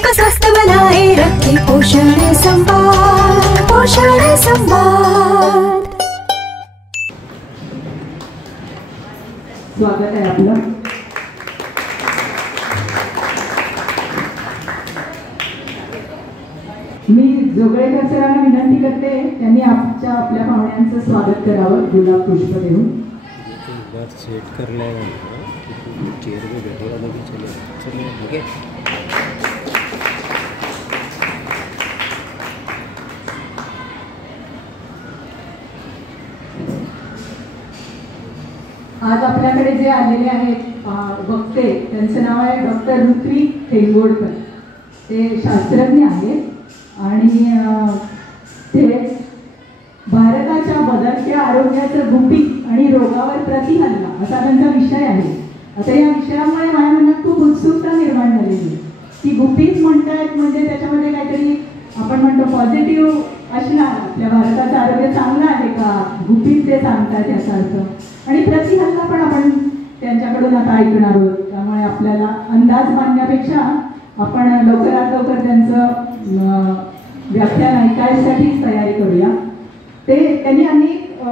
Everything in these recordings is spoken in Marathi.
का स्वस्थ बनाए रखे पोषण संवाद, पोषण संवाद। स्वागत आहे आपलं। मी जोगळेकर सरांना विनंती करते त्यांनी आपल्या पाहुण्यांचं स्वागत करावं गुलाब पुष्प देऊन। सेट कर ले चेयर पे बैठे वाला भी चले ठीक है। आज आपल्याकडे जे आलेले आहेत वक्ते त्यांचं नाव आहे डॉक्टर ऋत्विक टेंगोडकर। ते शास्त्रज्ञ आहेत आणि ते भारताच्या बदलत्या आरोग्याचं गुपित आणि रोगावर प्रतिहल्ला असा त्यांचा विषय आहे। आता या विषयामुळे माझ्या मनात खूप उत्सुकता निर्माण झालेली आहे की गुपित म्हणतायत म्हणजे त्याच्यामध्ये काहीतरी आपण म्हणतो पॉझिटिव्ह असणार, आपल्या भारताचं आरोग्य चांगलं आहे का, गुपित ते सांगतात याचा अर्थ, आणि प्रतिहल्ला पण आपण त्यांच्याकडून आता ऐकणार आहोत। त्यामुळे आपल्याला अंदाज बांधण्यापेक्षा आपण लवकरात लवकर त्यांचं व्याख्यान ऐकायसाठीच तयारी करूया। त्यांनी अनेक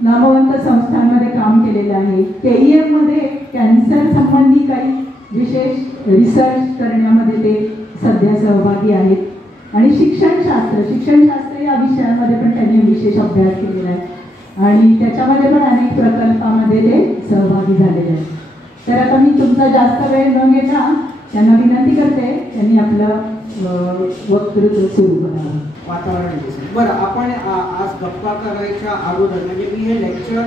नामवंत संस्थांमध्ये काम केलेलं आहे। KEM मध्ये कॅन्सर संबंधी काही विशेष रिसर्च करण्यामध्ये ते सध्या सहभागी आहेत आणि शिक्षणशास्त्र या विषयांमध्ये पण त्यांनी विशेष अभ्यास केलेला आहे आणि त्याच्यामध्ये पण अनेक प्रकल्पामध्ये ते सहभागी झालेले आहेत। तर आता मी तुमचा जास्त वेळ न घेता त्यांना विनंती करते त्यांनी आपलं वक्तृत्व सुरू करावं। वातावरण दिसेल। बरं, आपण आज गप्पा करायच्या अगोदर म्हणजे मी हे लेक्चर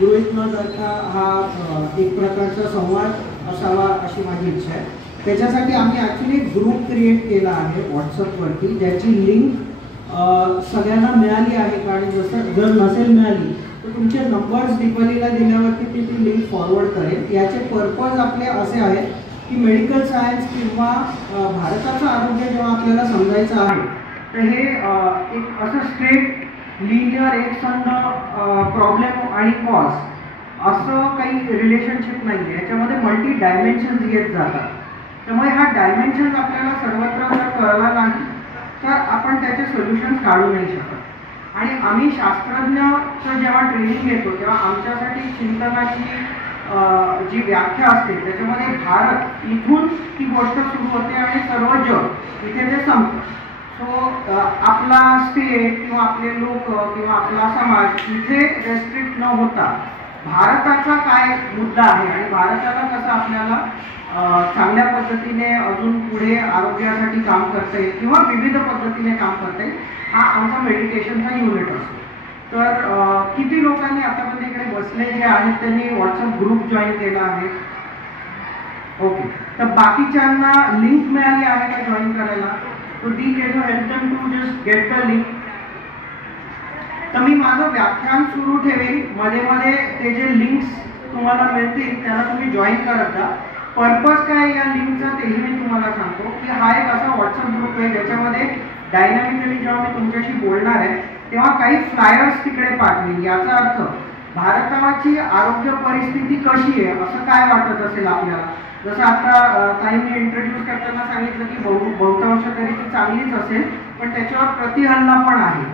गृहीत न धरता हा एक प्रकारचा संवाद असावा अशी माझी इच्छा आहे। त्याच्यासाठी आम्ही ॲक्च्युली ग्रुप क्रिएट केला आहे व्हॉट्सअपवरती, ज्याची लिंक सगळ्यांना मिळाली आहे का, आणि जर नसेल मिळाली तर तुमचे नंबर्स दीपालीला दिल्यावरती ती लिंक फॉरवर्ड करेल। याचे पर्पज आपले असे आहेत की मेडिकल सायन्स किंवा भारताचं आरोग्य जेव्हा आपल्याला समजायचं आहे तर हे एक असं स्ट्रेट लिनियर एकसंध प्रॉब्लेम आणि कॉज असं काही रिलेशनशिप नाही आहे। याच्यामध्ये मल्टी डायमेन्शन्स येत जातात। त्यामुळे हा डायमेन्शन्स आपल्याला सर्वत्र जर कळला नाही तर आपण त्याचे सोल्युशन्स काढू नाही शकत। आणि आम्ही शास्त्रज्ञचं जेव्हा ट्रेनिंग घेतो तेव्हा आमच्यासाठी चिंतनाची जी व्याख्या असते त्याच्यामध्ये भारत इथून ती गोष्ट सुरू होते आणि सर्व जग इथे ते संपतं। सो आपला स्टेट किंवा आपले लोक किंवा आपला समाज इथे रेस्ट्रिक्ट न होता भारताचा काय मुद्दा आहे आणि भारताला कसं आपल्याला चांगल्या पद्धतीने अजून पुढे आरोग्यासाठी काम करता येईल किंवा विविध पद्धतीने काम करता येईल, हा आमचा मेडिटेशनचा युनिट असतो। तर किती लोकांनी आतापर्यंत इकडे बसले जे आहेत त्यांनी व्हॉट्सअप ग्रुप जॉईन केला आहे? ओके, तर बाकीच्यांना लिंक मिळाली आहे का जॉईन करायला? तो डी can you help them to just get the link. तर मी माझं व्याख्यान सुरू ठेवेन, मध्ये मध्ये ते जे लिंक्स तुम्हाला मिळतील त्याला तुम्ही जॉईन करत जा। पर्पज काय या लिंकचा तेही मी तुम्हाला सांगतो की हा एक असा व्हॉट्सअप ग्रुप आहे ज्याच्यामध्ये डायनॅमिकली जेव्हा मी तुमच्याशी बोलणार आहे तेव्हा काही फ्लायर्स तिकडे पाठवेल। याचा अर्थ भारताची आरोग्य परिस्थिती कशी आहे असं काय वाटत असेल आपल्याला। जसं आता ताईंनी इंट्रोड्यूस करताना सांगितलं की बहुतांश तरी ती चांगलीच असेल पण त्याच्यावर प्रतिहल्ला पण आहे।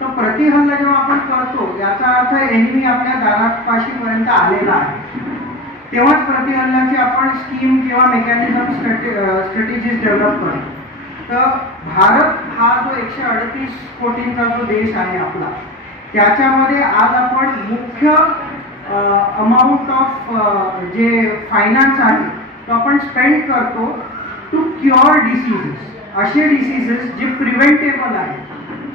तर प्रतिहल्ला जेव्हा आपण करतो याचा अर्थ एनिमी आपल्या दारापाशीपर्यंत आलेला आहे, तेव्हाच प्रतिहल्ल्याची आपण स्कीम किंवा मेकॅनिझम स्ट्रॅटेजीज डेव्हलप करतो। तर भारत हा जो 138 कोटींचा जो देश आहे आपला, त्याच्यामध्ये आज आपण मुख्य अमाऊंट ऑफ जे फायनान्स आहे तो आपण स्पेंड करतो टू क्युअर डिसीजेस, असे डिसीजेस जे प्रिव्हेंटेबल आहेत,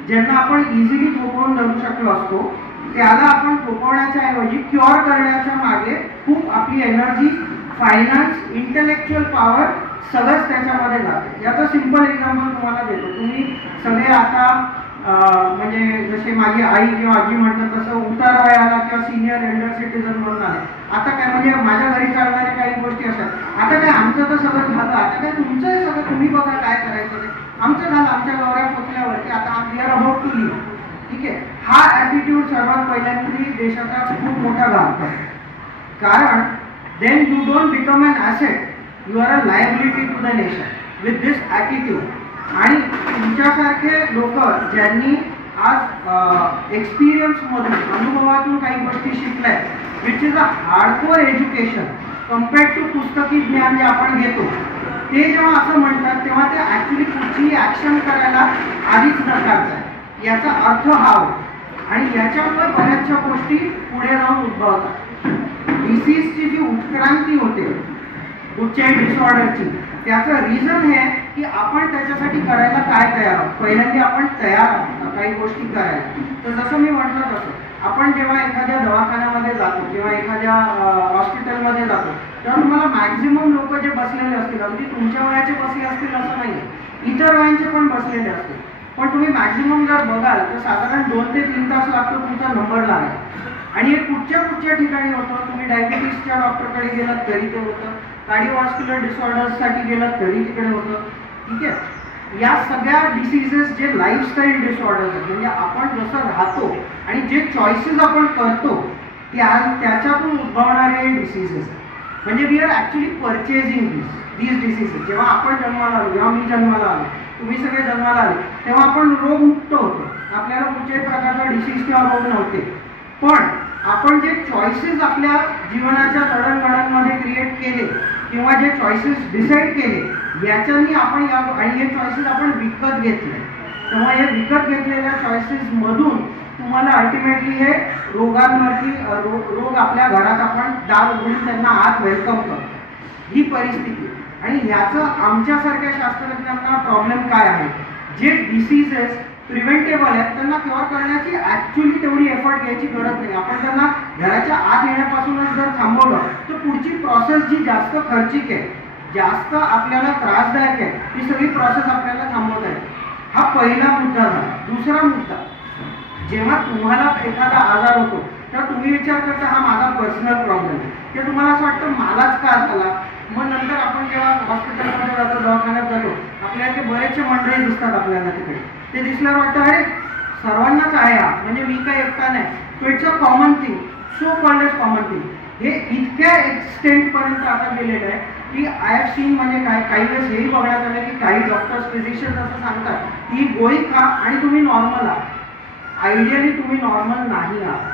ज्यांना आपण इझिली थोपवून धरू शकलो असतो त्याला आपण थोपवण्याच्या ऐवजी क्युअर करण्याच्या मागे खूप आपली एनर्जी, फायनान्स, इंटेलेक्च्युअल पॉवर सगळंच त्याच्यामध्ये जाते। याचं सिंपल एक्झाम्पल तुम्हाला देतो। तुम्ही सगळे आता म्हणजे जसे माझी आई किंवा आजी म्हणतात तसं उतार वयाला किंवा सिनियर एल्डर सिटीजन म्हणून आले। आता काय म्हणजे माझ्या घरी चालणाऱ्या काही गोष्टी असतात, आता काय आमचं तर सगळं झालं, आता काय तुमचं सगळं तुम्ही बघा काय करायचं ते, आमचं झालं, आमच्या गौऱ्या पोचल्यावरती आता we are about to leave. ठीक आहे, हा ॲटिट्यूड सर्वात पहिल्यांदा देशाचा खूप मोठा घात आहे। कारण then you don't become an asset, you are a liability to the nation. With this attitude. आणि तुमच्यासारखे लोक ज्यांनी आज एक्सपिरियन्समधून अनुभवातून काही गोष्टी शिकल्या, which is a hardcore education compared to पुस्तकी ज्ञान जे आपण घेतो, ते जेव्हा असं म्हणतात तेव्हा ते ॲक्च्युली कुठलीही ॲक्शन करायला आधीच नकारतात, याचा अर्थ हा होतो। आणि याच्यामुळे बऱ्याचशा गोष्टी पुढे जाऊन उद्भवतात। डिसीजची जी उत्क्रांती होते कुठच्याही डिसऑर्डरची, त्याचं रिझन हे की आपण त्याच्यासाठी करायला काय तयार आहोत। पहिल्यांदा आपण तयार आहोत काही गोष्टी करायला। तर जसं मी म्हटलं तसं आपण जेव्हा एखाद्या दवाखान्यामध्ये जातो किंवा एखाद्या हॉस्पिटलमध्ये जातो, तेव्हा तुम्हाला मॅक्झिमम लोक जे बसलेले असतील, अगदी तुमच्या वयाचे बसले असतील असं नाही आहे, इतर वयांचे पण बसलेले असतील, पण तुम्ही मॅक्झिमम जर बघाल तर साधारण 2 ते 3 तास लागतो तुमचा नंबर लागायला। आणि हे कुठच्या ठिकाणी होतं, तुम्ही डायबिटीसच्या डॉक्टरकडे गेलात तरी ते होतं, कार्डिओव्हास्क्युलर डिसऑर्डर्ससाठी गेलात तरी तिकडे होतं, ठीक आहे। या सगळ्या डिसीजेस जे लाईफस्टाईल डिसऑर्डर्स आहेत, म्हणजे आपण जसं राहतो आणि जे चॉईसेस आपण करतो त्याच्यातून उद्भवणारे डिसीजेस, म्हणजे we are actually purchasing these diseases. जेव्हा आपण जन्माला आलो, जेव्हा मी जन्माला आलो, तुम्ही सगळे जन्माला आले, तेव्हा आपण रोगमुक्त होतो, आपल्याला कुठल्याही प्रकारचा डिसीज किंवा रोग नव्हते। पण आपण जे चॉईसेस आपल्या जीवनाच्या दळणवळणामध्ये क्रिएट केले किंवा जे चॉईसेस डिसाईड केले, याच्यानी आपण आणि हे चॉईसेस आपण विकत घेतले, तेव्हा हे विकत घेतलेल्या चॉईसेसमधून तुम्हाला अल्टिमेटली हे रोगांवरती रोग आपल्या घरात आपण दार उघडून त्यांना आत वेलकम करतो, ही परिस्थिती। आणि ह्याचं आमच्यासारख्या शास्त्रज्ञांना प्रॉब्लेम काय आहे, जे डिसीजेस प्रिव्हेंटेबल आहेत त्यांना क्युअर करण्याची ॲक्च्युली तेवढी एफर्ट घ्यायची गरज नाही। आपण त्यांना घराच्या आत येण्यापासूनच जर थांबवलं तर पुढची प्रोसेस जी जास्त खर्चिक आहे, जास्त आपल्याला त्रासदायक आहे, ती सगळी प्रोसेस आपल्याला थांबवता येते। हा पहिला मुद्दा झाला। दुसरा मुद्दा, जेव्हा तुम्हाला एखादा आजार होतो तेव्हा तुम्ही विचार करता हा माझा पर्सनल प्रॉब्लेम आहे, ते तुम्हाला असं वाटतं मलाच का झाला। मग नंतर आपण जेव्हा हॉस्पिटलमध्ये जातो, दवाखान्यात जातो, आपल्याला ते बरेचसे मंडळी दिसतात आपल्याला तिकडे, ते दिसल्यावर वाटतं अरे सर्वांनाच आहे हा, म्हणजे मी काही एकटा नाही। So it's a common thing, so called as common thing. हे इतक्या एक्सटेंटपर्यंत आता गेलेलं आहे की आय हॅव सीन, म्हणजे काही वेळेस हेही बघण्यात आलं की काही डॉक्टर्स फिजिशियन्स असं सांगतात की गोळी खा आणि तुम्ही नॉर्मल आहात। आयडियली तुम्ही नॉर्मल नाही आहात,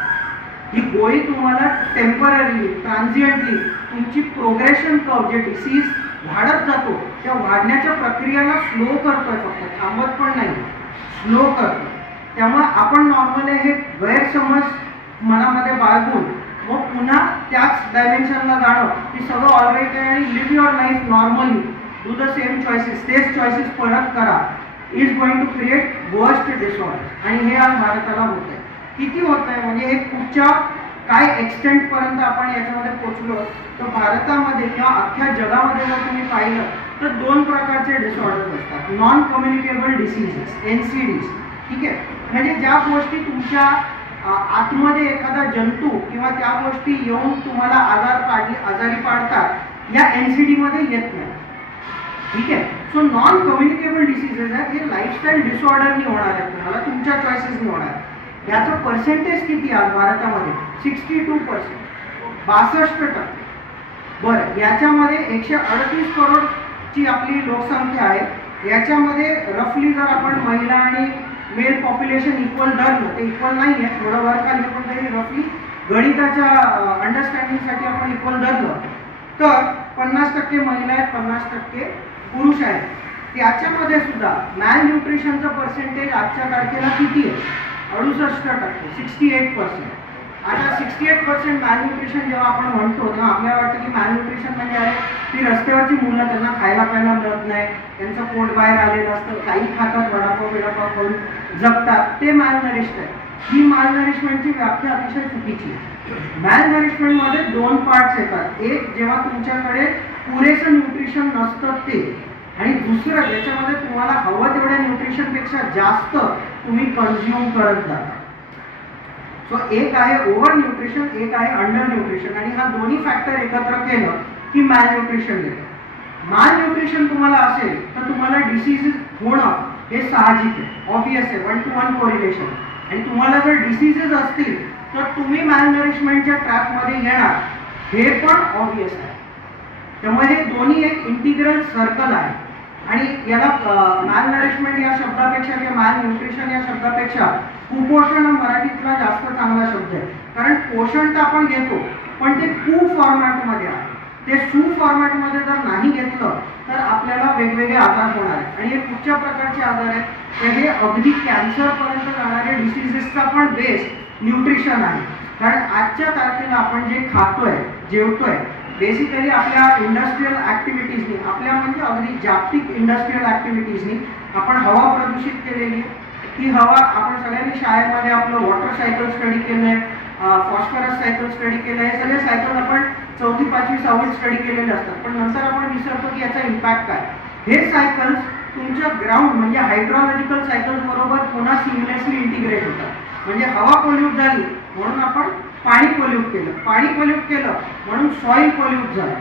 ही गोळी तुम्हाला टेम्पररी ट्रान्झिएंटली तुमची प्रोग्रेशन कर्व, जे डिसीज वाढत जातो त्या वाढण्याच्या प्रक्रियेला स्लो करतोय, फक्त थांबत पण नाही, स्लो करतो। त्यामुळे आपण नॉर्मल हे गैरसमज मनामध्ये बाळगून मग पुन्हा त्याच डायमेन्शनला जाणं की सगळं ऑलराईट आहे आणि live your life normally, do the same choices, तेच चॉईसेस परत करा, is going to create worst disorder. आणि हे आज भारताला होत आहे। किती होत आहे म्हणजे हे कुठच्या काय एक्सटेंटपर्यंत आपण याच्यामध्ये पोचलो, तर भारतामध्ये किंवा अख्ख्या जगामध्ये जर तुम्ही पाहिलं तर 2 प्रकारचे डिसऑर्डर्स असतात, नॉन कम्युनिकेबल डिसीजेस, NCDs, ठीक आहे। म्हणजे ज्या गोष्टी तुमच्या आतमध्ये एखादा जंतू किंवा त्या गोष्टी येऊन तुम्हाला आजारी पाडतात, या NCD मध्ये येत नाही, ठीक आहे। सो नॉन कम्युनिकेबल डिसीजेस आहेत, हे लाईफस्टाईल डिसऑर्डरनी होणार आहेत, तुम्हाला तुमच्या चॉईसेसनी होणार आहे। याचं पर्सेंटेज किती आहे भारतामध्ये? 62%, 62%। बरं, याच्यामध्ये 138 करोडची आपली लोकसंख्या आहे। याच्यामध्ये रफली जर आपण महिला आणि मेल पॉप्युलेशन इक्वल धरलं, ते इक्वल नाही आहे, थोडं वर खाली, पण तरी रफली गणिताच्या अंडरस्टँडिंगसाठी आपण इक्वल धरलं तर 50% महिला आहेत, 50% पुरुष आहेत। त्याच्यामध्ये सुद्धा मॅल न्यूट्रिशनचं पर्सेंटेज आजच्या तारखेला किती आहे? 68%, 68%। आता 68% मॅलन्यूट्रिशन जेव्हा आपण म्हणतो तेव्हा आपल्याला वाटतं की मॅलन्यूट्रिशन म्हणजे आहे ती रस्त्यावरची मुलं, त्यांना खायला प्यायला मिळत नाही, त्यांचं पोट बाहेर आलेलं असतं, काही खातात, वडापाव खाऊन जगतात, ते मॅलनरिश्ड आहे। ही मॅलनरिशमेंटची व्याख्या अतिशय चुकीची आहे। मॅलनरिशमेंटमध्ये 2 पार्ट्स येतात, एक जेव्हा तुमच्याकडे पुरेसं न्यूट्रिशन नसतं ते, आणि दुसरं ज्याच्यामध्ये तुम्हाला हवं तेवढ्या न्यूट्रिशनपेक्षा जास्त तुम्ही कन्झ्युम करत जाता। सो एक आहे ओव्हर न्यूट्रिशन, एक आहे अंडर न्यूट्रिशन, आणि हा दोन्ही फॅक्टर एकत्र केलं की मॅल न्यूट्रिशन येतं। मॅल न्यूट्रिशन तुम्हाला असेल तर तुम्हाला डिसीज होणं हे साहजिक आहे, ऑब्वियस आहे, 1 to 1 कोरिलेशन। आणि तुम्हाला जर डिसीजेस असतील तर तुम्ही मॅलनरिशमेंटच्या ट्रॅपमध्ये येणार, हे पण ऑब्वियस आहे। त्यामुळे हे दोन्ही एक इंटिग्रल सर्कल आहे। आणि याला माल नरिशमेंट या शब्दापेक्षा किंवा माल न्यूट्रिशन या शब्दापेक्षा कुपोषण हा मराठीतला जास्त चांगला शब्द आहे. कारण पोषण तर आपण घेतो पण ते कु फॉर्मॅटमध्ये आहे. ते सु फॉर्मॅटमध्ये जर नाही घेतलं तर आपल्याला वेगवेगळे आजार होणार आहेत. आणि हे कुठच्या प्रकारचे आजार आहेत तर हे अगदी कॅन्सरपर्यंत जाणारे डिसिजेसचा पण बेस न्यूट्रिशन आहे. कारण आजच्या तारखेला आपण जे खातोय जेवतोय बेसिकली आपल्या इंडस्ट्रियल ॲक्टिव्हिटीजनी आपल्या म्हणजे अगदी जागतिक इंडस्ट्रियल ॲक्टिव्हिटीजनी आपण हवा प्रदूषित केलेली. ती हवा आपण सगळ्यांनी शाळेमध्ये आपलं वॉटर सायकल स्टडी केलं आहे, फॉस्फरस सायकल स्टडी केलं आहे. हे सगळे सायकल आपण 4वी 5वी 6वीत स्टडी केलेले असतात. पण नंतर आपण विसरतो की याचा इम्पॅक्ट काय. हे सायकल्स तुमच्या ग्राउंड म्हणजे हायड्रोलॉजिकल सायकल्स बरोबर पुन्हा सिमलेसली इंटिग्रेट होतात. म्हणजे हवा पोल्यूट झाली म्हणून आपण पाणी पोल्यूट केलं, पाणी पोल्यूट केलं म्हणून सॉइल पोल्यूट झालं,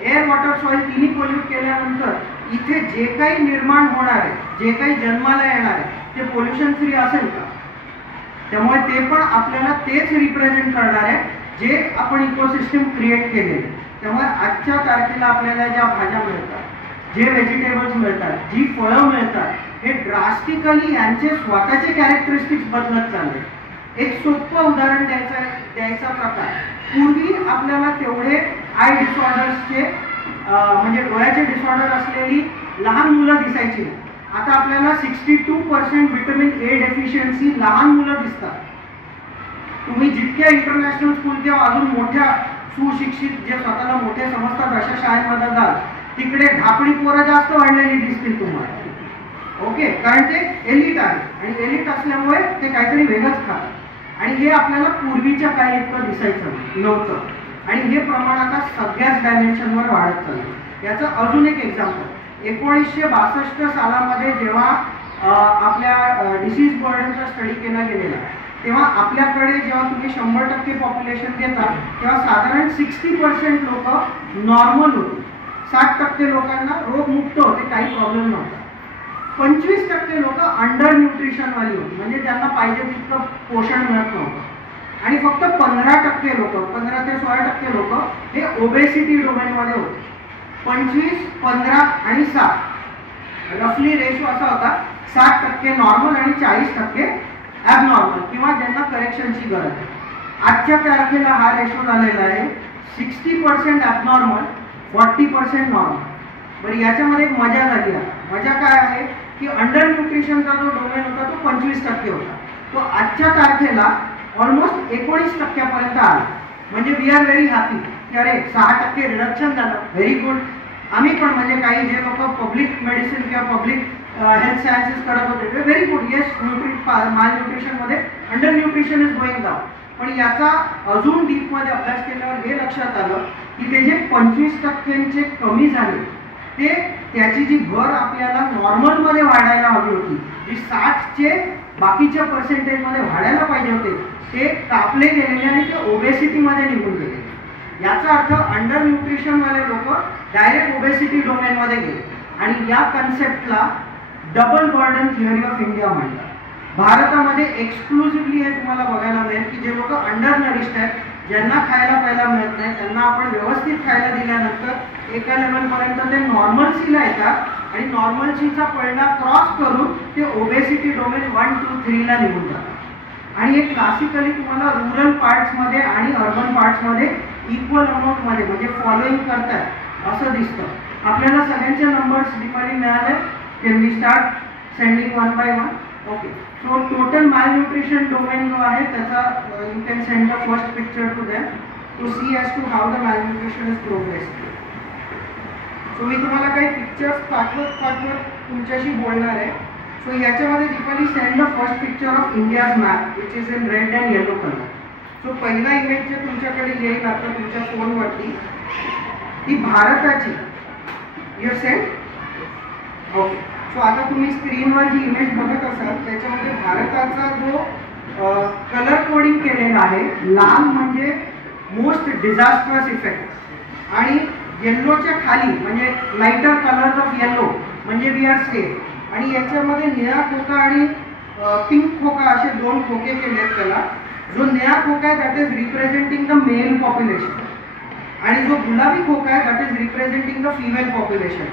एअर वॉटर सॉइल तिन्ही पोल्यूट केल्यानंतर इथे जे काही निर्माण होणार आहे जे काही जन्माला येणार आहे ते पोल्युशन फ्री असेल का. त्यामुळे ते पण आपल्याला तेच रिप्रेझेंट करणार आहे जे आपण इकोसिस्टम क्रिएट केले. त्यामुळे आजच्या तारखेला आपल्याला ज्या भाज्या मिळतात, जे व्हेजिटेबल्स मिळतात, जी फळं मिळतात, हे ड्रास्टिकली यांचे स्वतःचे कॅरेक्टरिस्टिक्स बदलत चालले. एक सोपं उदाहरण द्यायचा प्रकार, पूर्वी आपल्याला तेवढे आय डिसऑर्डर्सचे म्हणजे डोळ्याचे डिसऑर्डर असलेली लहान मुलं दिसायची. आता आपल्याला 62% व्हिटॅमिन ए डेफिशियन्सी लहान मुलं दिसतात. तुम्ही जितक्या इंटरनॅशनल स्कूल किंवा अजून मोठ्या सुशिक्षित जे स्वतःला मोठे समजतात अशा शाळेमध्ये जाल तिकडे ढापणी पोरं जास्त वाढलेली दिसतील तुम्हाला. ओके, कारण ते एलिट आहे आणि एलिट असल्यामुळे ते काहीतरी वेगळंच खातात. आणि हे आपल्याला पूर्वीच्या काळी इतकं दिसायचं नव्हतं. आणि हे प्रमाण आता सगळ्याच डायमेन्शनवर वाढत चाललं. याचं अजून एक एक्झाम्पल, 1962 सालामध्ये जेव्हा आपल्या डिसीज बर्डनचा स्टडी केला गेलेला तेव्हा आपल्याकडे जेव्हा तुम्ही 100% पॉप्युलेशन घेता तेव्हा साधारण 60% लोक नॉर्मल होते, 60% लोकांना रोगमुक्त होते, काही प्रॉब्लेम नव्हता. 25% लोक अंडर न्यूट्रिशनवाली होती म्हणजे त्यांना पाहिजे तितकं पोषण मिळत नव्हतं. आणि फक्त 15% लोक 15 ते 16% लोक हे ओबेसिटी डोमेनमध्ये होते. 25, 15 आणि 7 रफली रेशो असा होता, 60% नॉर्मल आणि 40% ॲबनॉर्मल किंवा ज्यांना करेक्शनची गरज आहे. आजच्या तारखेला हा रेशो झालेला आहे 60% ॲबनॉर्मल, 40% नॉर्मल. बरं, याच्यामध्ये एक मजा झाली आहे. मजा काय आहे की अंडर न्यूट्रिशनचा जो डोमेन होता तो 25% होता, तो आजच्या तारखेला ऑलमोस्ट 19% आला. म्हणजे वी आर व्हेरी हॅपी की अरे 6% रिडक्शन झालं, व्हेरी गुड. आम्ही पण म्हणजे काही जे लोक पब्लिक मेडिसिन किंवा पब्लिक हेल्थ सायन्सेस करत होते व्हेरी गुड, येस माल न्यूट्रिशनमध्ये undernutrition is going down. पण याचा अजून डीपमध्ये अभ्यास केल्यावर हे लक्षात आलं की ते जे 25% कमी झाले ते त्याची जी भर आपल्याला नॉर्मलमध्ये वाढायला हवी होती, जी 60चे बाकीच्या पर्सेंटेजमध्ये वाढायला पाहिजे होते ते कापले गेलेले आणि ते ओबेसिटीमध्ये निघून गेले. याचा अर्थ अंडर न्यूट्रिशनवाले लोक डायरेक्ट ओबेसिटी डोमेनमध्ये गेले. आणि या कन्सेप्टला double burden theory of India म्हणतात. भारतामध्ये एक्सक्लुसिव्हली हे तुम्हाला बघायला मिळेल की जे लोक अंडर नरिश्ड आहेत, ज्यांना खायला प्यायला मिळत नाही, त्यांना आपण व्यवस्थित खायला दिल्यानंतर एका लेवलपर्यंत ते नॉर्मल्सीला येतात आणि नॉर्मल्सीचा पडदा क्रॉस करून ते ओबेसिटी डोमेन 1, 2, 3ला निघून जातात. आणि एक क्लासिकली तुम्हाला रुरल पार्ट्समध्ये आणि अर्बन पार्ट्समध्ये इक्वल अमाऊंटमध्ये म्हणजे फॉलोइंग करतात असं दिसतं. आपल्याला सगळ्यांचे नंबर्स डिफाईन मिळाले. Can we start sending one by one? Okay, so total malnutrition domain जो आहे त्याचा you can send the first picture to them to see as to how the malnutrition is progressing. So मी तुम्हाला काही पिक्चर्स पाठवत तुमच्याशी बोलणार आहे. सो याच्यामध्ये Deepali send the first picture of India's map which is in red and yellow colour. So पहिला इमेज जे तुमच्याकडे येईल आता तुमच्या फोनवरती ती भारताची यू सेंड. ओके, सो आता तुम्ही स्क्रीनवर जी इमेज बघत असाल त्याच्यामध्ये भारताचा जो कलर कोडिंग केलेला आहे, लाल म्हणजे मोस्ट डिझास्टरस इफेक्ट आणि येल्लोच्या खाली म्हणजे लाइटर कलर्स ऑफ येल्लो म्हणजे वी आर सेफ. आणि याच्यामध्ये निळा खोका आणि पिंक खोका असे 2 खोके केले आहेत त्याला. जो निळा खोका आहे that is representing the male population आणि जो गुलाबी खोका आहे that is representing the female population.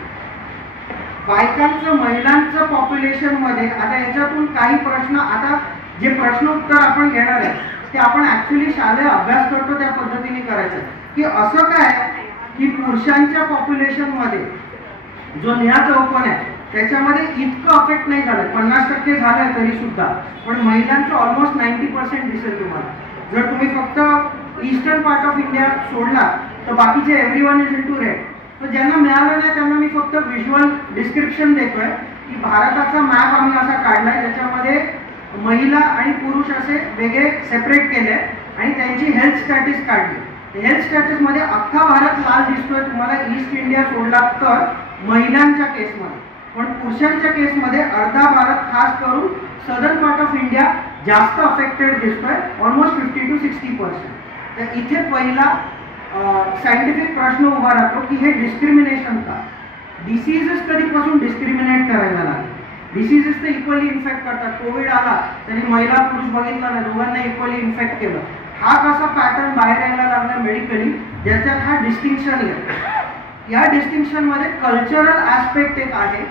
बायकांचं महिलांचं पॉप्युलेशनमध्ये आता याच्यातून काही प्रश्न, आता जे प्रश्न उत्तर आपण घेणार आहे ते आपण ऍक्च्युली शालेय अभ्यास करतो त्या पद्धतीने करायचं की असं काय की पुरुषांच्या पॉप्युलेशनमध्ये जो निळा चौकोन आहे त्याच्यामध्ये इतकं अफेक्ट नाही झालं, 50% झालंय तरी सुद्धा, पण महिलांचं ऑलमोस्ट 90% दिसेल तुम्हाला. जर तुम्ही फक्त ईस्टर्न पार्ट ऑफ इंडिया सोडला तर बाकीचे एव्हरीवन इज इनटू रेड. तर ज्यांना मिळालं नाही त्यांना मी फक्त व्हिज्युअल डिस्क्रिप्शन देतोय की भारताचा मॅप आम्ही असा काढलाय ज्याच्यामध्ये महिला आणि पुरुष असे वेगळे सेपरेट केले आणि त्यांची हेल्थ स्टॅटिस काढली. हेल्थ स्टॅटिस मध्ये अख्खा भारत लाल दिसतोय तुम्हाला ईस्ट इंडिया सोडला तर महिलांच्या केसमध्ये, पण पुरुषांच्या केसमध्ये अर्धा भारत खास करून सदर्न पार्ट ऑफ इंडिया जास्त अफेक्टेड दिसतोय, ऑलमोस्ट 50 to 60%. तर इथे पहिला सायंटिफिक प्रश्न उभा राहतो की हे डिस्क्रिमिनेशन का? डिसीजेस कधीपासून डिस्क्रिमिनेट करायला लागले? डिसीजेस तर इक्वली इन्फेक्ट करतात. कोविड आला तरी महिला पुरुष बघितला नाही, दोघांना इक्वली इन्फेक्ट केलं. हा कसा पॅटर्न बाहेर यायला लागला मेडिकली, ज्याच्यात हा डिस्टिंक्शन येतो. या डिस्टिंक्शन मध्ये कल्चरल ऍस्पेक्ट एक आहे,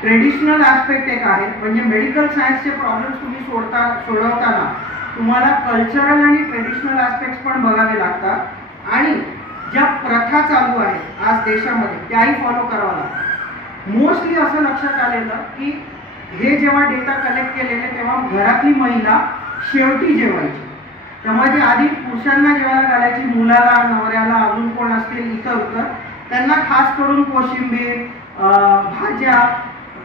ट्रेडिशनल ऍस्पेक्ट एक आहे. म्हणजे मेडिकल सायन्सचे प्रॉब्लेम्स तुम्ही सोडवताना तुम्हाला कल्चरल आणि ट्रेडिशनल ऍस्पेक्ट्स पण बघावे लागतात आणि ज्या प्रथा चालू आहेत आज देशामध्ये त्याही फॉलो करावा लागतात. मोस्टली असं लक्षात आलेलं की हे जेव्हा डेटा कलेक्ट केलेले तेव्हा घरातली महिला शेवटी जेवायची, त्यामध्ये आधी पुरुषांना जेवायला घालायची, मुलाला, नवऱ्याला, अजून कोण असतील इतर त्यांना खास करून कोशिंबीर, भाज्या,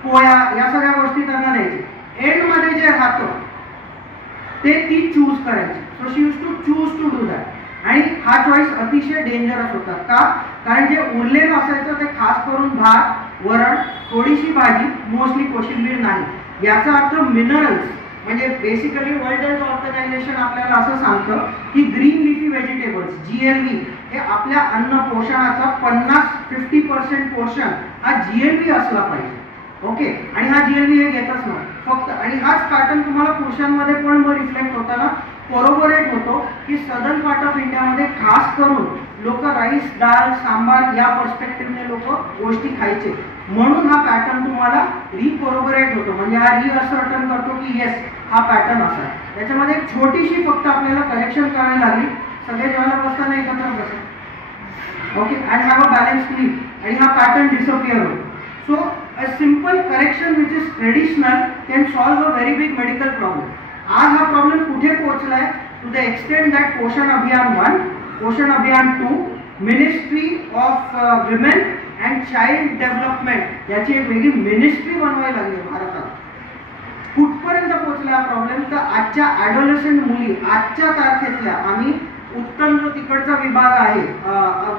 पोळ्या या सगळ्या गोष्टी त्यांना द्यायची. एंड मध्ये जे राहतं ते ती चूज करायची. So she used to choose to do that. आणि हा चॉईस अतिशय डेंजरस होता. का? कारण जे उरलेलं असायचं ते खास करून भात, वरण, थोडीशी भाजी, मोस्टली कोशिंबीर नाही. याचा अर्थ मिनरल्स, म्हणजे बेसिकली वर्ल्ड हेल्थ ऑर्गनायझेशन आपल्याला असं सांगतं की ग्रीन लिफी व्हेजिटेबल्स GLV हे आपल्या अन्न पोषणाचा 50-50% पोर्शन हा GLV असला पाहिजे. ओके, आणि हा GLV हे घेतच नाही फक्त. आणि हाच पॅटर्न तुम्हाला पुरुषांमध्ये पण रिफ्लेक्ट होताना कोरोबोरेट होतो की सदर्न पार्ट ऑफ इंडियामध्ये खास करून लोक राईस, डाळ, सांबार या पर्स्पेक्टिव्हने लोक गोष्टी खायचे, म्हणून हा पॅटर्न तुम्हाला रिकोरोबोरेट होतो. म्हणजे हा रिअसर्टन करतो की येस हा पॅटर्न असा आहे. त्याच्यामध्ये एक छोटीशी फक्त आपल्याला करेक्शन करावी लागली, सगळे जेवायला बसताना एकत्र बसा, okay, and have a balance sleep, आणि हा पॅटर्न डिसअपिअर होतो. So a simple correction which is traditional can solve a very big medical problem. आज हा प्रॉब्लेम कुठे पोहोचलाय? टू द एक्सटेंट दॅट पोषण अभियान 1, पोषण अभियान 2, ministry of women and child development याची एक वेगळी मिनिस्ट्री बनवायला लागली भारतात. कुठपर्यंत पोहोचला हा प्रॉब्लेम? तर आजच्या ॲडोलेसंट मुली, आजच्या तारखेतल्या, आम्ही उत्तम जो तिकडचा विभाग आहे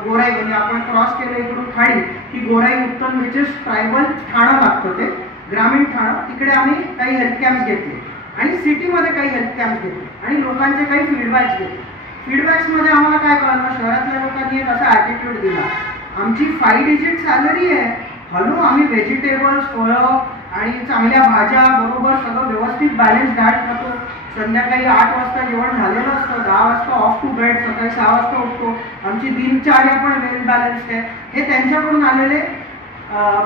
गोराई, म्हणजे आपण क्रॉस केलं इकडून खाडी की गोराई उत्तम विच इज ट्रायबल ठाणं लागतं, ते ग्रामीण ठाणं, तिकडे आम्ही काही हेल्थ कॅम्प्स घेतले आणि सिटीमध्ये काही हेल्थ कॅम्प्स घेतले आणि लोकांचे काही फीडबॅक्स घेतले. फीडबॅक्समध्ये आम्हाला काय कळलं? शहरातल्या लोकांनी एक असा ॲटिट्यूड दिला, आमची 5 डिजिट सॅलरी आहे, हॅलो आम्ही व्हेजिटेबल्स, फळं आणि चांगल्या भाज्या बरोबर सगळं व्यवस्थित बॅलन्स डाएट खातो, संध्याकाळी 8 वाजता जेवण झालेलं असतं, 10 वाजता ऑफ टू बेड, सकाळी 6 वाजता उठतो, आमची दिनचर्या पण वेल बॅलन्स्ड आहे. हे त्यांच्याकडून आलेले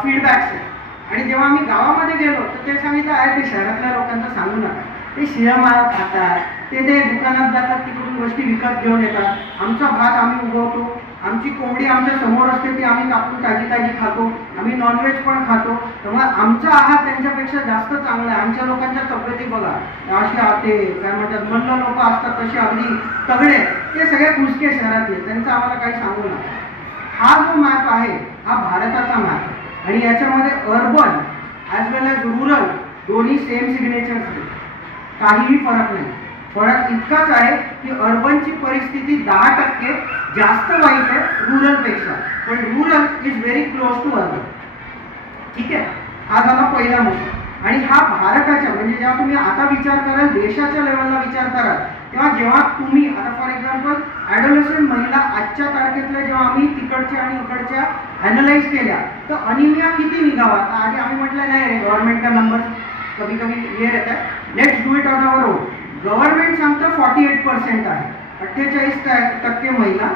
फीडबॅक्स आहेत. आणि जेव्हा आम्ही गावामध्ये गेलो तर ते सांगितलं आहे ते शहरातल्या लोकांचं सांगू नका, ते शिळमाळ खातात, ते दुकानात जातात, तिकडून गोष्टी विकत घेऊन येतात, आमचा भात आम्ही उगवतो, आमची कोंबडी आमच्या समोर असते ती आम्ही कापून ताजी ताजी खातो, आम्ही नॉनव्हेज पण खातो, तेव्हा आमचा आहार त्यांच्यापेक्षा जास्त चांगला आहे. आमच्या लोकांच्या तब्येती बघा, अशी ते काय म्हणतात मल्ल लोक असतात तसे अगदी तगडे, ते सगळे कुचके शहरातले, त्यांचं आम्हाला काही सांगू नका. हा जो मॅप आहे हा भारताचा मॅप आहे आणि याच्यामध्ये अर्बन ॲज वेल एज रुरल दोन्ही सेम सिग्नेचर्स आहेत, काहीही फरक नाही. फरक इतकाच आहे की अर्बनची परिस्थिती 10% जास्त वाईट आहे रुरलपेक्षा, पण rural is very close to urban. ठीक आहे, हा झाला पहिला मुद्दा. आणि हा भारताच्या, म्हणजे जेव्हा तुम्ही आता विचार कराल, देशाच्या लेवलला विचार कराल, जेव्हा तुम्ही आता फॉर एक्झाम्पल ॲडोलेसंट महिला आजच्या तारखेतल्या जेव्हा आम्ही तिकडच्या आणि इकडच्या ॲनलाइज केल्या तर अनिमिया किती निघावा? आधी आम्ही म्हटलं नाही गव्हर्नमेंट का नंबर कभी कभी ये रहता है, let's do it on our own. Government सांगतं 48% आहे, 48% महिला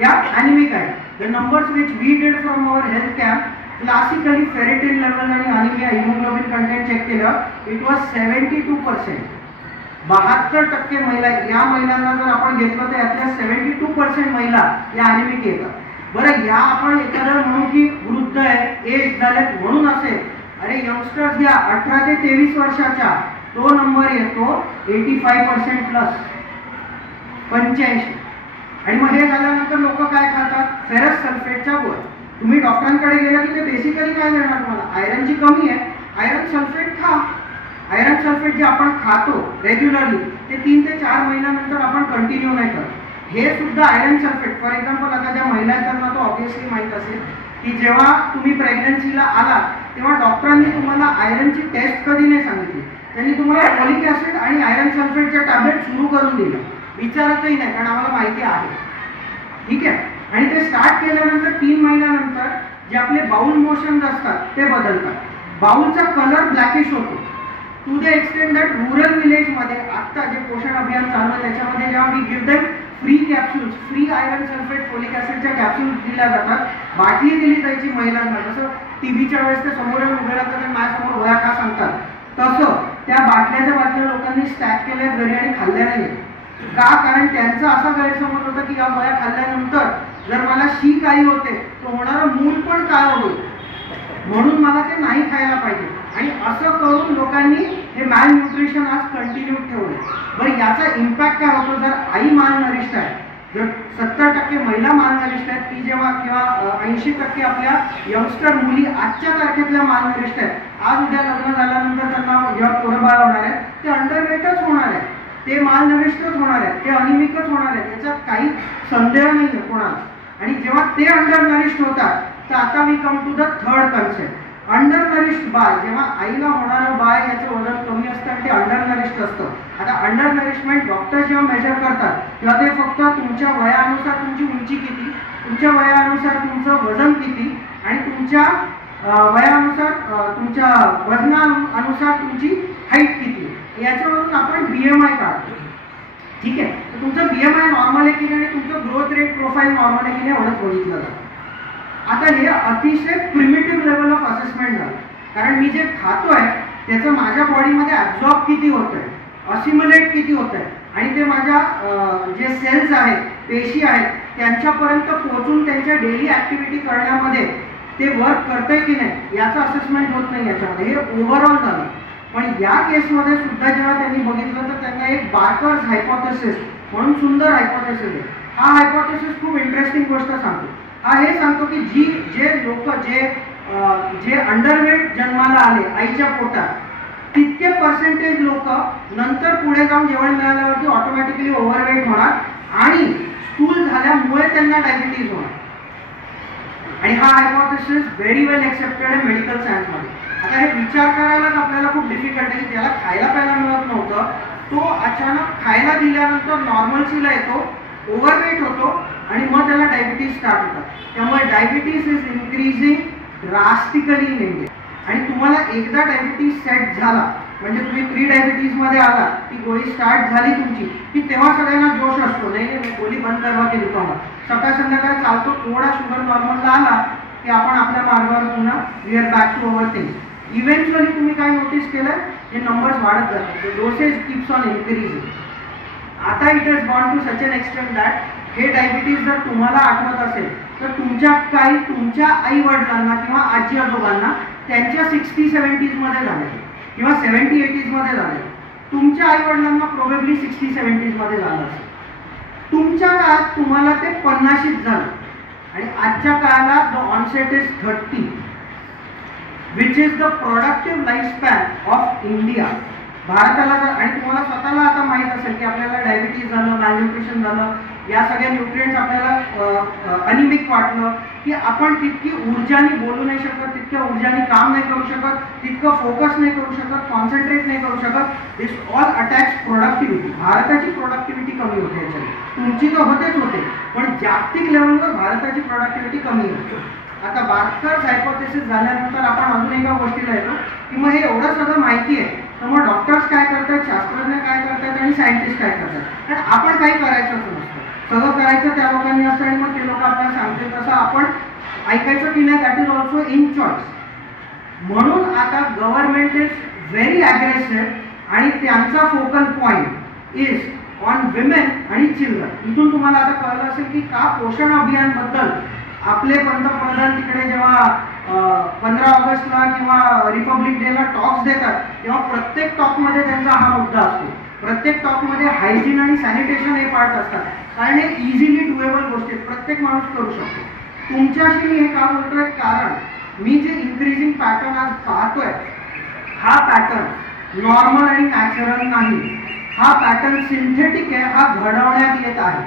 या ॲनिमिक आहे. The numbers which we did from our health camp classically ferritin level आणि अनिमिया हिमोग्लोबिन कंटेंट चेक केलं, इट वॉज 72%. 72% महिला, या महिलांना जर आपण घेतलं तर यातल्या 72% महिला या अनिमिक येतात. बरं, या आपण एखादं म्हणू की वृद्ध आहे, एज झालेत म्हणून असेल. अरे यंगस्टर्स घ्या 18 ते 23 वर्षाच्या, तो नंबर येतो 85% प्लस, 85. आणि मग हे झाल्यानंतर लोक काय खातात, फेरस सल्फेटच्या वर. तुम्ही डॉक्टरांकडे गेला की ते बेसिकली काय देणार तुम्हाला, आयरनची कमी आहे, आयरन सल्फेट खा. आयरन सल्फेट जे आपण खातो रेग्युलरली ते 3 ते 4 महिन्यानंतर आपण कंटिन्यू नाही करत. हे सुद्धा आयरन सल्फेट, फॉर एक्झाम्पल आता ज्या महिला आहेत त्यांना तो ऑब्व्हियसली माहीत असेल की जेव्हा तुम्ही प्रेग्नन्सीला आला तेव्हा डॉक्टरांनी तुम्हाला आयरनची टेस्ट कधी नाही सांगितली, त्यांनी तुम्हाला फॉलिक ऍसिड आणि आयरन सल्फेटच्या टॅबलेट सुरू करून दिलं, विचारतही नाही कारण आम्हाला माहिती आहे. ठीक आहे. आणि ते स्टार्ट केल्यानंतर 3 महिन्यानंतर जे आपले बाउल मोशन्स असतात ते बदलतात. बाउलचा कलर ब्लॅकिश होतो. To the extent that rural विलेजमध्ये आत्ता जे पोषण अभियान चालू आहे त्याच्यामध्ये जेव्हा we give them free capsules, free iron sulphate folic ऍसिडच्या कॅप्सूल्स दिल्या जातात, बाटली दिली जायची महिलांना. जसं टीव्हीच्या वेळेस ते समोर उभे राहतात आणि माझ्यासमोर वया का सांगतात, तसं त्या बाटल्या लोकांनी स्टॅक केल्या घरी आणि खाल्ल्या नाही. का? कारण त्यांचा असा गैरसमज होता की या वया खाल्ल्यानंतर जर मला शी काही होते तर होणारं मूल पण काय होईल, म्हणून मला ते नाही खायला पाहिजे. आणि असं करून लोकांनी हे मॅल न्यूट्रिशन आज कंटिन्यू ठेवले. बरं, याचा इम्पॅक्ट काय होतो, जर आई मालनरिष्ठ आहे, जर 70% महिला मालनरिष्ठ आहेत, ती जेव्हा किंवा 80% आपल्या यंगस्टर मुली आजच्या तारखेतल्या मालनरिष्ठ आहेत, आज उद्या लग्न झाल्यानंतर त्यांना जेव्हा पोरं बाळ होणार आहेत ते अंडरवेटच होणार आहे, ते मालनरिष्ठच होणार आहेत, ते अनिमिकच होणार आहेत, याच्यात काही संदेह नाही आहे कोणाला. आणि जेव्हा ते अंडरनरिष्ठ होतात तर आता we come to the third concept, undernourished बाळ. जेव्हा आईला होणारं बाळ याचं वजन कमी असतं आणि ते अंडरनरिष्ड असतं. आता अंडरनरिशमेंट डॉक्टर जेव्हा मेजर करतात तेव्हा ते फक्त तुमच्या वयानुसार तुमची उंची किती, तुमच्या वयानुसार तुमचं वजन किती आणि तुमच्या वयानुसार तुमच्या वजनानुसार तुमची हाईट किती, याच्यावरून आपण BMI काढतो. ठीक आहे. तर तुमचं BMI नॉर्मल आहे की नाही आणि तुमचं ग्रोथ रेट प्रोफाईल नॉर्मल आहे की नाही एवढंच बघितलं जातं. आता हे अतिशय प्रिमिटिव्ह लेवल ऑफ असेसमेंट झालं, कारण मी जे खातोय त्याचं माझ्या बॉडीमध्ये ॲब्झॉर्ब किती होतंय, असिम्युलेट किती होतंय आणि ते माझ्या जे सेल्स आहेत, पेशी आहेत, त्यांच्यापर्यंत पोहोचून त्यांच्या डेली ॲक्टिव्हिटी करण्यामध्ये ते वर्क करतंय की नाही याचं असेसमेंट होत नाही याच्यामध्ये. हे ओव्हरऑल झालं. पण या केसमध्ये सुद्धा जेव्हा त्यांनी बघितलं तर त्यांना एक बार्कर्स हायपोथेसिस म्हणून सुंदर हायपोथेसिस आहे. हा हायपोथेसिस खूप इंटरेस्टिंग गोष्ट सांगतो. हा हे सांगतो की जे लोक जे अंडरवेट जन्माला आले आईच्या पोटात, तितके पर्सेंटेज लोक नंतर पुढे जाऊन जेवण मिळाल्यावरती ऑटोमॅटिकली ओव्हरवेट होणार आणि स्थूल झाल्यामुळे त्यांना डायबिटीज होणार. आणि हा हायपोथेसिस व्हेरी वेल एक्सेप्टेड आहे मेडिकल सायन्समध्ये. आता हे विचार करायलाच आपल्याला खूप डिफिकल्ट आहे की ज्याला खायला प्यायला मिळत नव्हतं तो अचानक खायला दिल्यानंतर नॉर्मल्सीला येतो, ओव्हरवेट होतो आणि मग त्याला डायबिटीज स्टार्ट होतात. त्यामुळे diabetes is increasing drastically in India. आणि तुम्हाला एकदा डायबिटीज सेट झाला म्हणजे तुम्ही प्री डायबिटीजमध्ये आला, ती गोळी स्टार्ट झाली तुमची की तेव्हा सगळ्यांना जोश असतो, नाही गोळी बंद करवा की दुकानात, सकाळ संध्याकाळ चालतो, थोडा शुगर नॉर्मलला आला की आपण आपल्या मार्गावर पुन्हा we are back to our things. Eventually तुम्ही काय नोटीस केलं, हे नंबर्स वाढत जातात, डोसेज कीप्स ऑन इन्क्रीजिंग. आता it has gone to such an extent that हे डायबिटीज जर तुम्हाला आठवत असेल तर तुमच्या आई वडिलांना किंवा आजी आजोबांना त्यांच्या 60-70s मध्ये झाले किंवा 70-80s मध्ये झाले. तुमच्या आई वडिलांना प्रोबेबली 60-70s मध्ये झालं असेल. तुमच्या काळात तुम्हाला ते 50शीच झालं आणि आजच्या काळाला the onset is 30 which is the productive life span of India. भारताला आणि तुम्हाला स्वतःला आता माहीत असेल की आपल्याला डायबिटीज झालं, मॅलन्यूट्रिशन झालं, या सगळ्या न्यूट्रिएंट्स आपल्याला अनिमिक वाटलं की आपण तितकी ऊर्जाने बोलू नाही शकत, तितक्या ऊर्जाने काम नाही करू शकत, तितकं फोकस नाही करू शकत, कॉन्सन्ट्रेट नाही करू शकत. दिस ऑल अटॅच प्रोडक्टिव्हिटी. भारताची प्रोडक्टिव्हिटी कमी होते याच्याने. तुमची तर होते पण जागतिक लेवलवर भारताची प्रोडक्टिव्हिटी कमी होते. आता बार्कर्स हायपोथेसिस झाल्यानंतर आपण अजून एका गोष्टीला येतो की मग हे एवढं सगळं माहिती आहे तर मग डॉक्टर्स काय करतात, शास्त्रज्ञ काय करतात आणि सायंटिस्ट काय करतात. कारण आपण काही करायचंच नसतं, सगळं करायचं त्या लोकांनी असतं आणि मग ते लोक आपल्याला सांगतील तसं आपण ऐकायचं की नाही that is also in choice. म्हणून आता गव्हर्नमेंट इज व्हेरी अग्रेसिव्ह आणि त्यांचा focal point is on women आणि चिल्ड्रन. इथून तुम्हाला आता कळलं असेल की का पोषण अभियान बद्दल आपले पंतप्रधान तिकडे जेव्हा 15 ऑगस्टला किंवा रिपब्लिक डेला टॉक्स देतात तेव्हा प्रत्येक टॉकमध्ये त्यांचा हा मुद्दा असतो. प्रत्येक टॉकमध्ये हायजीन आणि सॅनिटेशन हे पार्ट असतात, कारण हे इझिली डुएबल गोष्टी आहेत, प्रत्येक माणूस करू शकतो. तुमच्याशी मी हे का बोलतोय, कारण मी जे इन्क्रीजिंग पॅटर्न आज पाहतोय हा पॅटर्न नॉर्मल आणि नॅचरल नाही, हा पॅटर्न सिंथेटिक आहे, हा घडवण्यात येत आहे.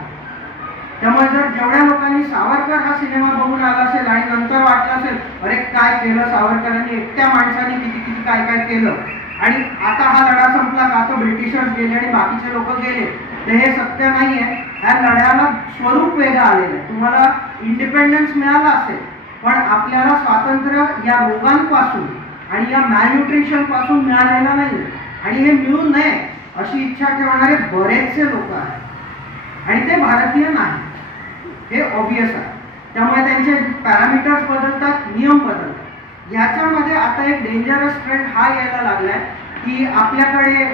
त्यामुळे जर जेवढ्या लोकांनी सावरकर हा सिनेमा बघून आला असेल आणि नंतर वाटलं असेल अरे काय केलं सावरकरांनी, एकट्या माणसाने किती किती काय काय केलं आणि आता हा लढा संपला का, तर ब्रिटिशर्स गेले आणि बाकीचे लोक गेले, तर हे सत्य नाही आहे. ह्या लढ्याला स्वरूप वेगळं आलेलं आहे. तुम्हाला इंडिपेंडन्स मिळाला असेल पण आपल्याला स्वातंत्र्य या रोगांपासून आणि या मॅल्न्यूट्रिशन पासून मिळालेलं नाही, आणि हे मिळू नये अशी इच्छा ठेवणारे बरेचसे लोक आहेत आणि ते भारतीय नाही, हे ऑब्वियस आहे. त्यामुळे त्यांचे पॅरामीटर्स बदलतात, नियम बदलतात. ह्याच्यामध्ये आता एक डेंजरस ट्रेंड हा यायला लागलाय की आपल्याकडे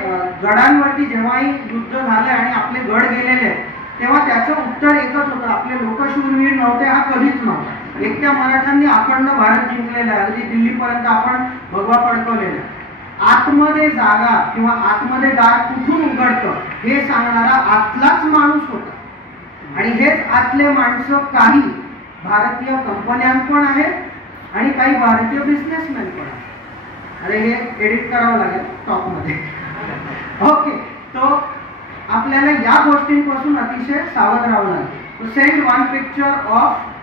गडांवरती जेव्हाही युद्ध झालंय आणि आपले गड गेलेले तेव्हा त्याचं उत्तर एकच होतं, आपले लोक शूरवीर नव्हते, हा कधीच नव्हता. एकट्या मराठ्यांनी अखंड भारत जिंकलेला आहे, अगदी दिल्लीपर्यंत आपण भगवा फडकवलेला आहे. आतमध्ये जागा किंवा आतमध्ये दार कुठून उघडतं हे सांगणारा आतलाच माणूस होता, आणि हेच आतले माणसं काही भारतीय कंपन्यां पण आहेत आणि काही भारतीय बिझनेसमॅन पण आहेत. अरे हे एडिट करावं लागेल टॉपमध्ये. ओके, तो आपल्याला या गोष्टींपासून अतिशय सावध राहावं लागेल. Send one picture of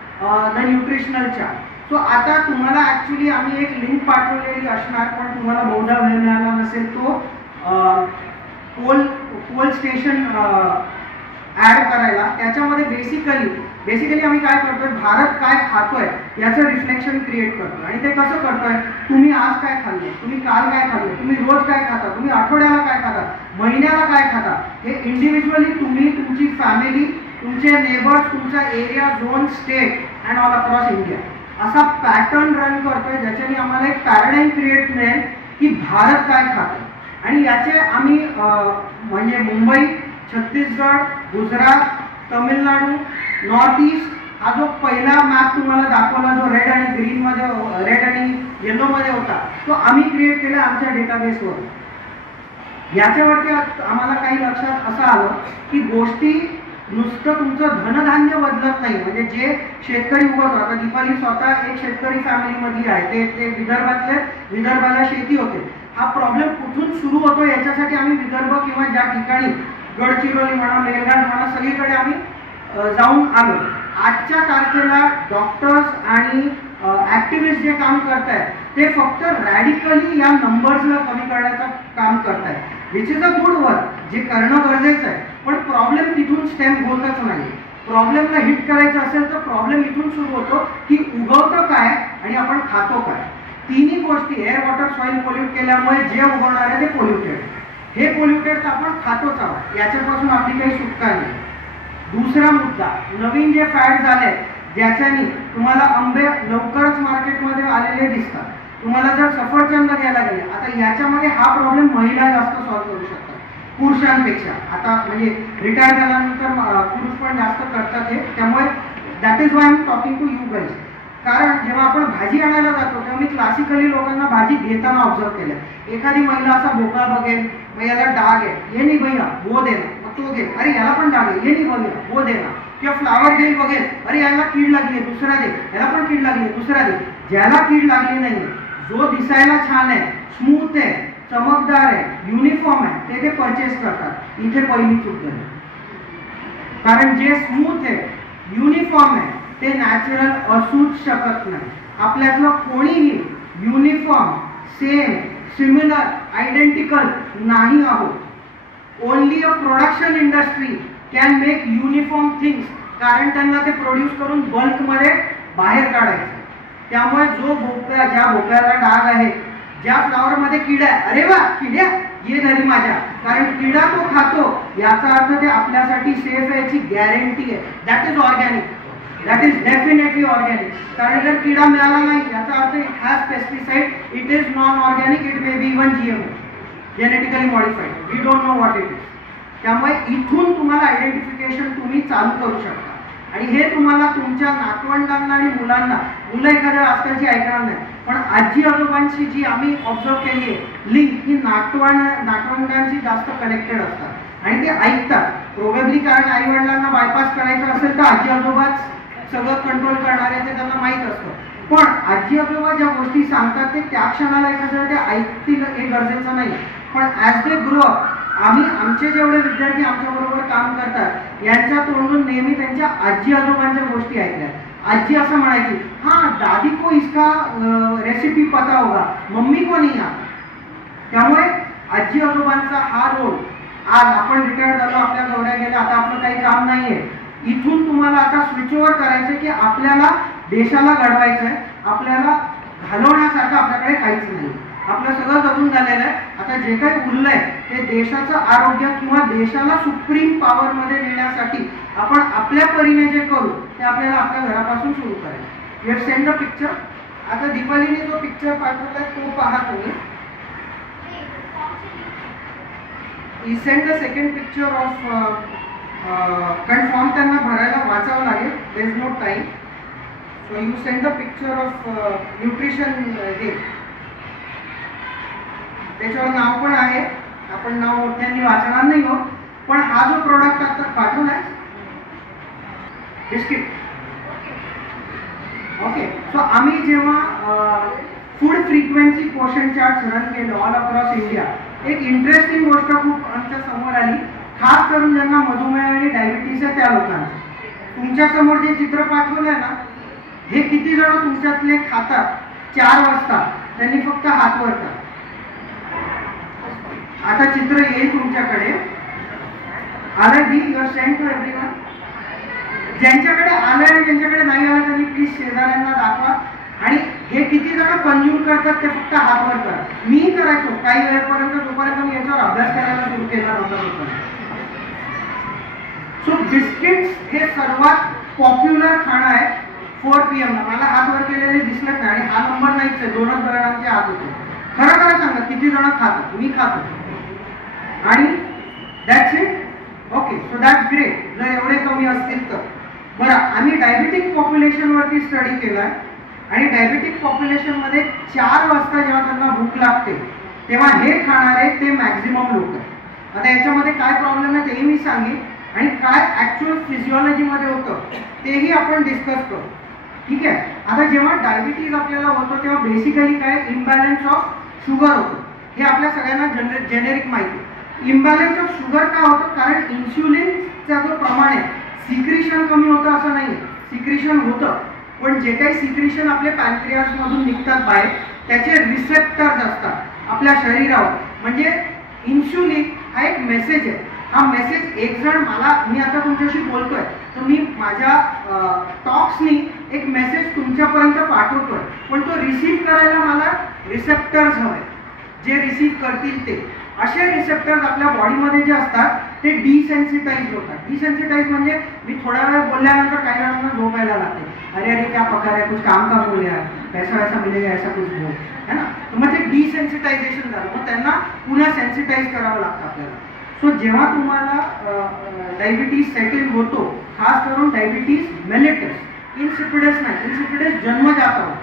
the nutritional chart. So आता तुम्हाला ॲक्च्युली आम्ही एक लिंक पाठवलेली असणार, पण तुम्हाला बहुधा वेळ मिळाला नसेल. तो पोल स्टेशन ॲड करायला. त्याच्यामध्ये बेसिकली आम्ही काय करतोय, भारत काय खातोय याचं रिफ्लेक्शन क्रिएट करतोय. आणि ते कसं करतोय, तुम्ही आज काय खाल्लं, तुम्ही काल काय खाल्लं, तुम्ही रोज काय खाता, तुम्ही आठवड्याला काय खाता, महिन्याला काय खाता, हे इंडिव्हिज्युअली तुम्ही, तुमची फॅमिली, तुमचे नेबर्स, तुमचा area, zone, state and all across India असा पॅटर्न रन करतोय, ज्याच्याने आम्हाला एक पॅराडाईम क्रिएट मिळेल की भारत काय खातो. आणि याचे आम्ही म्हणजे मुंबई, छत्तीसगड, गुजरात, तमिळनाडू, नॉर्थ ईस्ट हा जो पहिला मॅप तुम्हाला दाखवला, जो रेड आणि ग्रीनमध्ये, रेड आणि येलोमध्ये होता, तो आम्ही क्रिएट केला आमच्या डेटाबेसवर. याच्यावरती आम्हाला काही लक्षात असं आलं की गोष्टी नुसतं तुमचं धनधान्य बदलत नाही. म्हणजे जे शेतकरी उगवतो, आता दीपाली स्वतः एक शेतकरी फॅमिलीमधली आहे, ते विदर्भाला शेती होते. हा प्रॉब्लेम कुठून सुरू होतो याच्यासाठी आम्ही विदर्भ किंवा ज्या ठिकाणी गडचिरोली म्हणा, मेळघाट म्हणा, सगळीकडे आम्ही जाऊन आलो. आजच्या तारखेला डॉक्टर्स आणि ॲक्टिव्हिस्ट जे काम करत आहेत ते फक्त रॅडिकली या नंबर्सला कमी करण्याचं काम करत आहेत, which is a good work, जे करणं गरजेचं आहे. पण प्रॉब्लेम तिथून स्टेम होतच नाही. प्रॉब्लेमला हिट करायचं असेल तर प्रॉब्लेम इथून सुरू होतो की उगवतं काय आणि आपण खातो काय. तिन्ही गोष्टी, एअर, वॉटर, सॉइल पोल्यूट केल्यामुळे जे उगवणार आहे ते पोल्युटेड, हे पोल्युटेड आपण खातोच आहोत, याच्यापासून आपली काही सुटका नाही. दुसरा मुद्दा, नवीन जे फॅड झाले ज्याच्यानी तुम्हाला आंबे लवकरच मार्केटमध्ये आलेले दिसतात. तुम्हाला जर सफरचंद घ्यायला गेले, आता याच्यामध्ये हा प्रॉब्लेम महिला जास्त सॉल्व्ह करू शकतात पुरुषांपेक्षा. आता म्हणजे रिटायर झाल्यानंतर पुरुष पण जास्त करतात हे. त्यामुळे that is why I am talking to you guys. कारण जेव्हा आपण भाजी आणायला जातो तेव्हा मी क्लासिकली लोकांना भाजी घेताना ऑब्झर्व केलं. एखादी महिला असा भोपळा बघेल, मग याला डाग आहे, ये नाही भैया वो देना, मग तो घे, अरे याला पण डाग आहे, ये नाही भैया वो देना. किंवा फ्लावर घेईल, बघेल, अरे याला कीड लागली आहे, दुसरा दे, याला पण कीड लागली आहे, दुसरा दे. ज्याला कीड लागली नाही, जो दिसायला छान आहे, स्मूथ आहे, चमकदार आहे, युनिफॉर्म आहे, ते परचेस करतात. इथे पहिली चूक झाली. कारण जे स्मूथ आहे, युनिफॉर्म आहे, ते नॅचरल असूच शकत नाही. आपल्यातलं कोणीही युनिफॉर्म, सेम, सिमिलर, आयडेंटिकल नाही आहोत. Only a production industry can make uniform things, कारण त्यांना ते प्रोड्यूस करून बल्कमध्ये बाहेर काढायचं. त्यामुळे जो भोपळा, ज्या भोपळ्याला डाग आहे, ज्या फ्लावरमध्ये किडा आहे, अरे वा किड्या ये घरी माझ्या, कारण किडा तो खातो, याचा अर्थ ते आपल्यासाठी सेफ आहे याची गॅरंटी आहे. That is organic. That is definitely organic. कारण जर किडा मिळाला नाही याचा अर्थ it has pesticide, it is non organic, it may be even GMO, genetically modified, we don't know what it is. त्यामुळे इथून तुम्हाला आयडेंटिफिकेशन तुम्ही चालू करू शकता. आणि हे तुम्हाला तुमच्या नातवंडांना आणि मुलांना, मुलं एखाद्या आजकालची ऐकणार नाही, पण आजी आजोबांची जी आम्ही ऑब्झर्व केली आहे लिंक, ही नातवंडांची जास्त कनेक्टेड असतात आणि ते ऐकतात. प्रोबेबली कारण आई वडिलांना बायपास करायचं असेल तर आजी आजोबाच सगळं कंट्रोल करणारे ते त्यांना माहीत असतं. पण आजी आजोबा ज्या गोष्टी सांगतात ते त्या क्षणाला एखाद्या ते ऐकतील हे गरजेचं नाही. पण ॲज दे ग्रो अप, आम्ही आमचे जेवढे विद्यार्थी आमच्याबरोबर काम करतात यांच्या तोंडून नेहमी त्यांच्या आजी आजोबांच्या गोष्टी ऐकल्या. आजी असं म्हणायची, हां दादी को इसका रेसिपी पता होगा, मम्मी को नहीं आता. त्यामुळे आजी आजोबांचा हा रोल, आज आपण रिटायर्ड झालो, आपल्या गौऱ्या गेल्या, आता आपलं काही काम नाहीये, इथून तुम्हाला आता स्विच ओव्हर करायचं की आपल्याला देशाला घडवायचं आहे. आपल्याला घालवण्यासारखं आपल्याकडे काहीच नाही, आपलं सगळं जगून झालेलं आहे. आता जे काही उरलंय ते देशाचं आरोग्य किंवा देशाला सुप्रीम पॉवरमध्ये नेण्यासाठी आपण आपल्या परीने जे करू ते आपल्याला आपल्या घरापासून सुरू करायचं. You have send the picture. आता दीपालीने जो पिक्चर पाठवलाय तो पहा तुम्ही. ही send the second picture of, कारण फॉर्म त्यांना भरायला वाचावं लागेल, there is no time. So you send the picture of nutrition हे, त्याच्यावर नाव पण आहे, आपण नाव मोठ्यांनी वाचणार नाही हो. पण हा जो प्रोडक्ट आता पाठवलाय बिस्किट, ओके. सो आम्ही जेव्हा food frequency quotient chart run केलं ऑल अक्रॉस इंडिया, एक इंटरेस्टिंग गोष्ट खूप आमच्या समोर आली, खास करून ज्यांना मधुमेह आणि डायबिटीस आहे त्या लोकांना. तुमच्या समोर जे चित्र पाठवलंय ना, हे किती जण तुमच्यातले खातात 4 वाजता, त्यांनी फक्त हात वर करा. आता चित्र येईल तुमच्याकडे. आलं युअर सेंड टू एव्हरीवन. ज्यांच्याकडे आलं आणि ज्यांच्याकडे नाही आलं त्यांनी प्लीज शेजाऱ्यांना दाखवा. आणि हे किती जण कंज्यूम करतात ते फक्त हात वर करा. मी करायचो काही वेळेपर्यंत, जोपर्यंत मी याच्यावर अभ्यास करायला सुरू केला नव्हता. सो बिस्किट्स हे सर्वात पॉप्युलर खाणं आहे 4 PM. मला हात वर केलेले दिसलेत नाही आणि हा नंबर नाहीच आहे, 2च जणांचे हात होते. खरं खरं सांगा किती जण खातात? मी खातो आणि that's it. Okay, so that's great. जर एवढे कमी असतील तर बरं. आम्ही डायबिटिक पॉप्युलेशनवरती स्टडी केला आहे आणि डायबिटिक पॉप्युलेशनमध्ये 4 वाजता जेव्हा त्यांना भूक लागते तेव्हा हे खाणारे ते मॅक्झिमम लोक आहेत. आता याच्यामध्ये काय प्रॉब्लेम आहे तेही मी सांगेन आणि काय ॲक्च्युअल फिजिओलॉजीमध्ये होतं तेही आपण डिस्कस करू. ठीक आहे. आता जेव्हा डायबिटीज आपल्याला होतं तेव्हा बेसिकली काय इम्बॅलन्स ऑफ शुगर होतं, हे आपल्या सगळ्यांना जेनेरिक माहिती आहे. इम्बॅलन्स ऑफ शुगर का होतं? कारण इन्सुलिनचा जो प्रमाण आहे, सिक्रिशन कमी होतं असं नाही, सिक्रिशन होतं, पण जे काही सिक्रिशन आपले पॅनक्रियासमधून निघतात बाहेर त्याचे रिसेप्टर्स असतात आपल्या शरीरावर. म्हणजे इन्सुलिन हा एक मेसेज आहे. हा मेसेज एक जण मी आता तुमच्याशी बोलतोय तर मी माझ्या टॉक्सनी एक मेसेज तुमच्यापर्यंत पाठवतोय, पण तो रिसीव्ह करायला मला रिसेप्टर्स हवे जे रिसीव्ह करतील ते. असे रिसेप्टर्स आपल्या बॉडीमध्ये जे असतात ते डिसेन्सिटाइज होतात. डिसेन्सिटाइज म्हणजे मी थोडा वेळ बोलल्यानंतर काही जणांना झोप यायला लागते. अरे क्या पकार है, कुछ काम का बोल यार, पैसा वैसा मिलेगा ऐसा कुछ बोल, है ना. तर मग ते डिसेन्सिटायझेशन झालं, मग त्यांना पुन्हा सेन्सिटाईज करावं लागतं आपल्याला. सो जेव्हा तुम्हाला डायबिटीज सेटल होतो, खास करून डायबिटीज मेलिटस, इन्सिपिडस नाही, इन्सिपिडस जन्मजात होतं.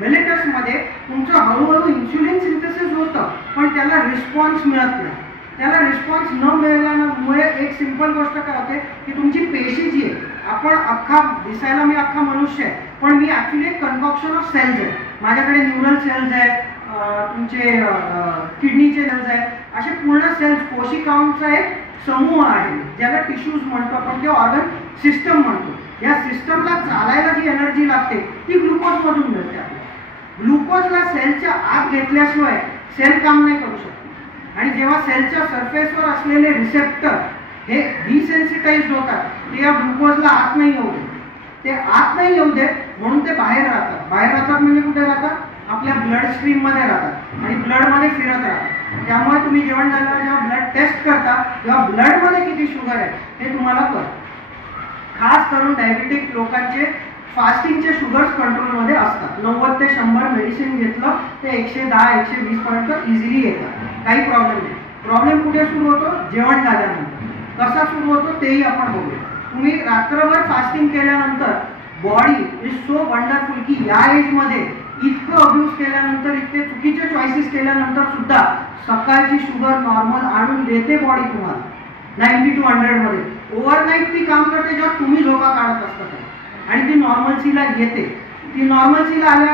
मेलिटसमध्ये तुमचं हळूहळू इन्सुलिन सिंथेसिस होतं पण त्याला रिस्पॉन्स मिळत नाही. त्याला रिस्पॉन्स न मिळाल्यामुळे एक सिंपल गोष्ट काय होते की तुमची पेशी जी आहे, आपण अख्खा दिसायला मी अख्खा मनुष्य आहे पण मी ॲक्च्युली एक कन्कॉक्शन ऑफ सेल्स आहे. माझ्याकडे न्यूरल सेल्स आहे, तुमचे किडनीचे सेल्स आहे, असे पूर्ण सेल्स कोशिकांचा एक समूह आहे ज्याला टिश्यूज म्हणतो आपण, ते ऑर्गन सिस्टम म्हणतो. या सिस्टमला चालायला जी एनर्जी लागते ती ग्लुकोजमधून मिळते आपल्याला. ग्लुकोजला सेलच्या आत घेतल्याशिवाय सेल काम नाही करू शकत. आणि जेव्हा सेलच्या सरफेसवर असलेले रिसेप्टर हे डिसेन्सिटाइज्ड होतात, ते या ग्लुकोजला आत नाही येऊ देत. ते आत नाही येऊ देत म्हणून ते बाहेर राहतात. बाहेर राहतात म्हणजे कुठे राहतात? आपल्या ब्लड स्ट्रीम मध्ये राहतात आणि ब्लड मध्ये फिरत राहतात. त्यामुळे तुम्ही जेवण झाल्यावर जेव्हा ब्लड टेस्ट करता तेव्हा ब्लड मध्ये किती शुगर आहे हे तुम्हाला कळतं. खास करून डायबिटिक लोकांचे फास्टिंगचे शुगर्स कंट्रोलमध्ये असतात. 90 ते 100 मेडिसिन घेतलं ते 110 120 पर्यंत इझिली येतात, काही प्रॉब्लेम नाही. प्रॉब्लेम कुठे सुरू होतो? जेवण झाल्यानंतर. कसा सुरू होतो तेही आपण बघूया. तुम्ही रात्रभर फास्टिंग केल्यानंतर बॉडी इज सो वंडरफुल की या एजमध्ये इतकं अब्यूज केल्यानंतर, इतके चुकीचे चॉईसेस केल्यानंतर सुद्धा सकाळची शुगर नॉर्मल आणून देते बॉडी तुम्हाला 90 to 100 मध्ये. ओव्हरनाईट ती काम करते जेव्हा तुम्ही झोपा काढत असतात आणि ती नॉर्मल्सीला येते. ती नॉर्मल्सीला आल्या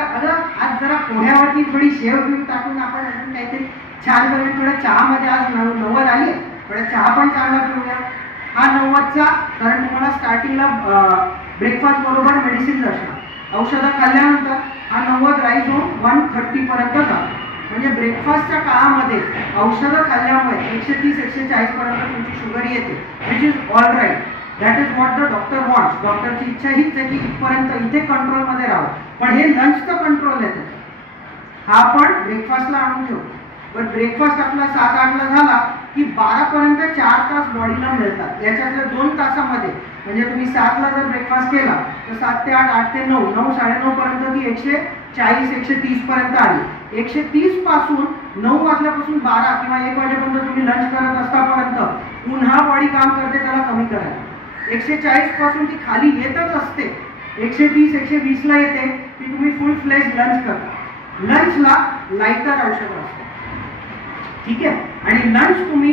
आज जरा पोह्यावरती थोडी शेव घेऊन टाकून आपण अजून काहीतरी छान करून थोडं चहामध्ये आज 90 आली, थोडा चहा पण चांगला पिऊया. हा 90चा, कारण तुम्हाला स्टार्टिंगला ब्रेकफास्ट बरोबर मेडिसिन्स असणार, औषधं खाल्ल्यानंतर हा 90 राईज होऊन 130 पर्यंत जातो. म्हणजे ब्रेकफास्टच्या काळामध्ये औषधं खाल्ल्यामुळे 130-140 पर्यंत तुमची शुगर येते, which is all right. That is what the doctor wants. डॉक्टरची इच्छा हीच आहे की इथपर्यंत इथे कंट्रोलमध्ये राहावं. पण हे लंचचं कंट्रोल येतं, हा आपण ब्रेकफास्टला आणून ठेवू. पण ब्रेकफास्ट आपला 7-8ला झाला की 12 पर्यंत 4 तास बॉडीला मिळतात. याच्यातल्या 2 तासामध्ये म्हणजे तुम्ही 7ला जर ब्रेकफास्ट केला तर 7 ते 8, 8 ते 9, 9-9:30 पर्यंत ती 140-130 पर्यंत आली. 130 पासून 9 वाजल्यापासून 12 किंवा 1 वाजेपर्यंत तुम्ही लंच करत असतापर्यंत पुन्हा बॉडी काम करते त्याला कमी करायला. 140 पासून ती खाली येतच असते, 130-120ला येते की तुम्ही फुल फ्लेज लंच करता. लंचला लाईटर औषध असतं, ठीक आहे. आणि लंच तुम्ही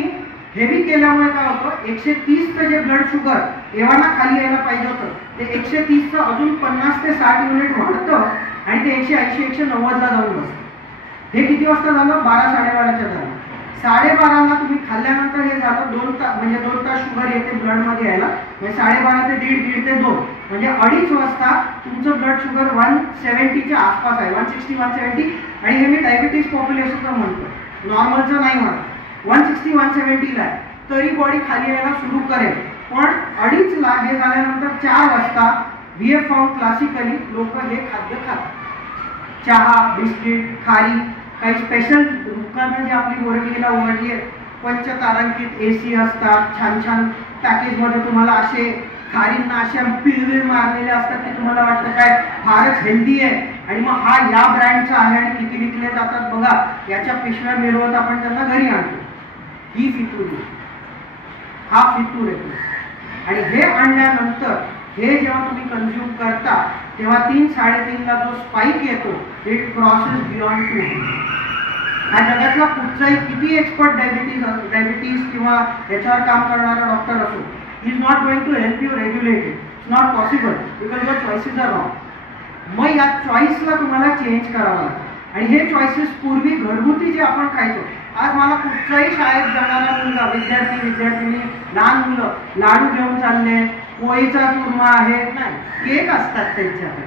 हेवी केल्यामुळे काय होतं, 130चं जे ब्लड शुगर एव्हाना खाली यायला पाहिजे होतं ते 130चं अजून 50 ते 60 युनिट वाढतं आणि ते 180-190ला जाऊन बसतं. हे किती वाजता झालं? 12-12:30च्या दरम्यान. 12:30ला तुम्ही खाल्ल्यानंतर हे झालं 2 तास, म्हणजे 2 तास शुगर येते ब्लडमध्ये यायला. म्हणजे 12:30 ते 1:30 ते 2 म्हणजे 2:30 वाजता तुमचं ब्लड शुगर 170च्या आसपास आहे, 160-170. आणि हे मी डायबिटीज पॉप्युलेशनचं म्हणतो, नॉर्मलचं नाही म्हणत. 160-170ला आहे तरी बॉडी खाली यायला सुरू करेल. पण 2:30ला हे झाल्यानंतर 4 वाजता वी हॅव फाउंड क्लासिकली लोक हे खाद्य खातात. चहा, बिस्किट, खारी, काही स्पेशल दुकानं जी आपली बोरिवलीला उघडली आहे, पंचतारांकित AC असतात, छान छान पॅकेजमध्ये तुम्हाला असे खारींना अशा पिळविळ मारलेले असतात की तुम्हाला वाटतं काय फारच हेल्दी आहे. आणि मग हा या ब्रँडचा आहे आणि किती विकले जातात बघा, याच्या पिशव्या मिरवत आपण त्यांना घरी आणतो. ही फितूर, हा फितूर येतो. आणि हे आणल्यानंतर हे जेव्हा तुम्ही कंझ्युम करता तेव्हा 3-3.5ला जो स्पाइक येतो इट क्रॉसेस बियॉन्ड 2. हा जगातला कुठचाही किती एक्सपर्ट डायबिटीज किंवा याच्यावर काम करणारा डॉक्टर असो, is not going to help you regulate it. It's not possible because your choices are wrong. मग या चॉईसला तुम्हाला चेंज करावं लागतं. आणि हे चॉईसेस पूर्वी घरगुती जे आपण खायचो, आज मला कुठच्याही शाळेत जाणारा मुलगा, विद्यार्थिनी, लहान मुलं लाडू घेऊन चालले, पोळीचा चुरमा आहे, नाही, केक असतात त्यांच्याकडे,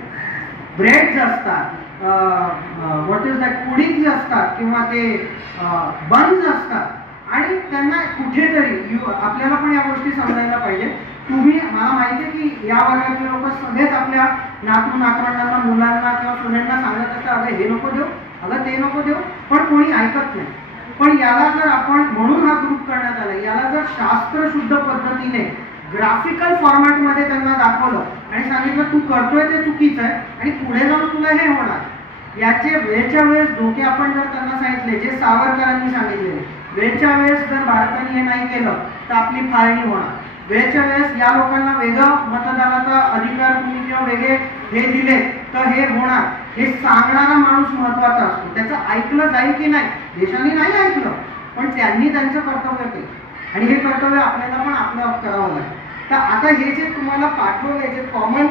ब्रेड्स असतात, व्हॉट इज दॅट, पुडिंग्स असतात किंवा ते बन्स असतात. आणि त्यांना कुठेतरी आपल्याला पण या गोष्टी समजायला पाहिजे. तुम्ही, मला माहिती आहे की या वर्गातले लोक सगळेच आपल्या नातवंडांना, मुलांना किंवा सुनेंना सांगत असतात, अगं हे नको देऊ, अगं ते नको देऊ, पण कोणी ऐकत नाही. पण याला जर आपण, म्हणून हा ग्रुप करण्यात आला, याला जर शास्त्रशुद्ध पद्धतीने ग्राफिकल फॉर्मॅटमध्ये त्यांना दाखवलं आणि सांगितलं तू करतोय ते चुकीचं आहे आणि पुढे जाऊन तुला हे होणार, याचे वेळच्या वेळेस धोके आपण जर त्यांना सांगितले, जे सावरकरांनी सांगितले, वेळच्या वेळेस जर भारताने हे नाही केलं तर आपली फाळणी होणार, वेळच्या वेळेस या लोकांना वेगळं मतदानाचा अधिकार तुम्ही किंवा वेगळे हे दिले तर हे होणार, हे सांगणारा माणूस महत्वाचा असतो. त्याचं ऐकलं जाईल की नाही, देशाने नाही ऐकलं पण त्यांनी त्यांचं कर्तव्य केलं आणि हे कर्तव्य आपल्याला पण आपलं करावं लागेल. तर आता हे जे तुम्हाला पाठवलंय, जे कॉमन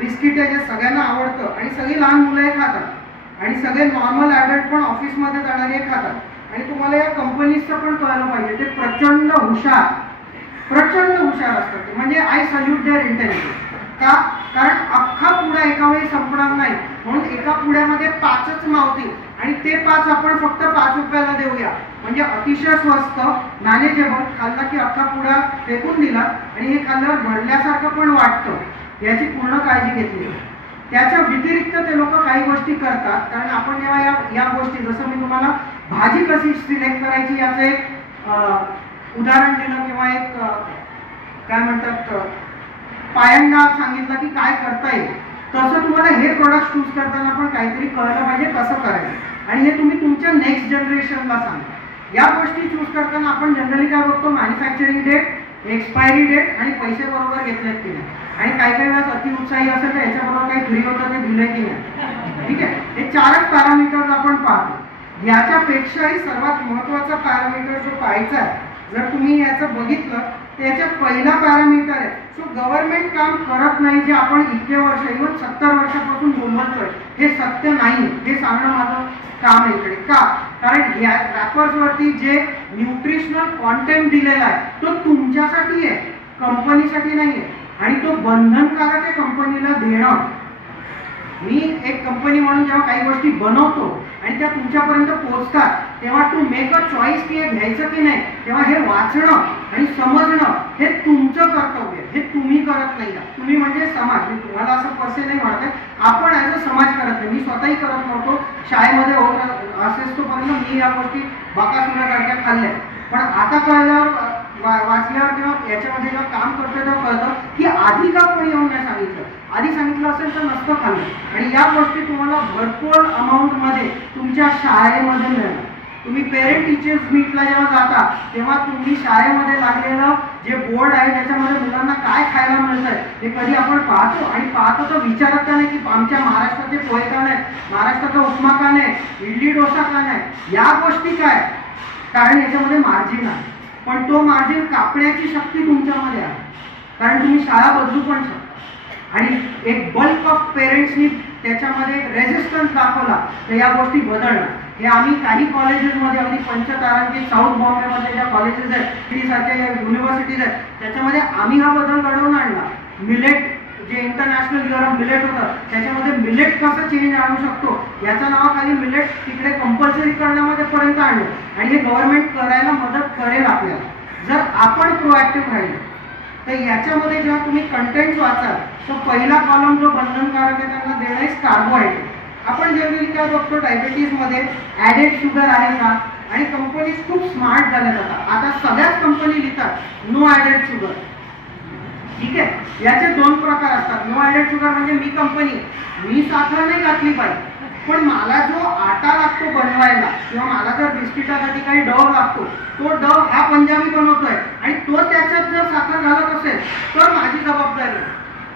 बिस्किट आहे, जे सगळ्यांना आवडतं आणि सगळी लहान मुलं हे खातात आणि सगळे नॉर्मल ॲडल्ट पण ऑफिसमध्ये जाणारे खातात आणि तुम्हाला या कंपनीजचं पण कळायला पाहिजे, ते प्रचंड हुशार असतात. म्हणजे आय सल्यूट देअर इंटेलिजन्स. का? कारण अख्खा पुडा एका वेळी संपणार नाही, म्हणून एका पुड्यामध्ये 5च मावतील आणि ते 5 आपण फक्त 5 रुपयाला देऊया, म्हणजे अतिशय स्वस्त, मॅनेजेबल. खाल्ला की अख्खा पुडा फेकून दिला आणि हे खाल्ल्यावर भरल्यासारखं पण वाटतं, याची पूर्ण काळजी घेतली. त्याच्या व्यतिरिक्त ते लोक काही गोष्टी करतात, कारण आपण जेव्हा या गोष्टी, जसं मी तुम्हाला भाजी कशी सिलेक्ट करायची याचं एक उदाहरण दिलं किंवा एक काय म्हणतात पायंडा सांगितला की काय करता येईल, तसं तुम्हाला हे प्रोडक्ट चूज करताना पण काहीतरी कळलं पाहिजे कसं करायचं, आणि हे तुम्ही तुमच्या नेक्स्ट जनरेशनला सांगा. या गोष्टी चूज करताना आपण जनरली काय बघतो, मॅन्युफॅक्चरिंग डेट, एक्सपायरी डेट आणि पैसे बरोबर घेतलेत की नाही, आणि काही काही वेळेस अति उत्साही असेल तर याच्याबरोबर काही फ्री होतं ते दिलंय की नाही. ठीक आहे, हे 4च पॅरामीटर्स आपण पाहतो. याच्यापेक्षाही सर्वात महत्त्वाचा पॅरामीटर जो पाहायचा आहे, जर तुम्ही याचं बघितलं तर याच्यात पहिला पॅरामीटर आहे, सो गव्हर्नमेंट काम करत नाही जे आपण इतके वर्ष, इव्हन 70 वर्षापासून बोलतोय, हे सत्य नाही, हे सांगणं माझं काम आहे इकडे. का? कारण या रॅपर्सवरती जे न्यूट्रिशनल कॉन्टेंट दिलेला आहे तो तुमच्यासाठी आहे, कंपनीसाठी नाही आहे, आणि तो बंधनकारक आहे कंपनीला देणं. मी एक कंपनी म्हणून जेव्हा काही गोष्टी बनवतो आणि त्या तुमच्यापर्यंत पोहोचतात तेव्हा टू मेक अ चॉईस की हे घ्यायचं की नाही, तेव्हा हे वाचणं आणि समजणं हे तुमचं कर्तव्य, हे तुम्ही करत नाही. तुम्ही म्हणजे समाज, मी तुम्हाला असं पर्से नाही म्हणत आहे, आपण ॲज अ समाज करत नाही. मी स्वतःही करत नव्हतो, शाळेमध्ये होत असेच तोपर्यंत मी या गोष्टी बाकासुरासारख्या खाल्ल्या, पण आता कळल्यावर, वाचल्यावर किंवा याच्यामध्ये जेव्हा काम करतोय तेव्हा कळतं की आधी का कोणी येऊन नाही सांगितलं, आधी सांगितलं असेल तर नसतं खाल्लं. आणि या गोष्टी तुम्हाला भरपूर अमाऊंटमध्ये तुमच्या शाळेमध्ये मिळणार. तुम्ही पेरेंट टीचर्स मीटला जेव्हा जाता तेव्हा तुम्ही शाळेमध्ये लागलेलं जे बोर्ड आहे त्याच्यामध्ये मुलांना काय खायला मिळतंय हे कधी आपण पाहतो, आणि पाहतो तर विचारत का नाही की आमच्या महाराष्ट्राचे पोहे का नाही, महाराष्ट्राचा उपमा का नाही, इडली डोसा का नाही, या गोष्टी काय, कारण याच्यामध्ये मार्जिन आहे. पण तो मार्जिन कापण्याची शक्ती तुमच्यामध्ये आहे, कारण तुम्ही शाळा बदलू पण शकता. आणि एक बल्क ऑफ पेरेंट्सनी त्याच्यामध्ये रेजिस्टन्स दाखवला तर या गोष्टी बदलणार. हे आम्ही काही कॉलेजेसमध्ये, अगदी पंचतारांकित साऊथ बॉम्बेमध्ये ज्या कॉलेजेस आहेत, सारख्या युनिव्हर्सिटीज आहेत, त्याच्यामध्ये आम्ही हा बदल घडवून आणला. मिलेट, जे इंटरनॅशनल इयर ऑफ मिलेट होतं, त्याच्यामध्ये मिलेट कसं चेंज आणू शकतो याच्या नावाखाली मिलेट तिकडे कंपल्सरी करण्यामध्ये पर्यंत आणलं, आणि हे गव्हर्नमेंट करायला मदत करेल आपल्याला जर आपण प्रोॲक्टिव्ह राहिलो. तर याच्यामध्ये जेव्हा तुम्ही कंटेंट वाचाल तर पहिला कॉलम जो बंधनकारक आहे त्यांना देणं आहे कार्बोहायड्रेट. आपण जनरली काय बघतो, डायबिटीजमध्ये ॲडेड शुगर आहे का, आणि कंपनीज खूप स्मार्ट झाल्यात आता सगळ्याच कंपनी लिहितात नो ॲडेड शुगर. ठीक आहे, याचे 2 प्रकार असतात. नो ॲडेड शुगर म्हणजे मी कंपनी, मी साखर नाही घातली पाहिजे, पण मला जो आटा लागतो बनवायला किंवा मला जर बिस्किटासाठी काही डव लागतो तो डव हा पंजाबी बनवतोय आणि तो त्याच्यात जर साखर घालत असेल तर माझी जबाबदारी,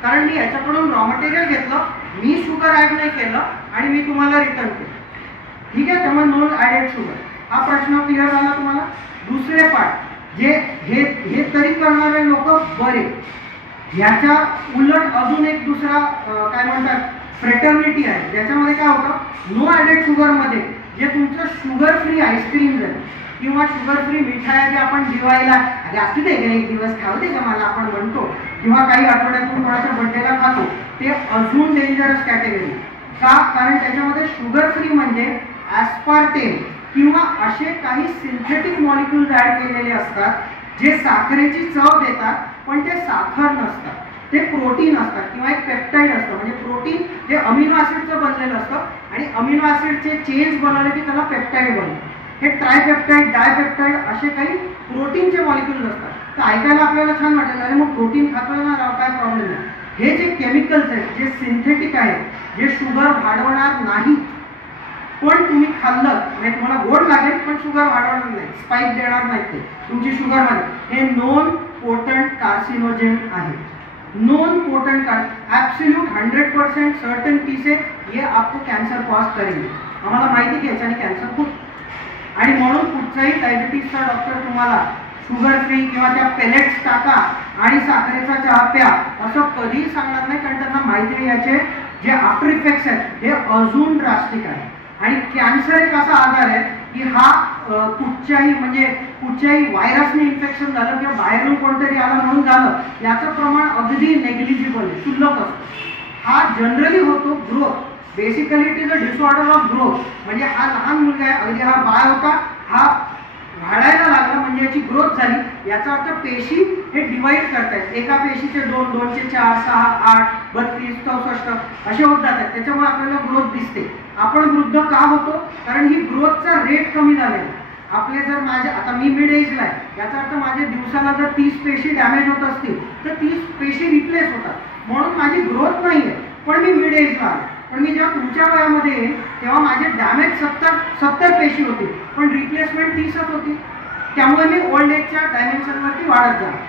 कारण मी याच्याकडून रॉ मटेरियल घेतलं, मी शुगर ॲड नाही केलं आणि मी तुम्हाला रिटर्न केलं. ठीक आहे, त्यामुळे नो ॲडेड शुगर हा प्रश्न क्लिअर झाला तुम्हाला. दुसरे पार्ट जे हे तरी करणारे लोक बरे, ह्याच्या उलट अजून एक दुसरा काय म्हणतात फ्रेटर्निटी आहे, ज्याच्यामध्ये काय होतं, नो ॲडेड शुगरमध्ये जे तुमचं शुगर फ्री आईस्क्रीम आहे किंवा शुगर फ्री मिठाई जे आपण दिवाळीला असू दे एक दिवस खाऊ दे का मला आपण म्हणतो, किंवा काही आठवड्यातून कोणाच्या बड्डेला खातो, ते अजून डेंजरस कॅटेगरी. का? कारण त्याच्यामध्ये शुगर फ्री म्हणजे ॲस्पार्टेम किंवा असे काही सिंथेटिक मॉलिक्युल्स ॲड केलेले असतात जे साखरेची चव देतात, पण ते साखर नसतात, ते प्रोटीन असतात किंवा एक पेप्टाईड असतं. म्हणजे प्रोटीन हे अमिनो ॲसिडचं बनलेलं असतं आणि अमिनो ॲसिडचे चेन्स बनवले की त्याला पेप्टाईड बनतं. हे ट्रायपेप्टाईड, डायपेप्टाईड असे काही प्रोटीनचे मॉलिक्युल्स असतात. तर ऐकायला आपल्याला छान वाटेल, अरे मग प्रोटीन खातोय ना राव, काय प्रॉब्लेम नाही. हे जे केमिकल्स आहेत जे सिंथेटिक आहेत, जे शुगर वाढवणार नाही, पण तुम्ही खाल्लं म्हणजे तुम्हाला गोड लागेल पण शुगर वाढवणार नाही, स्पाइक देणार नाही ते तुमची शुगरमध्ये, हे नॉन पोटंट कार्सिनोजेन आहे. नॉन पोटेंट एब्सोल्यूट 100% सर्टनिटी से ये आपको कैंसर कॉज करेंगे. आम्हाला माहिती की याच्याने कॅन्सर खूप, आणि म्हणून कुठचाही डायबिटीसचा डॉक्टर तुम्हाला शुगर फ्री किंवा त्या पेलेट्स टाका आणि साखरेचा चहा प्या असं कधीही सांगणार नाही, कारण त्यांना माहिती आहे याचे जे आफ्टर इफेक्ट्स आहेत हे अजून ड्रास्टिक आहे. आणि कॅन्सर एक असा आजार आहे की हा कुठच्याही व्हायरसने इन्फेक्शन झालं किंवा बाहेरून कोणतरी आलं म्हणून झालं, याचं प्रमाण अगदी नेग्लिजिबल आहे, क्षुल्लक असतं. हा जनरली होतो growth, basically it is a disorder of growth. म्हणजे हा लहान मुलगा आहे, अगदी हा बाळ होता, हा वाढायला लागला म्हणजे याची ग्रोथ झाली, याचा अर्थ पेशी हे डिवाइड करतायत, एका पेशीचे 2, 2चे 4, 6, 8, 32, 64 असे होत जातात. त्याच्यामुळे आपल्याला ग्रोथ दिसते. आपण वृद्ध का होतो? कारण ही ग्रोथचा रेट कमी झालेला. आपले जर आता मी मिड एजला आहे, याचा अर्थ माझे दिवसाला जर 30 पेशी डॅमेज होत असतील तर 30 पेशी रिप्लेस होतात, म्हणून माझी ग्रोथ नाही आहे, पण मी मिड एजला आहे. पण मी जेव्हा तुमच्या वयामध्ये येईल तेव्हा माझे डॅमेज 70 पेशी होतील, पण रिप्लेसमेंट 30च होती. त्यामुळे मी ओल्ड एजच्या डायमेन्शनवरती वाढत जाणार.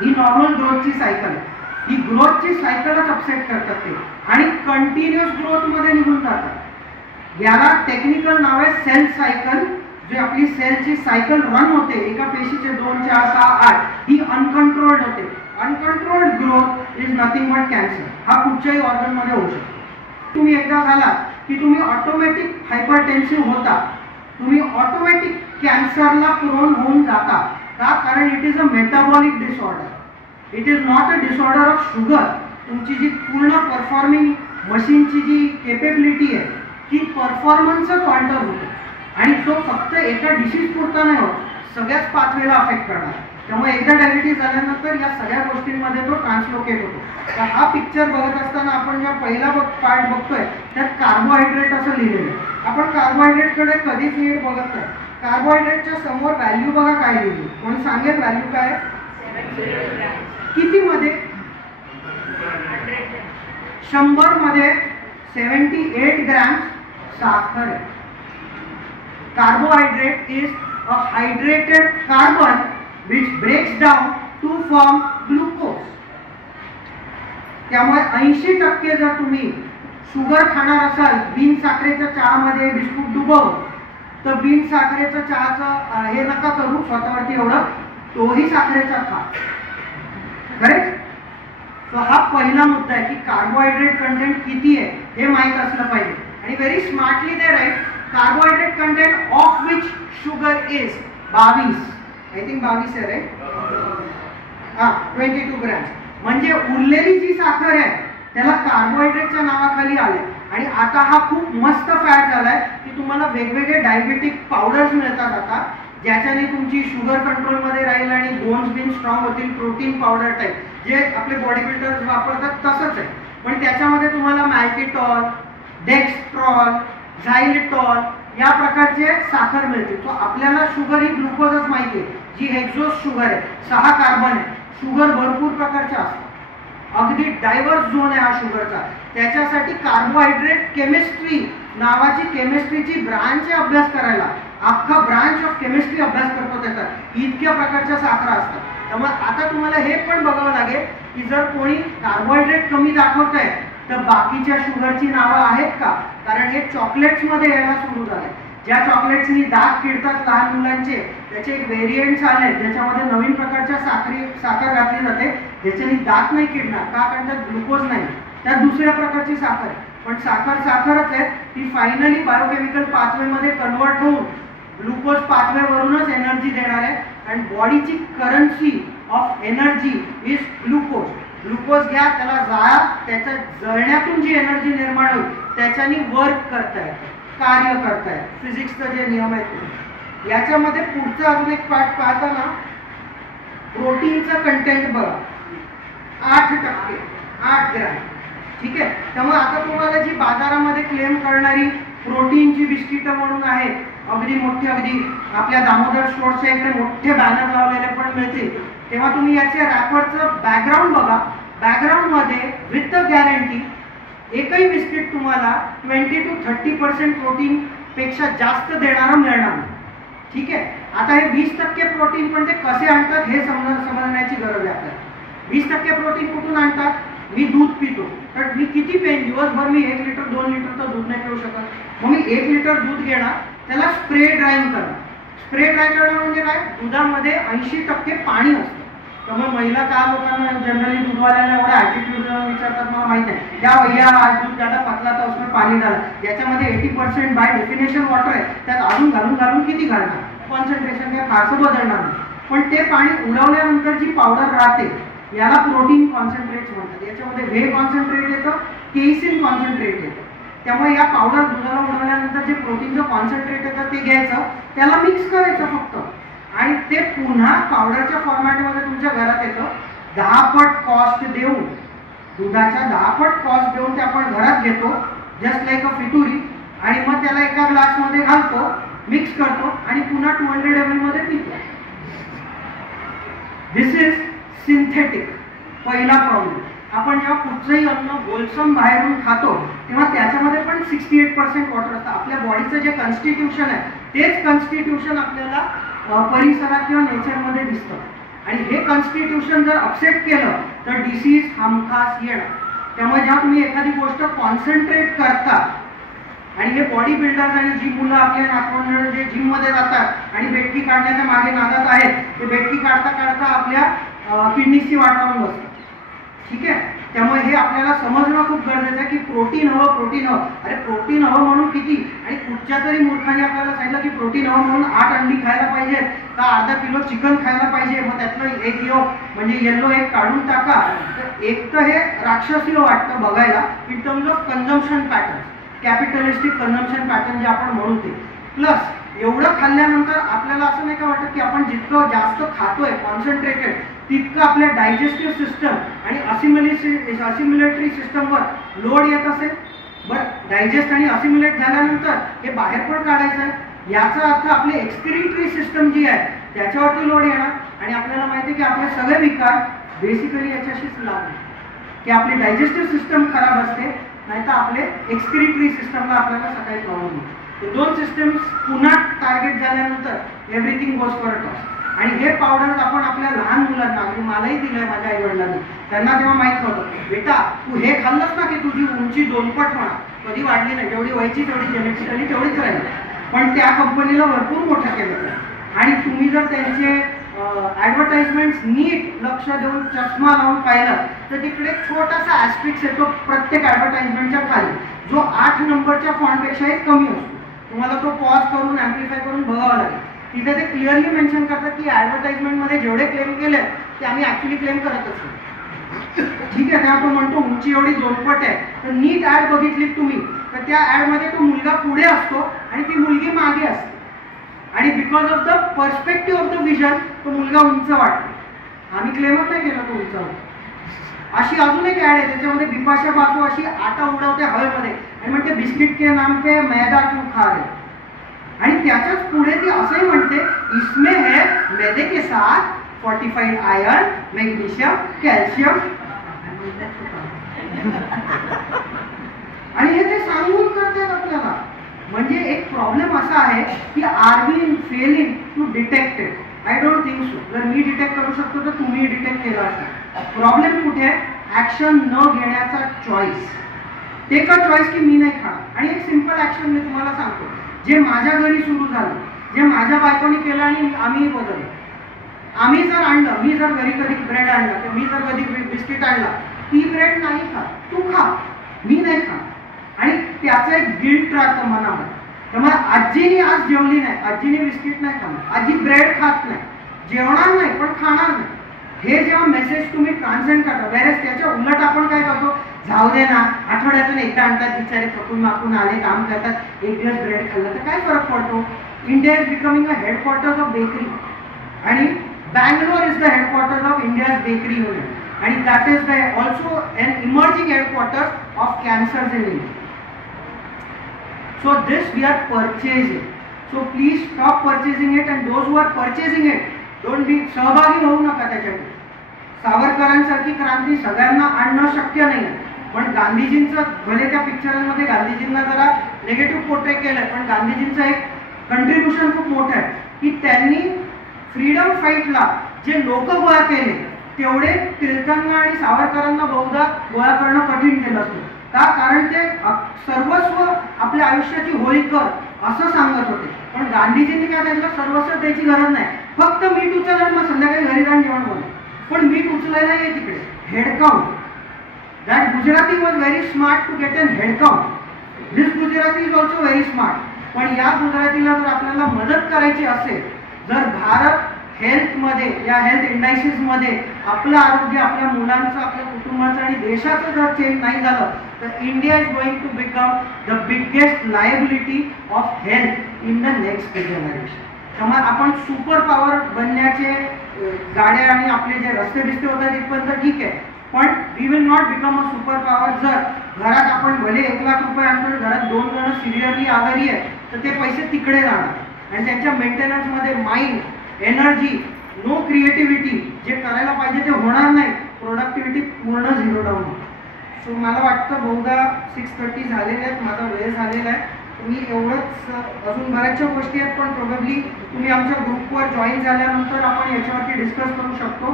ही नॉर्मल ग्रोथची सायकल आहे. ही ग्रोथची सायकलच अपसेट करतात ते आणि कंटिन्युअस ग्रोथमध्ये निघून जातात. याला टेक्निकल नाव आहे सेल सायकल. जी आपली सेलची सायकल रन होते, एका पेशीचे 2, 4, 6, 8, ही अनकंट्रोल्ड होते. Uncontrolled growth is nothing but cancer. हा कुठच्याही ऑर्गनमध्ये होऊ शकतो. तुम्ही एकदा झाला की तुम्ही ऑटोमॅटिक हायपरटेन्सिव्ह होता, तुम्ही ऑटोमॅटिक कॅन्सरला प्रोन होऊन जाता. का? कारण it is a metabolic disorder. It is not a disorder of sugar. तुमची जी पूर्ण परफॉर्मिंग मशीनची जी केपेबिलिटी आहे ती परफॉर्मन्सच ऑल्टर होते आणि तो फक्त एका डिसीज पुरता नाही होत, सगळ्याच पाथवेला अफेक्ट करणार. त्यामुळे एकदा डायबिटीज झाल्यानंतर या सगळ्या गोष्टींमध्ये तो ट्रान्सलोकेट होतो. तर हा पिक्चर बघत असताना आपण ज्या पहिला पार्ट बघतोय त्यात कार्बोहायड्रेट असं लिहिलेलं आहे. आपण कार्बोहायड्रेटकडे कधीच नीट बघत नाही. कार्बोहायड्रेटच्या समोर व्हॅल्यू बघा काय लिहिली, कोणी सांगेल व्हॅल्यू काय? किती मध्ये? 100 मध्ये 78 ग्रॅम साखर आहे. Carbohydrate is a hydrated carbon which breaks down to form glucose. त्यामुळे 80% जर तुम्ही शुगर खाणार असाल, बिन साखरेच्या चहामध्ये बिस्कुट डुबव, तर बिन साखरेच्या चहाचं हे नका करू स्वतःवरती एवढं, तोही साखरेचा खा. करेक्ट? तर हा पहिला मुद्दा आहे की कार्बोहायड्रेट कंटेंट किती आहे हे माहीत असलं पाहिजे. आणि very smartly they write carbohydrate content of which sugar is 22. I think 22 आहे राईट. 22 ग्रॅम. म्हणजे उरलेली जी साखर आहे त्याला कार्बोहायड्रेटच्या नावाखाली आले. आणि आता हा खूप मस्त फॅट झालाय की तुम्हाला वेगवेगळे डायबेटिक पावडर्स मिळतात आता, ज्याच्याने तुमची शुगर कंट्रोलमध्ये राहील आणि बोन्स बिन स्ट्रॉंग होतील. प्रोटीन पावडर टाईप जे आपले बॉडी बिल्डर्स वापरतात तसंच आहे, पण त्याच्यामध्ये तुम्हाला मॅल्टिटॉल, डेक्स्ट्रॉल, झायलिटॉल या प्रकारचे साखर मिळते. तो आपल्याला शुगर ही ग्लुकोजच माहिती आहे, जी हेक्झोस शुगर आहे, 6 कार्बन आहे. शुगर भरपूर प्रकारच्या असतात, अगदी डायव्हर्स झोन आहे हा शुगरचा. त्याच्यासाठी कार्बोहायड्रेट केमिस्ट्री नावाची केमिस्ट्रीची ब्रांच आहे अभ्यास करायला. अख्खा ब्रांच ऑफ केमिस्ट्री अभ्यास करतो त्याचा. इतक्या प्रकारच्या साखरा असतात. त्यामुळे आता तुम्हाला हे पण बघावं लागेल की जर कोणी कार्बोहायड्रेट कमी दाखवत आहे तर बाकीच्या शुगरची नावं आहेत का? कारण हे चॉकलेट्समध्ये यायला सुरू झालंय. ज्या चॉकलेट्सनी दात किडतात लहान मुलांचे, त्याचे एक व्हेरिएंट्स आले ज्याच्यामध्ये नवीन प्रकारच्या साखर घातली जाते, ज्याच्याने दात नाही किडणार. का? कारण त्यात ग्लुकोज नाही, त्यात दुसऱ्या प्रकारची साखर आहे. पण साखर साखरच आहे. ती फायनली बायोकेमिकल पाथवेमध्ये कन्वर्ट होऊन ग्लुकोज पाथवेवरूनच एनर्जी देणार आहे. आणि बॉडीची currency of energy is glucose. Glucose घ्या, त्याला जाळा, त्याच्या जळण्यातून जी एनर्जी निर्माण होईल त्याच्यानी वर्क करतायत, कार्य करतायत. फिजिक्सचं जे नियम आहेत याच्यामध्ये पुढचं अजून एक पार्ट पाहताना प्रोटीनचं कंटेंट बघा. 8%, 8 ग्रॅम. ठीक आहे. त्यामुळे आता तुम्हाला जी बाजारामध्ये क्लेम करणारी प्रोटीनची बिस्किटं म्हणून आहेत, अगदी मोठी, अगदी आपल्या दामोदर स्टोअर्सच्या इकडे मोठे बॅनर लावलेले पण मिळतील, तेव्हा तुम्ही याच्या रॅपरचं बॅकग्राऊंड बघा. बॅकग्राऊंडमध्ये विथ द गॅरंटी एकही बिस्किट तुम्हाला 20 to 30% प्रोटीन पेक्षा जास्त देणारा मिळणार नाही. ठीक आहे. आता हे 20% प्रोटीन पण ते कसे आणतात हे समजण्याची गरज आहे आपल्याला. 20% प्रोटीन कुठून आणतात? मी दूध पितो, तर मी किती पेन दिवसभर मी 1 लिटर 2 लिटर तर दूध नाही पिऊ शकत. मग मी 1 लिटर दूध घेणार, त्याला स्प्रे ड्राईंग करणार. स्प्रे ड्राय करणं म्हणजे काय? दुधामध्ये 80% पाणी असतं. त्यामुळे महिला का लोकांना जनरली दूधवाल्याला एवढा ॲटिट्यूड विचारतात मला माहिती आहे. त्या भैया आज दूध ज्यादा पतला तर उसमें पाणी डाला. ज्याच्यामध्ये 80% बाय डेफिनेशन वॉटर आहे, त्यात अजून घालून किती घालणार? कॉन्सन्ट्रेशन काय फारसं बदलणार नाही. पण ते पाणी उडवल्यानंतर जी पावडर राहते याला प्रोटीन कॉन्सन्ट्रेट म्हणतात. याच्यामध्ये व्हे कॉन्सन्ट्रेट येतं, केसिन कॉन्सन्ट्रेट येतं. त्यामुळे या पावडर दुधाला उडवल्यानंतर जे प्रोटीनचं कॉन्सन्ट्रेट येतं ते घ्यायचं, त्याला मिक्स करायचं फक्त, आणि ते पुन्हा पावडरच्या फॉर्मॅटमध्ये तुमच्या घरात येतं. 10 पट कॉस्ट देऊन, दुधाच्या 10 पट कॉस्ट देऊन ते आपण घरात घेतो, जस्ट लाईक अ फितुरी, आणि मग त्याला एका ग्लासमध्ये घालतो मिक्स करतो आणि पुन्हा 200 ml मध्ये पितो. दिस इज सिंथेटिक. पहिला प्रॉब्लेम. आपण जेव्हा कुठचंही अन्न होलसम बाहेरून खातो तेव्हा त्याच्यामध्ये पण 68% वॉटर असतं. आपल्या बॉडीचं जे कॉन्स्टिट्यूशन आहे तेच कॉन्स्टिट्यूशन आपल्याला परिसरात किंवा नेचरमध्ये दिसतं. आणि हे कॉन्स्टिट्यूशन जर अपसेट केलं तर डिसीज हमखास येणार. त्यामुळे जेव्हा तुम्ही एखादी गोष्ट कॉन्सन्ट्रेट करता आणि हे बॉडी बिल्डर्स आणि जी मुलं आपल्या नातवंड जे जिममध्ये जातात आणि बेटकी काढण्याच्या मागे नादात आहेत ते बेटकी काढता काढता आपल्या किडनीची वाट लावून बसतात. ठीक आहे. त्यामुळे हे आपल्याला समजणं खूप गरजेचं आहे की प्रोटीन हवं, प्रोटीन हवं. अरे प्रोटीन हवं म्हणून किती? आणि कुठच्या तरी मूर्खाने आपल्याला सांगितलं की प्रोटीन हवं म्हणून 8 अंडी खायला पाहिजे का अर्धा किलो चिकन खायला पाहिजे. मग त्यातलं एक योग म्हणजे येल्लो एक काढून टाका. तर एक तर हे राक्षसीय वाटतं बघायला in terms of consumption pattern, capitalistic consumption pattern जे आपण म्हणू ते. प्लस एवढं खाल्ल्यानंतर आपल्याला असं नाही का वाटत की आपण जितकं जास्त खातोय कॉन्सन्ट्रेटेड तितकं आपल्या डायजेस्टिव्ह सिस्टम आणि असिम्युलेटरी सिस्टमवर लोड येत असेल. बरं, डायजेस्ट आणि असिम्युलेट झाल्यानंतर हे बाहेर पण काढायचं आहे. याचा अर्थ आपली एक्सक्रिटरी सिस्टम जी आहे त्याच्यावरती लोड येणार. आणि आपल्याला माहिती आहे की आपले सगळे विकार बेसिकली याच्याशीच लागतात की आपली डायजेस्टिव्ह सिस्टम खराब असते नाहीतर आपले एक्सक्रिटरी सिस्टमला आपल्याला सकाळी प्रॉब्लेम होतो. ते दोन सिस्टम्स पुन्हा टार्गेट झाल्यानंतर everything goes for a toss. आणि हे पावडर आपण आपल्या लहान मुलांना, मलाही दिलंय माझ्या आई वडिलांनी, त्यांना तेव्हा माहित नव्हतं. बेटा तू हे खाल्लंस ना की तुझी उंची 2 पट होणार. कधी वाढली नाही, जेवढी व्हायची तेवढी जेनेटिकली तेवढीच राहिली. पण त्या कंपनीला भरपूर मोठं केलं. आणि तुम्ही जर त्यांचे ॲडव्हर्टाइजमेंट्स नीट लक्ष देऊन चष्मा लावून पाहिलं तर तिकडे छोटासा ॲस्ट्रिक्स येतो प्रत्येक ॲडव्हर्टाइजमेंटच्या खाली जो 8 नंबरच्या फॉन्टपेक्षाही कमी असतो. तुम्हाला तो पॉज करून ॲम्प्लिफाय करून बघावं लागेल. तिथे ते क्लिअरली मेन्शन करतात की ॲडव्हर्टाइजमेंटमध्ये जेवढे क्लेम केले ते आम्ही ॲक्च्युली क्लेम करतच नाही. ठीक आहे. तेव्हा तो म्हणतो उंची एवढी 2 पट आहे. तर नीट ॲड बघितली तुम्ही तर त्या ॲडमध्ये तो मुलगा पुढे असतो आणि ती मुलगी मागे असते. आणि because of the perspective of the vision तो मुलगा उंच वाटतो. आम्ही क्लेमच नाही केला तो उंच होतो. अशी अजून एक ॲड आहे त्याच्यामध्ये बिपाशा बासू अशी आटा उडवते हवेमध्ये आणि म्हणते बिस्किट के नाम पे मैदा क्यों खा रहे. आणि त्याच्याच पुढे ती असंही म्हणते इसमें है मैदे के साथ फोर्टिफाइड आयरन, मॅग्नेशियम, कॅल्शियम. आणि हे ते सांगून करतात आपल्याला. म्हणजे एक प्रॉब्लेम असा आहे की are we failing to detect it? I don't think so. जर मी डिटेक्ट करू शकतो तर तुम्ही डिटेक्ट केला असता. प्रॉब्लेम कुठे आहे? ॲक्शन न घेण्याचा चॉईस. ते का चॉईस की मी नाही खाणार. आणि एक सिंपल ॲक्शन मी तुम्हाला सांगतो जे माझ्या घरी सुरू झालं, जे माझ्या बायकोनी केलं आणि आम्ही बदललं. आम्ही जर आणलं, मी जर घरी कधी ब्रेड आणला किंवा मी जर कधी बिस्किट आणला, ती ब्रेड नाही खा, तू खा, मी नाही खा. आणि त्याचं एक गिल्ट राहतं मनामध्ये. त्यामुळे आजीने आज जेवली नाही, आजीने बिस्किट नाही खाणार, आजी ब्रेड खात नाही, जेवणार नाही पण खाणार नाही. हे जेव्हा मेसेज तुम्ही ट्रान्सलेट करता, वेळेस त्याच्या उलट आपण काय करतो, जाऊ दे ना, आठवड्यातून एकदा आणतात, बिचारे थकून माकून आले, काम करतात, एक दिवस ब्रेड खाल्लं तर काय फरक पडतो. India is becoming a headquarters of bakery आणि Bangalore is the headquarters of India's bakery unit आणि that is the also an emerging headquarters of cancers in India. So this we are purchasing. So please stop purchasing it and those who are purchasing it don't be सहभागी होऊ नका त्याच्यात. सावरकरांसारखी क्रांती सगळ्यांना आणणं शक्य नाही. पण गांधीजींचं भले त्या पिक्चरांमध्ये गांधीजींना जरा नेगेटिव्ह पोर्ट्रे केलंय पण गांधीजींचं एक कंट्रीब्युशन खूप मोठं आहे की त्यांनी फ्रीडम फाईटला जे लोक गोळा केले तेवढे टिळकांना आणि सावरकरांना बहुधा गोळा करणं कठीण केलं असतं. का? कारण ते सर्वस्व आपल्या आयुष्याची होळी कर असं सांगत होते. पण गांधीजींनी काय सांगितलं, सर्वस्व द्यायची गरज नाही, फक्त मीठ उचललं मग संध्याकाळी घरी जाऊन जेवण बनव. पण मीठ उचलायला ये तिकडे head count. That Gujarati was very smart to get an head count. This Gujarati is also very smart. पण या गुजरातीला जर आपल्याला मदत करायची असेल, जर भारत हेल्थमध्ये या हेल्थ इंडायसिसमध्ये आपलं आरोग्य, आपल्या मुलांचं, आपल्या कुटुंबाचं आणि देशाचं जर चेंज नाही झालं तर India is going to become the biggest liability of health in the next generation. त्यामुळे आपण सुपर पॉवर बनण्याचे गाड्या आणि आपले जे रस्ते बिस्ते होतात तिथपर्यंत ठीक आहे, पण we will not become a super power जर घरात आपण भले 1 लाख रुपये आणतो, घरात 2 जण सिरियसली आजारी आहे तर ते पैसे तिकडे जाणार. आणि त्यांच्या मेंटेनन्समध्ये माइंड, एनर्जी, नो क्रिएटिव्हिटी, जे करायला पाहिजे ते होणार नाही, प्रोडक्टिव्हिटी पूर्ण झिरो डाऊन होईल. सो मला वाटतं बहुधा 6:30 झालेले आहेत, माझा वेळ झालेला आहे. मी एवढंच, अजून बऱ्याचशा गोष्टी आहेत पण प्रोबेबली तुम्ही आमच्या ग्रुपवर जॉईन झाल्यानंतर आपण याच्यावरती डिस्कस करू शकतो.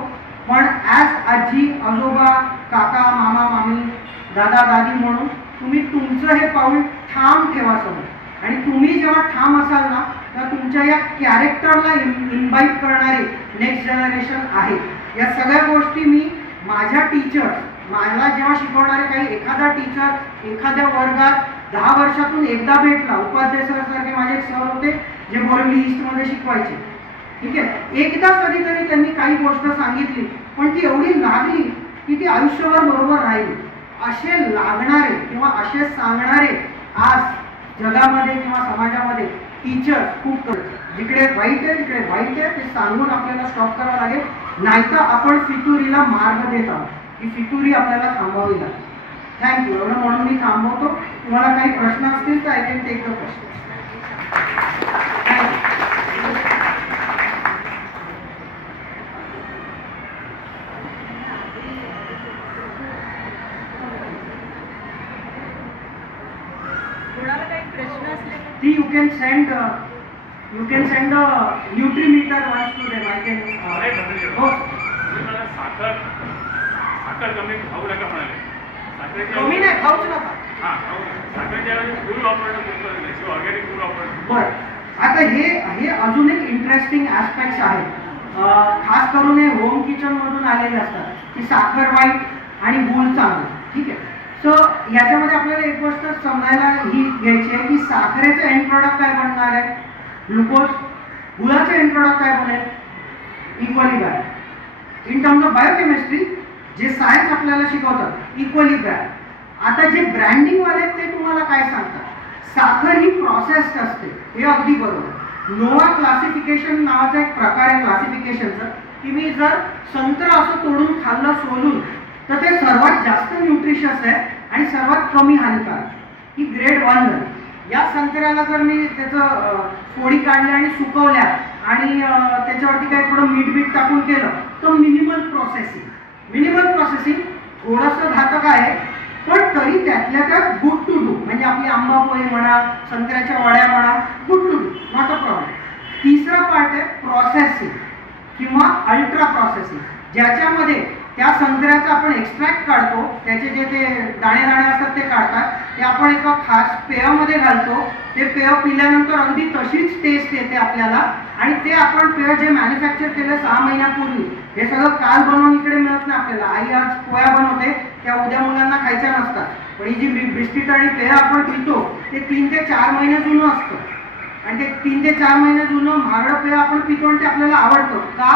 पण ॲज आजी, आजोबा, काका, मामा, मामी, दादा, दादी म्हणून तुम्ही तुमचं हे पाऊल ठाम ठेवा समोर. आणि तुम्ही जेव्हा ठाम असाल ना, तर तुमच्या या कॅरेक्टरला इन्व्हाइट करणारे नेक्स्ट जनरेशन आहे. या सगळ्या गोष्टी मी माझ्या टीचर्स, मला जेव्हा शिकवणारे काही एखादा टीचर एखाद्या वर्गात 10 वर्षातून एकदा भेटला, उपाध्याय सरांसारखे माझे एक सर होते जे बोरिवली ईस्टमध्ये शिकवायचे, ठीक आहे, एकदा कधीतरी त्यांनी काही गोष्ट सांगितली पण ती एवढी लागली की ती आयुष्यभर बरोबर राहिली. असे लागणारे किंवा असे सांगणारे आज जगामध्ये किंवा समाजामध्ये टीचर खूप करतात. जिकडे वाईट आहे तिकडे वाईट आहे ते सांगून आपल्याला स्टॉप करावं लागेल, नाहीतर आपण फितुरीला मार्ग देत आहोत. ही फितुरी आपल्याला थांबवावी लागेल. थँक्यू. एवढं म्हणून मी थांबवतो. तुम्हाला काही प्रश्न असतील तर I can take the question. You can send a Nutrimeter once to them. I can. हो. साखर कमी खाऊ नका म्हणाले. कमी नाही, खाऊच नका. हां, साखरेच्या ऐवजी गुळ वापरणं, ऑर्गॅनिक गुळ वापरणं. बरं, आता हे अजून एक इंटरेस्टिंग ॲस्पेक्ट्स आहेत. खास करून हे होम किचन मधून आलेले असतात की साखर वाईट आणि गुळ चांगलं, ठीक आहे. सो याच्यामध्ये आपल्याला एक गोष्ट समजायला ही घ्यायची आहे की साखरेचं एंड प्रॉडक्ट काय बनणार आहे, ग्लुकोज. गुळाचं एंड प्रॉडक्ट काय बनेल, equally bad. In terms of biochemistry जे सायन्स आपल्याला शिकवतात, इक्वली बॅड. आता जे ब्रँडिंगवाले ते तुम्हाला काय सांगतात, साखर ही प्रोसेस्ड असते, हे अगदी बरोबर. नोवा क्लासिफिकेशन नावाचा एक प्रकार आहे क्लासिफिकेशनचा, की मी जर संत्र असं तोडून खाल्लं सोलून तर ते सर्वात जास्त न्यूट्रिशियस आहे आणि सर्वात कमी हानिकारक, ही ग्रेड 1 झाली. या संत्र्याला जर मी त्याचं फोडी काढल्या आणि सुकवल्या आणि त्याच्यावरती काही थोडं मीठ टाकून केलं तर मिनिमल प्रोसेसिंग थोडंसं घातक आहे, पण तरी त्यातल्या त्यात गुड टू डू. म्हणजे आपली आंबा पोहे म्हणा, संत्र्याच्या वड्या म्हणा, good to do, not a problem. तिसरा पार्ट आहे प्रोसेसिंग किंवा अल्ट्रा प्रोसेसिंग, ज्याच्यामध्ये त्या संत्र्याचा आपण एक्स्ट्रॅक्ट काढतो, त्याचे जे ते दाणे असतात ते काढतात, ते आपण एका खास पेयामध्ये घालतो. ते पेय पिल्यानंतर अगदी तशीच टेस्ट येते आपल्याला, आणि ते आपण पेय जे मॅन्युफॅक्चर केलं 6 महिन्यापूर्वी, हे सगळं काल बनवून इकडे मिळत नाही आपल्याला. आई आज पोया बनवते, त्या उद्या मुलांना खायच्या नसतात. पण ही जी बिस्किट आणि पेय आपण पितो ते 3 ते 4 महिने जुनं असतं, आणि ते 3 ते 4 महिने जुनं महागडं पेय आपण पितो आणि ते आपल्याला आवडतं का,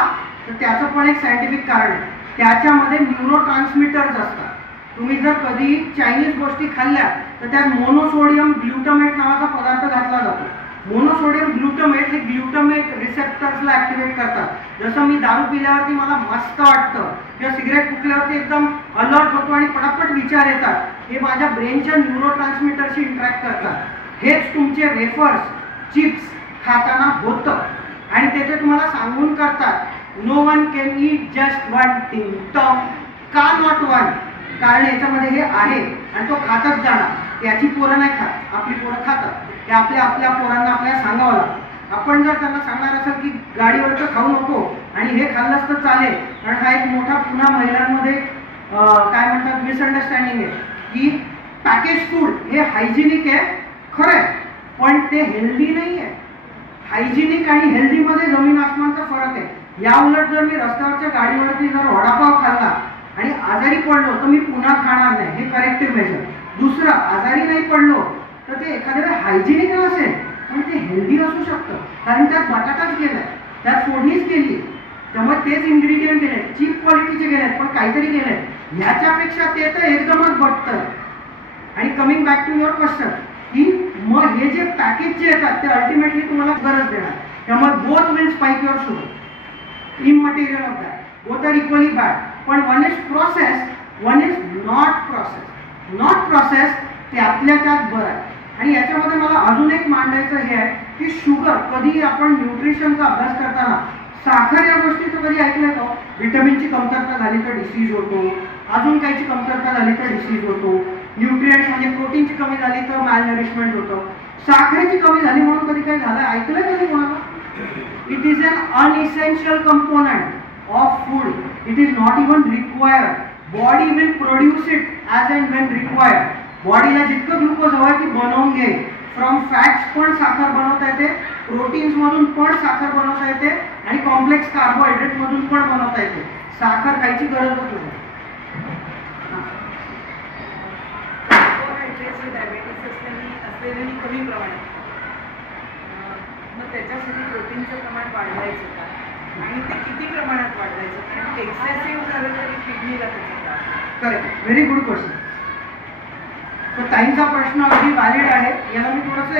तर त्याचं पण एक सायंटिफिक कारण आहे. त्याच्यामध्ये न्यूरो ट्रान्समिटर्स असतात. तुम्ही जर कधी चायनीज गोष्टी खाल्ल्या तर त्यात मोनोसोडियम ग्लुटामेट नावाचा पदार्थ घातला जातो. मोनोसोडियम ग्लुटामेट हे ग्लुटामेट रिसेप्टर्सला ऍक्टिव्हेट करतात. जसं मी दारू पिल्यावरती मला मस्त वाटतं किंवा सिगरेट फुकल्यावरती एकदम अलर्ट होतो आणि पटापट विचार येतात, हे माझ्या ब्रेनच्या न्यूरो ट्रान्समिटरशी इंटरॅक्ट करतात. हेच तुमचे वेफर्स, चिप्स खाताना होतं, आणि त्याचे तुम्हाला सांगून करतात no one can eat just one ting tong. का नॉट वन? कारण याच्यामध्ये हे आहे आणि तो खातच जाणार. त्याची पोरं नाही खात, आपली पोरं खातात. ते आपल्या पोरांना आपल्याला सांगावं लागतं. आपण जर त्यांना सांगणार असेल की गाडीवरचं खाऊ नको आणि हे खाल्लंच तर चालेल, कारण हा एक मोठा पुन्हा महिलांमध्ये काय म्हणतात मिसअंडरस्टँडिंग आहे की पॅकेज फूड हे हायजिनिक आहे, खरं आहे, पण ते हेल्दी नाही आहे. हायजिनिक आणि हेल्दीमध्ये जमीन आसमानचा फरक आहे. या उलट जर मी रस्त्यावरच्या गाडीवरती जर वडापाव खाल्ला आणि आजारी पडलो तर मी पुन्हा खाणार नाही, हे करेक्टिव्ह मेजर. दुसरं, आजारी नाही पडलो तर ते एखाद्या वेळी हायजिनिक नसेल पण ते हेल्दी असू शकतं, कारण त्यात बटाटाच गेलाय, त्यात फोडणीच केली, त्यामुळे तेच इन्ग्रेडियंट गेले, चीप क्वालिटीचे गेले, पण काहीतरी गेले. ह्याच्यापेक्षा ते तर एकदमच बटतं. आणि coming back to your question, की मग हे जे पॅकेज जे येतात ते अल्टिमेटली तुम्हाला गरज देणार, त्यामुळे both will spike your sugar. Immaterial of that, both are equally bad. पण one is processed, one is not processed. Not processed त्यातल्या त्यात बरं आहे. आणि याच्यामध्ये मला अजून एक मांडायचं हे आहे की शुगर, कधी आपण न्यूट्रिशनचा अभ्यास करताना साखर या गोष्टीचं कधी ऐकलंय का? व्हिटॅमिनची कमतरता झाली तर डिसीज होतो, अजून काहीची कमतरता झाली तर डिसीज होतो, न्यूट्रिएंट्स म्हणजे प्रोटीनची कमी झाली तर मॅलनरिशमेंट होतं, साखरेची कमी झाली म्हणून कधी काही झालं ऐकलंय कधी कोणाला? It is an unessential component of food. It is not even required. Body will produce it as and when required. बॉडीला जितकं ग्लुकोज हवं आहे ती बनवून घे. फ्रॉम फॅट्स पण साखर बनवता येते, प्रोटीन्समधून पण साखर बनवता येते आणि कॉम्प्लेक्स कार्बोहायड्रेटमधून पण बनवता येते. साखर खायची गरजच नाही. कार्बोहायड्रेट्स डायबेटीस असलेली कमी प्रमाणात, मग त्याच्यासाठी प्रोटीनचं प्रमाण वाढवायचं का आणि ते किती प्रमाणात वाढवायचं? कारण एक्सेसिव्ह झालं तरी किडनीला त्याचा त्रास. Correct, very good question. तर ताईंचा प्रश्न अगदी व्हॅलिड आहे. याला मी थोडंसं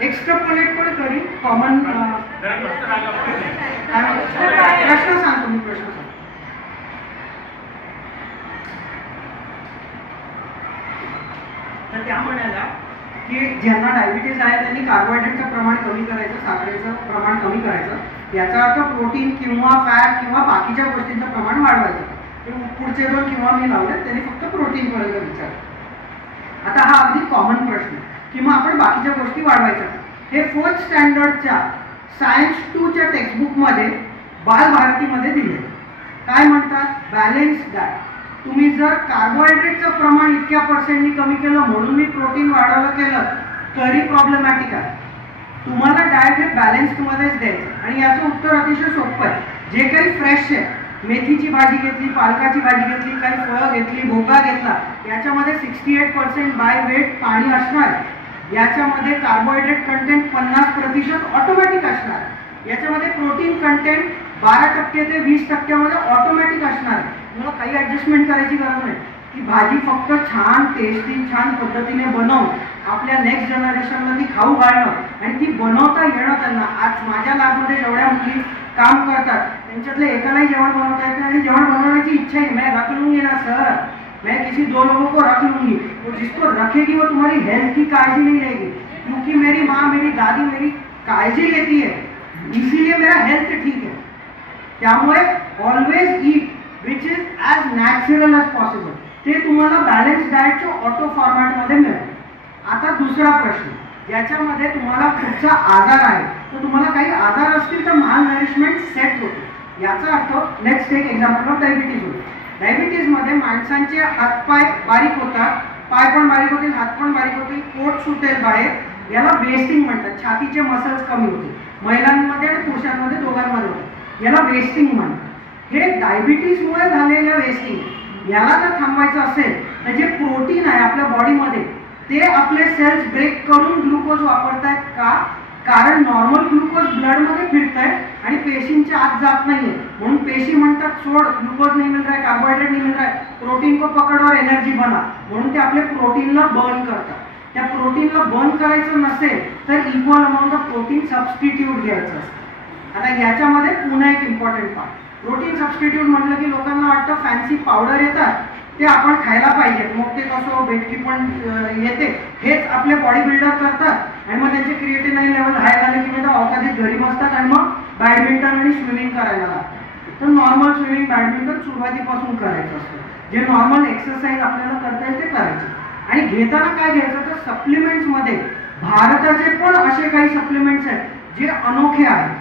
एक्स्ट्रापोलेट पण करीन. कॉमन प्रश्न सांगतो मी, प्रश्न सांगतो. तर त्या म्हणाल्या की ज्यांना डायबिटीज आहे त्यांनी कार्बोहायड्रेटचं प्रमाण कमी करायचं, साखरेचं प्रमाण कमी करायचं. याचा अर्थ प्रोटीन किंवा फॅट किंवा बाकीच्या गोष्टींचं प्रमाण वाढवायचं. पुढचे दोन किंवा मी लावले त्यांनी फक्त प्रोटीन पर्यंत विचार. आता हा अगदी कॉमन प्रश्न की मग आपण बाकीच्या गोष्टी वाढवायच्या. हे 4th स्टँडर्डच्या सायन्स 2च्या टेक्स्टबुकमध्ये बालभारतीमध्ये दिले. काय म्हणतात? Balance diet. तुम्ही जर कार्बोहायड्रेटचं प्रमाण इतक्या पर्सेंटनी कमी केलं म्हणून मी प्रोटीन वाढवलं केलं तरी प्रॉब्लेमॅटिक आहे. तुम्हाला डाएट हे बॅलन्स्डमध्येच द्यायचं आणि याचं उत्तर अतिशय सोपं आहे. जे काही फ्रेश आहे, मेथीची भाजी घेतली, पालकाची भाजी घेतली, काही फळं घेतली, भोपळा घेतला, याच्यामध्ये 68% बाय वेट पाणी असणार आहे. याच्यामध्ये कार्बोहायड्रेट कंटेंट 50% ऑटोमॅटिक असणार आहे. याच्यामध्ये प्रोटीन कंटेंट 12% ते 20% ऑटोमॅटिक असणार आहे. मला काही ॲडजस्टमेंट करायची गरज नाही. ती भाजी फक्त छान टेस्टी, छान पद्धतीने बनवून आपल्या नेक्स्ट जनरेशनला ती खाऊ घालणं आणि ती बनवता येणं त्यांना. आज माझ्या लॅबमध्ये जेवढ्या मुली काम करतात त्यांच्यातले एकालाही जेवण बनवता येते आणि जेवण बनवण्याची इच्छा है. मैं रख लूंगी ना सर, मैं किसी 2 लोगों को रख लूंगी. वो जिसको रखेगी वो तुम्हारी हेल्थ की काळजी नहीं लेगी, क्योंकि मेरी माँ, मेरी दादी मेरी काळजी लेती है, इसीलिए मेरा हेल्थ ठीक है. त्यामुळे always eat which is as natural as possible. ते तुम्हाला बॅलन्स डाएटच्या ऑटो फॉर्मॅटमध्ये मिळेल. आता दुसरा प्रश्न, ज्याच्यामध्ये तुम्हाला पुढचा आजार आहे तर तुम्हाला काही आजार असतील तर माल नरिशमेंट सेट होते. याचा अर्थ नेक्स्ट एक एक्झाम्पल ऑफ डायबिटीज होतो. डायबिटीजमध्ये माणसांचे हातपाय बारीक होतात, पाय पण बारीक होतील, हात पण बारीक होतील, पोट सुटेल बाहेर. याला वेस्टिंग म्हणतात. छातीचे मसल्स कमी होतील महिलांमध्ये आणि पुरुषांमध्ये दोघांमध्ये होतात. याला वेस्टिंग म्हणतात. हे डायबिटीजमुळे झालेलं वेस्टिंग. याला जर थांबवायचं असेल तर जे प्रोटीन आहे आपल्या बॉडीमध्ये ते आपले सेल्स ब्रेक करून ग्लुकोज वापरतायत का? कारण नॉर्मल ग्लुकोज ब्लडमध्ये फिरत आहे आणि पेशींच्या आत जात नाहीये, म्हणून पेशी म्हणतात सोड, ग्लुकोज नहीं मिल रहा है, कार्बोहाइड्रेट नहीं मिल रहा है, प्रोटीन को पकड और एनर्जी बना. म्हणून ते आपले प्रोटीनला बर्न करतात. त्या प्रोटीनला बर्न करायचं नसेल तर equal amount of protein substitute घ्यायचं असतं. आता याच्यामध्ये पुन्हा एक इम्पॉर्टंट पार्ट, प्रोटीन सबस्टिट्यूट म्हटलं की लोकांना वाटतं फॅन्सी पावडर येतात ते आपण खायला पाहिजे. मग ते कसं भेटकी पण येते, हेच आपले बॉडी बिल्डर करतात आणि मग त्यांचे क्रिएटिनाइन लेवल हाय झाले की मग अवकाशात घरी बसतात आणि मग बॅडमिंटन आणि स्विमिंग करायला लागतात. तर नॉर्मल स्विमिंग, बॅडमिंटन सुरुवातीपासून करायचं असतं. जे नॉर्मल एक्सरसाइज आपल्याला करता येईल ते करायचे. आणि घेताना काय घ्यायचं तर सप्लिमेंट्समध्ये भारताचे पण असे काही सप्लिमेंट्स आहेत जे अनोखे आहेत.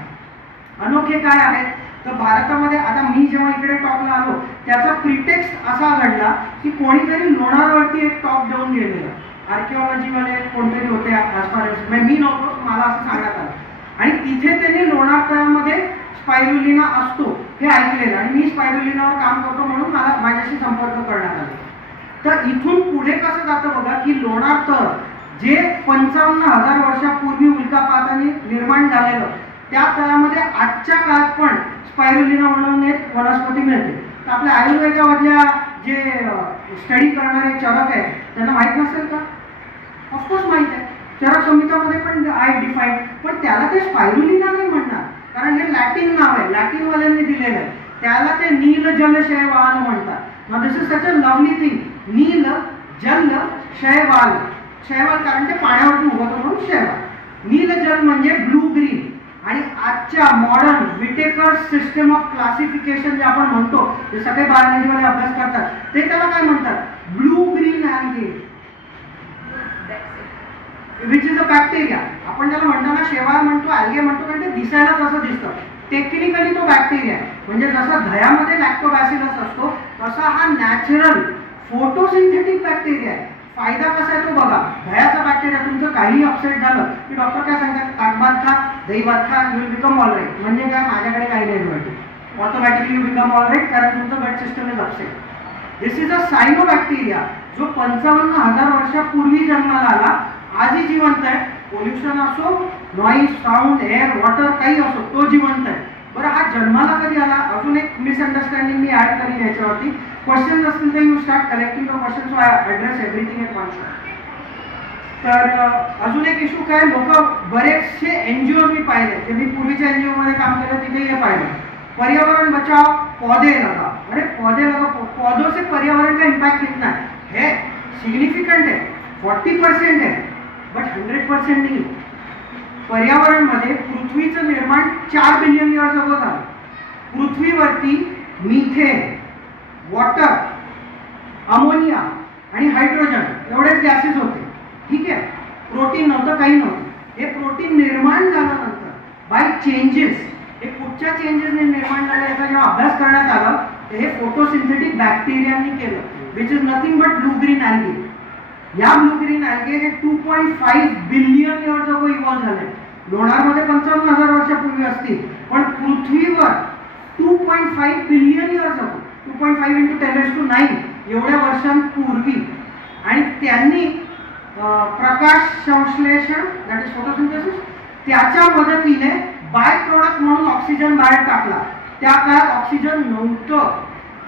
अनोखे काय आहेत तर भारतामध्ये आता मी जेव्हा इकडे टॉपला आलो त्याचा प्रिटेक्स्ट असा घडला की कोणीतरी लोणारवरती एक टॉप देऊन गेलेलं. आर्किओलॉजीवाले कोणतरी होते आसपास, मी नव्हतो, मला असं सांगण्यात आलं. आणि तिथे त्यांनी लोणार तळ्यामध्ये स्पायरुलिना असतो हे ऐकलेलं आणि मी स्पायरुलिनावर काम करतो म्हणून मला माझ्याशी संपर्क करण्यात आला. तर इथून पुढे कसं जातं बघा की लोणार तळ जे 55,000 वर्षापूर्वी उल्कापाताने निर्माण झालेलं त्या तळामध्ये आजच्या काळात पण स्पायरुलिना म्हणून एक वनस्पती मिळते. तर आपल्या आयुर्वेदामधल्या जे स्टडी करणारे चरक आहेत त्यांना माहीत नसेल का? ऑफकोर्स माहीत आहे. चरक संहितामध्ये पण आहे डिफाईन, पण त्याला ते स्पायरुलिना नाही म्हणणार कारण हे लॅटिन नाव आहे, लॅटिनवाल्यांनी दिलेलं आहे. त्याला ते नील जल शैवाल म्हणतात. Now this is such a lovely thing. नील जल शैवाल. शैवाल कारण ते पाण्यावरती उगवतं म्हणून शैवाल. नील जल म्हणजे ब्लू ग्रीन. आणि आजच्या modern Whittaker system of classification जे आपण म्हणतो, जे सगळे बायोलॉजीमध्ये अभ्यास करतात, ते त्याला काय म्हणतात? Blue green algae, which is a bacteria. आपण त्याला म्हणताना शेवाळ म्हणतो, अल्गे म्हणतो, कारण ते दिसायला तसं दिसतं. टेक्निकली तो बॅक्टेरिया आहे. म्हणजे जसा दह्यामध्ये लॅक्टोबॅसिलस असतो तसा हा नॅचरल फोटोसिंथेटिक बॅक्टेरिया आहे. फायदा कसा आहे तो बघा. दह्याचा बॅक्टेरिया तुमचं काही अपसेट झालं की डॉक्टर काय सांगतात? ताकभात खा, दही भात खा, you will become all right. म्हणजे काय? माझ्याकडे काही नाही वाटत, automatically you become all right, कारण तुमचं gut system is upset. This is a cyanobacteria जो 55,000 वर्षापूर्वी जन्माला आला, आजही जिवंत आहे. पोल्युशन असो, नॉईज, साऊंड, एअर, वॉटर काही असो, तो जिवंत आहे. बरं, हा जन्माला कधी आला? अजून एक मिसअंडरस्टँडिंग मी ऍड करीन याच्यावरती. क्वेश्चन असतील तर you start collecting the question, so I address everything in one shot. तर अजून एक इश्यू काय, लोक बरेचसे एनजीओ मी पाहिले, जे मी पूर्वीच्या एनजीओ मध्ये काम केलं तिथे हे पाहिलं, पर्यावरण बचाव, पौधे लगा. अरे पौधे लगा, पौधों से पर्यावरण का इम्पैक्ट कितना है सिग्निफिकंट है, 40% है, बट 100% नहीं. पर्यावरण मध्ये पृथ्वीचं निर्माण 4 बिलियन इयर्स अगो झालं. पृथ्वीवरती मिथेन, वॉटर, अमोनिया आणि हायड्रोजन एवढेच गॅसेस होते. ठीक आहे, प्रोटीन नव्हतं, काही नव्हतं. हे प्रोटीन निर्माण झाल्यानंतर बाय चेंजेस, हे कुठच्या चेंजेसने निर्माण झालं याचा जेव्हा अभ्यास करण्यात आला, तर हे फोटोसिंथेटिक बॅक्टेरियानी केलं, which is nothing but blue green algae. या ब्लू ग्रीन अल्गे हे 2.5 बिलियन इयर्स अगो इव्हॉल्व्ह झाले. लोणारमध्ये 55,000 वर्षापूर्वी असतील, पण पृथ्वीवर 2.5 बिलियन इयर्स अगो, 2.5 × 10⁹ एवढ्या वर्षांपूर्वी. आणि त्यांनी प्रकाश संश्लेषण, दॅट इज फोटोसिंथेसिस, त्याच्या मदतीने बाय प्रोडक्ट म्हणून ऑक्सिजन बाहेर टाकला. त्या काळात ऑक्सिजन नव्हतं.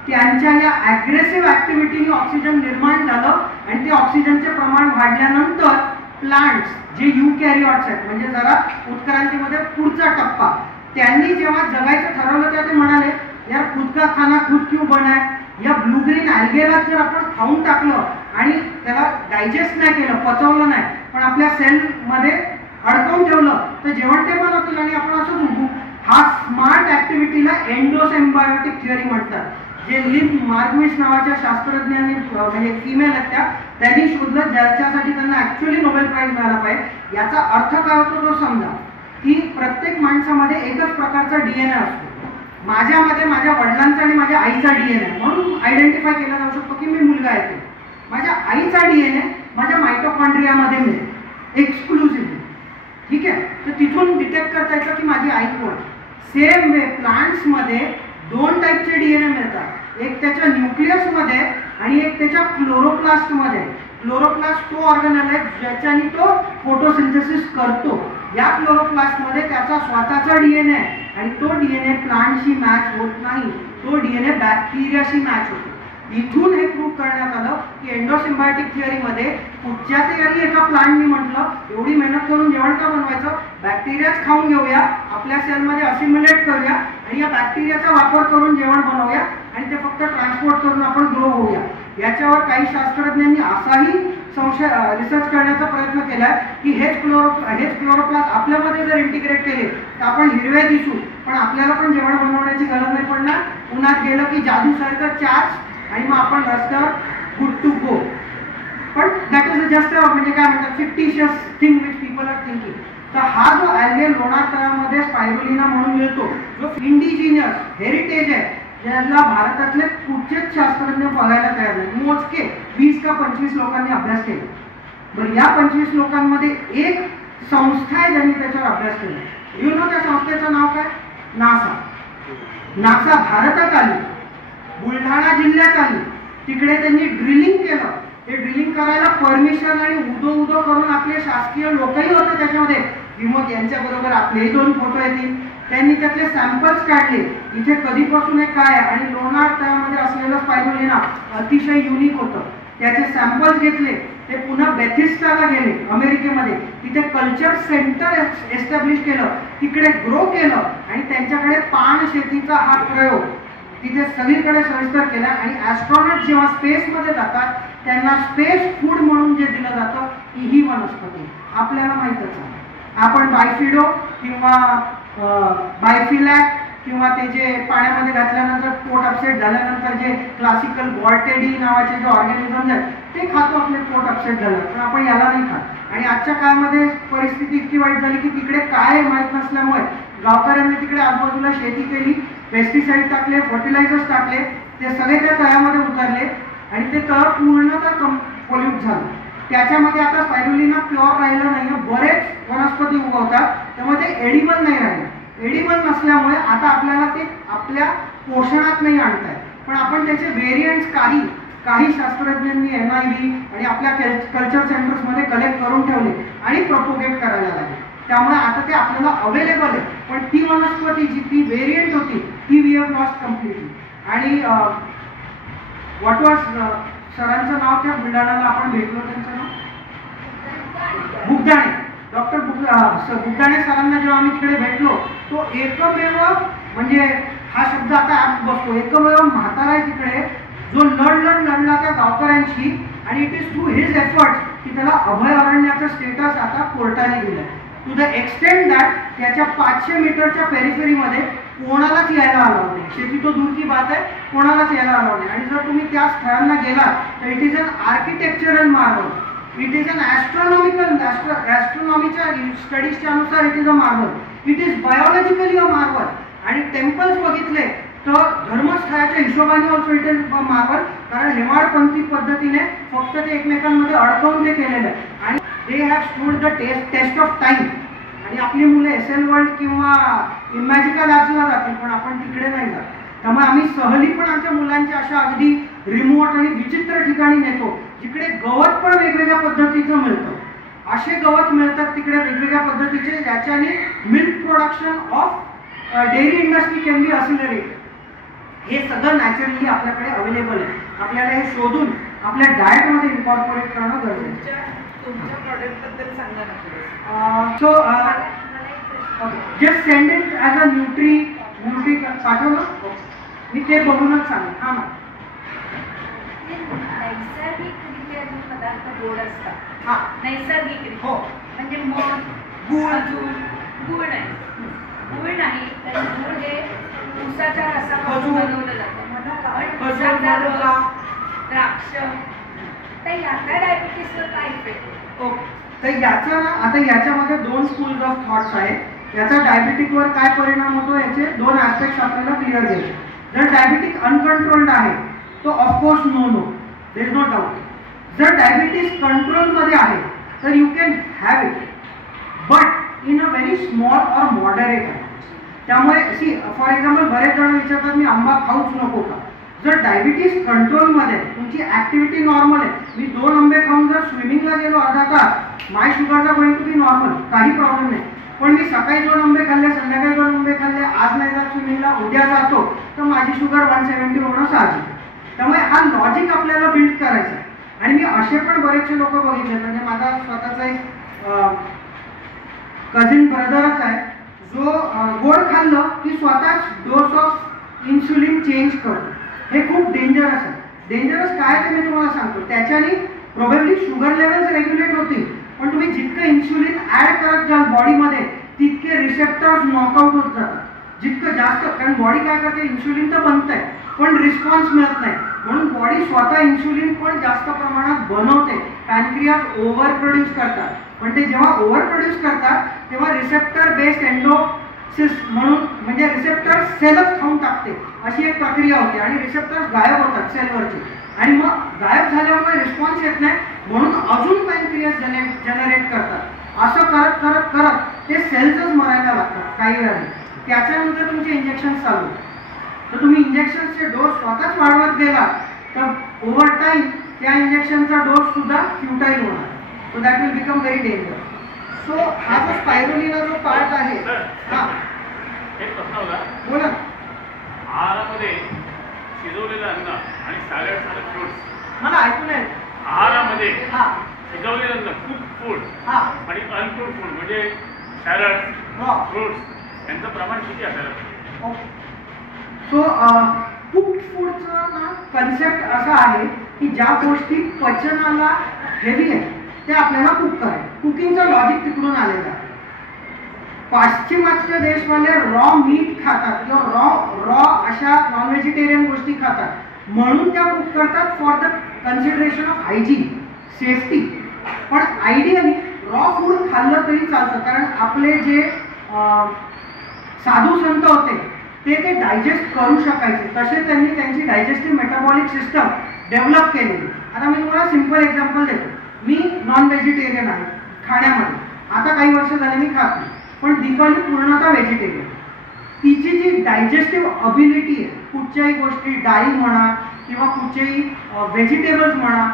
त्यांच्या या ॲग्रेसिव्ह ऍक्टिव्हिटीने ऑक्सिजन निर्माण झालं आणि ते ऑक्सिजनचे प्रमाण वाढल्यानंतर प्लांट्स जे युकॅरियोट्स आहेत, म्हणजे जरा उत्क्रांतीमध्ये पुढचा टप्पा, त्यांनी जेव्हा जगायचं ठरवलं तेव्हा ते म्हणाले, यार खुद का खाना खुद क्यों बनाय, या ब्लू ग्रीन अल्गेला जर आपण खाऊन टाकलं आणि त्याला डायजेस्ट नाही केलं, पचवलं नाही, पण आपल्या सेलमध्ये अडकवून ठेवलं, तर जेवण ते बनवतील आणि आपण असंच उठू. हा स्मार्ट ऍक्टिव्हिटीला एंडोसिम्बायोटिक थिअरी म्हणतात, जे लिम मार्गविस नावाच्या शास्त्रज्ञांनी, म्हणजे फिमेल आहेत त्यांनी शोधलं, ज्याच्यासाठी त्यांना ऍक्च्युअली नोबेल प्राइज मिळाला पाहिजे. याचा अर्थ काय होतो तो समजा, की प्रत्येक माणसामध्ये एकच प्रकारचा DNA असतो. माझ्यामध्ये माझ्या वडिलांचा आणि माझ्या आईचा DNA, म्हणून आयडेंटिफाय केला जाऊ शकतो की मी मुलगा आहे. माझ्या आईचा DNA माझ्या मायटोकॉन्ड्रियामध्ये मिळेल एक्सक्लुसिव्हली. ठीक आहे, तर तिथून डिटेक्ट करता येतं की माझी आई कोण. सेम वे प्लांट्समध्ये 2 टाईपचे DNA मिळतात, एक त्याच्या न्यूक्लियसमध्ये आणि एक त्याच्या क्लोरोप्लास्टमध्ये. क्लोरोप्लास्ट तो ऑर्गनल आहे ज्याच्याने तो फोटोसिंथेसिस करतो. या क्लोरोप्लास्टमध्ये त्याचा स्वतःचा DNA आहे आणि तो DNA प्लांटशी मॅच होत नाही, तो DNA बॅक्टेरियाशी मॅच होतो. इथून हे प्रूव्ह करण्यात आलं की एंडोसिम्बायोटिक थिअरीमध्ये कुठच्या तरी एका प्लांटनी म्हटलं, एवढी मेहनत करून जेवण का बनवायचं, बॅक्टेरियाच खाऊन घेऊया, आपल्या सेलमध्ये असिम्युलेट करूया आणि या बॅक्टेरियाचा वापर करून जेवण बनवूया आणि ते फक्त ट्रान्सपोर्ट करून आपण ग्रो होऊया. याच्यावर काही शास्त्रज्ञांनी असाही रिसर्च करण्याचा प्रयत्न केला की हेच क्लोरोप्लास्ट आपल्यामध्ये जर इंटिग्रेट केले तर आपण हिरवे दिसू, पण आपल्याला पण जेवण बनवण्याची गरज नाही पडणार. उन्हात गेलं की जादूसारखं चार्ज आणि मग आपण रस्त्यावर गुड टू गो. पण दॅट इज जस्ट म्हणजे काय म्हणतात fictitious thing which people are thinking. तर हा जो अल्गे लोणार तळ्यामध्ये स्पायरुलिना म्हणून मिळतो, जो इंडिजिनियस हेरिटेज आहे, ज्याला भारतातले कुठचेच शास्त्रज्ञ बघायला तयार नाही. मोजके 20 का 25 लोकांनी अभ्यास केला. बरं, या 25 लोकांमध्ये एक संस्था आहे ज्यांनी त्याच्यावर अभ्यास केला. यू नो त्या संस्थेचं नाव काय? नासा. नासा भारतात आली, बुलढाणा जिल्ह्यात आली, तिकडे त्यांनी ड्रिलिंग केलं. ते ड्रिलिंग करायला परमिशन आणि उदो करून आपले शासकीय लोकही होते त्याच्यामध्ये. विमोद यांच्याबरोबर आपलेही 2 फोटो येतील. त्यांनी त्यातले सॅम्पल्स काढले, इथे कधीपासून हे काय आहे, आणि लोणार तळ्यामध्ये असलेलं स्पायरुलिना अतिशय युनिक होतं. त्याचे सॅम्पल्स घेतले, ते पुन्हा बेथिस्टाला गेले अमेरिकेमध्ये, तिथे कल्चर सेंटर एस्टॅब्लिश केलं, तिकडे ग्रो केलं आणि त्यांच्याकडे पान शेतीचा हा प्रयोग तिथे सगळीकडे सविस्तर केला. आणि ॲस्ट्रॉनॉट जेव्हा स्पेसमध्ये जातात त्यांना स्पेस फूड म्हणून जे दिलं जातं ही वनस्पती आपल्याला माहीतच आहे. आपण बायफिडो किंवा बायफिलॅक किंवा ते जे पाण्यामध्ये घातल्यानंतर पोट अपसेट झाल्यानंतर जे क्लासिकल वॉल्टेडी नावाचे जे ऑर्गॅनिझम्स आहेत ते खातो, आपले पोट अपसेट झालं, पण आपण याला नाही खात. आणि आजच्या काळामध्ये परिस्थिती इतकी वाईट झाली की तिकडे काय माहीत नसल्यामुळे गावकऱ्यांनी तिकडे आजूबाजूला शेती केली, पेस्टिसाइड टाकले, फर्टिलायझर्स टाकले, ते सगळे त्या तळ्यामध्ये उतरले आणि ते तळ पूर्णतः पोल्यूट झालं. त्याच्यामध्ये आता स्पायरुलिना प्युअर राहिलं नाही, बरेच वनस्पती उगवतात, त्यामुळे ते एडिबल नाही राहिलं. एडिबल नसल्यामुळे आता आपल्याला ते आपल्या पोषणात नाही आणताय, पण आपण त्याचे व्हेरियंट्स काही शास्त्रज्ञांनी NIV आणि आपल्या कल्चर सेंटर्समध्ये कलेक्ट करून ठेवले आणि प्रोपोगेट करायला लागले. त्यामुळे आता ते आपल्याला अवेलेबल आहे, पण ती वनस्पती जी ती व्हेरियंट होती ती वी हॅव लॉस्ट कम्प्लिटली. आणि व्हॉट वॉज सरांचं नाव, त्या बुलढाण्याला आपण भेटलो, त्यांचं नाव बुगदाणे, डॉक्टर बुगदाणे सरांना जेव्हा आम्ही तिकडे भेटलो, तो एकमेव, म्हणजे हा शब्द आता बसतो, एकमेव म्हातारा आहे तिकडे जो लढला त्या गावकऱ्यांशी, आणि it is to his efforts की त्याला अभयारण्याचं स्टेटस आता कोर्टाने दिलं. टू द एक्सटेंड दॅट त्याच्या 500 मीटरच्या पेरिफेरीमध्ये कोणालाच यायला अलाव नाही. शेती तो दूर की बात आहे, कोणालाच यायला अलाव नाही. आणि जर तुम्ही त्या स्थळांना गेला तर it is an architectural marvel, it is an ॲस्ट्रॉनॉमीच्या स्टडीजच्या अनुसार it is a marvel, it is biologically a marvel. आणि टेम्पल्स बघितले तर धर्मस्थळाच्या हिशोबाने also it is a marvel, कारण हेमाडपंथी पद्धतीने फक्त ते एकमेकांमध्ये अडकवून ते केलेलं आहे आणि they have stood the test of time. आणि आपली मुलं SL वर्ल्ड किंवा इमॅजिकल ॲप्सला जातील, पण आपण तिकडे नाही जात. त्यामुळे आम्ही सहली पण आमच्या मुलांच्या अशा अगदी रिमोट आणि विचित्र ठिकाणी नेतो, जिकडे गवत पण वेगवेगळ्या पद्धतीचं मिळतं. असे गवत मिळतात तिकडे वेगवेगळ्या पद्धतीचे, ज्याच्याने milk production of dairy industry can be accelerated. हे सगळं नॅचरली आपल्याकडे अवेलेबल आहे. आपल्याला हे शोधून आपल्या डाएटमध्ये इन्कॉर्पोरेट करणं गरजेचं आहे. तुमच्या प्रॉडक्टबद्दल सांगा ना. So just send it as a nutri पाठवलं, मी ते बघूनच सांगेन. हां ना, नैसर्गिकरित्या जो पदार्थ गोड असतात, हां नैसर्गिकरित्या, हो, म्हणजे मध, गूळ, गूळ नाही, गूळ नाही, तर गूळ हे ऊसाच्या रसापासून खजूर, बनवलं जातं, पण खजूर, ऊसाचा मनुका, रस, द्राक्ष, तर याचा डायबिटीसवर काय इफेक्ट? ओके. तर याचा ना, आता याच्यामध्ये 2 स्कूल्स ऑफ थॉट्स आहेत. याचा डायबिटिकवर काय परिणाम होतो याचे 2 ॲस्पेक्ट्स आपल्याला क्लिअर घ्यायचे. जर डायबिटिक अनकंट्रोल्ड आहे तो of course no, there is no doubt. जर डायबिटीस कंट्रोलमध्ये आहे तर you can have it, but in a very small or moderate आहे. त्यामुळे फॉर एक्झाम्पल बरेच जण विचारतात मी आंबा खाऊच नको का. जर डायबिटीस कंट्रोलमध्ये, तुमची ॲक्टिव्हिटी नॉर्मल आहे, मी 2 आंबे खाऊन जर स्विमिंगला गेलो अर्धा तास, माय शुगरचा गोइंग टू बी नॉर्मल, काही प्रॉब्लेम नाही. पण मी सकाळी 2 आंबे खाल्ले, संध्याकाळी 2 आंबे खाल्ले, आज नाही जात स्विमिंगला, उद्या जातो, तर माझी शुगर 170 होणं साहजिक. त्यामुळे हा लॉजिक आपल्याला बिल्ड करायचा आहे. आणि मी असे पण बरेचसे लोक बघितले, म्हणजे माझा स्वतःचा एक कझिन ब्रदरच आहे जो गोड खाल्लं की स्वतःच डोस ऑफ इन्सुलिन चेंज करतो. हे खूप डेंजरस आहे. डेंजरस काय ते मी तुम्हाला सांगतो. त्याच्याने प्रोबेबली शुगर लेवल्स रेग्युलेट होतील, पण तुम्ही जितकं इन्सुलिन ॲड करत जाल बॉडीमध्ये तितके रिसेप्टर्स नॉकआउट होत जातात. जितकं जास्त, कारण बॉडी काय करते, इन्सुलिन तर बनतंय पण रिस्पॉन्स मिळत नाही, म्हणून बॉडी स्वतः इन्सुलिन पण जास्त प्रमाणात बनवते. पॅनक्रियास ओव्हर प्रोड्यूस करतात, पण ते जेव्हा ओव्हर प्रोड्यूस करतात तेव्हा रिसेप्टर बेस्ड एंडोसिस म्हणून, म्हणजे रिसेप्टर सेलच खाऊन टाकते, अशी एक प्रक्रिया होते आणि रिसेप्टर्स गायब होतात सेलवरचे. आणि मग गायब झाल्यामुळे रिस्पॉन्स येत नाही, म्हणून अजून पॅनक्रियास जनरेट करतात. असं करत करत करत ते सेल्सच मरायला लागतात काही वेळाने. त्याच्यानंतर तुमचे इंजेक्शन चालू, तर तुम्ही इंजेक्शनचे डोस स्वतःच वाढवत गेला तर ओव्हर टाईम त्या इंजेक्शनचा डोस सुद्धा फ्युटाईल होणार. So that will become very danger. So हा जो स्पायरुलिना जो पार्ट आहे, हा एक प्रश्न होता, बोला. आहारामध्ये शिजवलेलं अन्न आणि सॅलड्स आणि फ्रुट्स, मला ऐकून आहे. आहारामध्ये हा शिजवलेलं अन्न, कुक फूड हा आणि अनकुक फूड म्हणजे सॅलड्स, हा फ्रुट्स यांचं प्रमाण किती असायला पाहिजे? ओके. सो कुक्ड फूडचं ना कन्सेप्ट असा आहे की ज्या गोष्टी पचनाला हेवी आहे ते आपल्याला कुक करायचं. कुकिंगचं लॉजिक तिकडून आलेलं आहे. पाश्चिमात्य देशवाले रॉ मीट खातात किंवा रॉ अशा नॉन व्हेजिटेरियन गोष्टी खातात म्हणून त्या कुक करतात for the consideration of hygiene, safety. पण आयडियली रॉ फूड खाल्लं तरी चालतं, कारण आपले जे साधू संत होते ते डायजेस्ट करू शकायचे, तसे त्यांनी त्यांची डायजेस्टिव्ह मेटाबॉलिक सिस्टम डेव्हलप केलेली. आता मी तुम्हाला सिम्पल एक्झाम्पल देतो. मी नॉन व्हेजिटेरियन आहे खाण्यामध्ये, आता काही वर्ष झाले मी खात नाही, पण दीपाली पूर्णतः व्हेजिटेरियन. तिची जी डायजेस्टिव्ह अबिलिटी आहे कुठच्याही गोष्टी डाळी म्हणा किंवा कुठच्याही व्हेजिटेबल्स म्हणा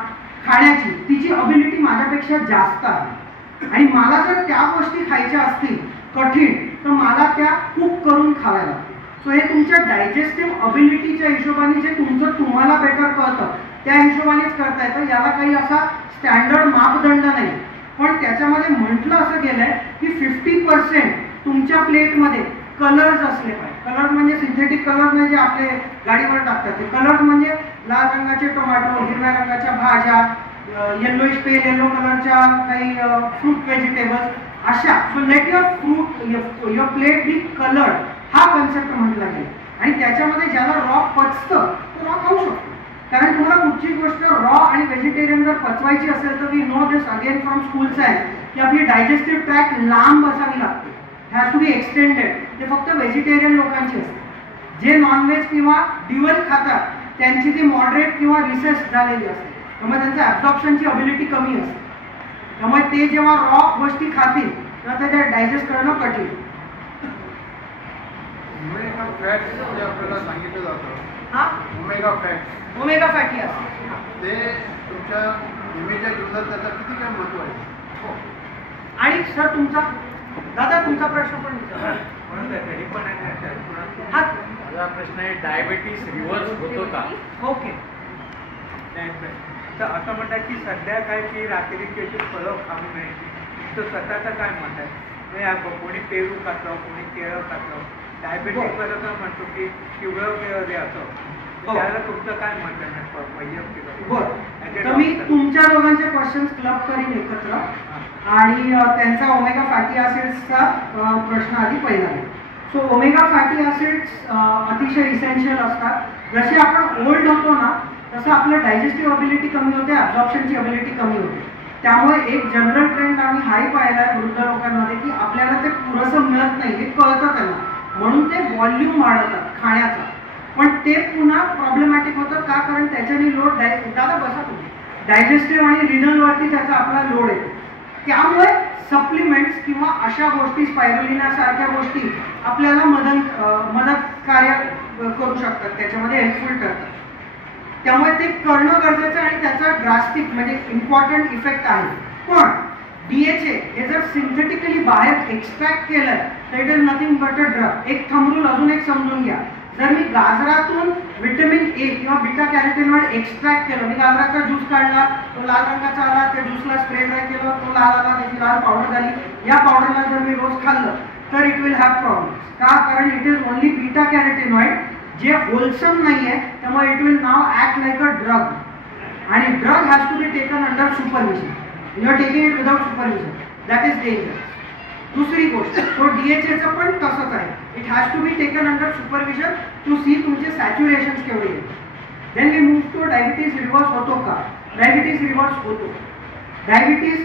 खाण्याची, तिची अबिलिटी माझ्यापेक्षा जास्त आहे. आणि मला जर त्या गोष्टी खायच्या असतील कठीण तर मला त्या कुक करून खाव्या लागतील. सो हे तुमच्या डायजेस्टिव्ह अबिलिटीच्या हिशोबाने जे तुम्हाला बेटर कळतं त्या हिशोबानेच करता येतं. याला काही असा स्टँडर्ड मापदंड नाही. पण त्याच्यामध्ये म्हटलं असं गेलंय की 50% तुमच्या प्लेटमध्ये कलर्स असले पाहिजे. कलर म्हणजे सिंथेटिक कलर नाही जे आपले गाडीवर टाकतात, ते कलर्स म्हणजे लाल रंगाचे टोमॅटो, हिरव्या रंगाच्या भाज्या, येल्लोइश पेल येलो कलरच्या काही फ्रूट व्हेजिटेबल्स अशा. So let your fruit your plate be coloured, हा कन्सेप्ट म्हटला गेला. आणि त्याच्यामध्ये ज्याला रॉ पचतं तो रॉ खाऊ शकतो. कारण तुम्हाला कुठची गोष्ट रॉ आणि व्हेजिटेरियन जर पचवायची असेल तर we know this again from school science की आपली डायजेस्टिव्ह ट्रॅक लांब असावी लागते, हॅज टू बी एक्सटेंडेड. ते फक्त व्हेजिटेरियन लोकांची असते. जे नॉनव्हेज किंवा ड्युअल खातात त्यांची ती मॉडरेट किंवा रिसेस झालेली असते, त्यामुळे त्यांचं ॲब्झॉर्प्शनची अबिलिटी कमी असते. त्यामुळे ते जेव्हा रॉ गोष्टी खातील तेव्हा त्या डायजेस्ट करणं कठीण. आपल्याला सांगितलं जातं हा ओमेगा फॅट, ओमेगा फॅटी असते ते तुमच्या इमेजच्या जीवनात त्याचं किती काय महत्व आहे? हो. आणि सर तुमचा दादा तुमचा प्रश्न पण विचारा. हा माझा प्रश्न आहे डायबिटीस रिव्हर्स होतो का? ओके. तर असं म्हणतात की सध्या काय की रात्रीची अशी फळं खाऊ नये, तर स्वतःचं काय मत आहे? कोणी पेरू खातं, कोणी केळं खातं, डायबिटीस वाला काय म्हणतो की पिवळं केळं द्यायचं, त्याला तुमचं काय मत आहे वैयक्तिक? बरं, तर मी तुमच्या दोघांचे क्वेश्चन्स क्लब करीन एकत्र आणि त्यांचा ओमेगा फॅटी ॲसिड्सचा प्रश्न आधी पहिला आहे. सो ओमेगा फॅटी ॲसिड्स अतिशय इसेन्शियल असतात. जसे आपण ओल्ड होतो ना तसं आपलं डायजेस्टिव्ह अबिलिटी कमी होते, ॲब्झॉर्प्शनची अबिलिटी कमी होते. त्यामुळे एक जनरल ट्रेंड आम्ही हाही पाहिला आहे वृद्ध लोकांमध्ये की आपल्याला ते पुरेसं मिळत नाही, हे कळतं त्यांना, म्हणून ते व्हॉल्यूम वाढवतात खाण्याचा. पण ते पुन्हा प्रॉब्लेमॅटिक होतं का? कारण त्याच्याने लोड दादा बसा तुम्ही डायजेस्टिव्ह आणि रिनलवरती त्याचा आपला लोड येतो. त्यामुळे सप्लिमेंट्स किंवा अशा गोष्टी स्पायरुलिना सारख्या गोष्टी आपल्याला मदत कार्य करू शकतात, त्याच्यामध्ये हेल्पफुल ठरतात. त्यामुळे ते करणं गरजेचं आणि त्याचा ड्रास्टिक म्हणजे इम्पॉर्टंट इफेक्ट आहे. पण DHA हे जर सिंथेटिकली बाहेर एक्स्ट्रॅक्ट केलंय तर it is nothing but a drug. एक थंब रूल अजून एक समजून घ्या. जर मी गाजरातून व्हिटॅमिन A किंवा बीटा कॅरोटीनॉइड एक्स्ट्रॅक्ट केलं, मी गाजराचा ज्यूस काढला, तो लाल रंगाचा आला, त्या ज्यूसला स्प्रे ड्राय केलं, तो लाल आला, त्याची लाल पावडर झाली, या पावडरला जर मी रोज खाल्लं तर इट विल हॅव प्रॉब्लेम्स. का? कारण it is only beta carotenoid जे होलसम नाही आहे, त्यामुळे it will not act like a drug. आणि drug has to be taken under supervision. You are taking it without supervision, that is danger. दुसरी गोष्ट, तो DHAचं पण तसंच आहे. It has to be taken under supervision to see तुमचे सॅच्युरेशन केवढे आहेत. Then we move to diabetes reverse होतो का? डायबिटीज रिव्हर्स होतो. डायबिटीज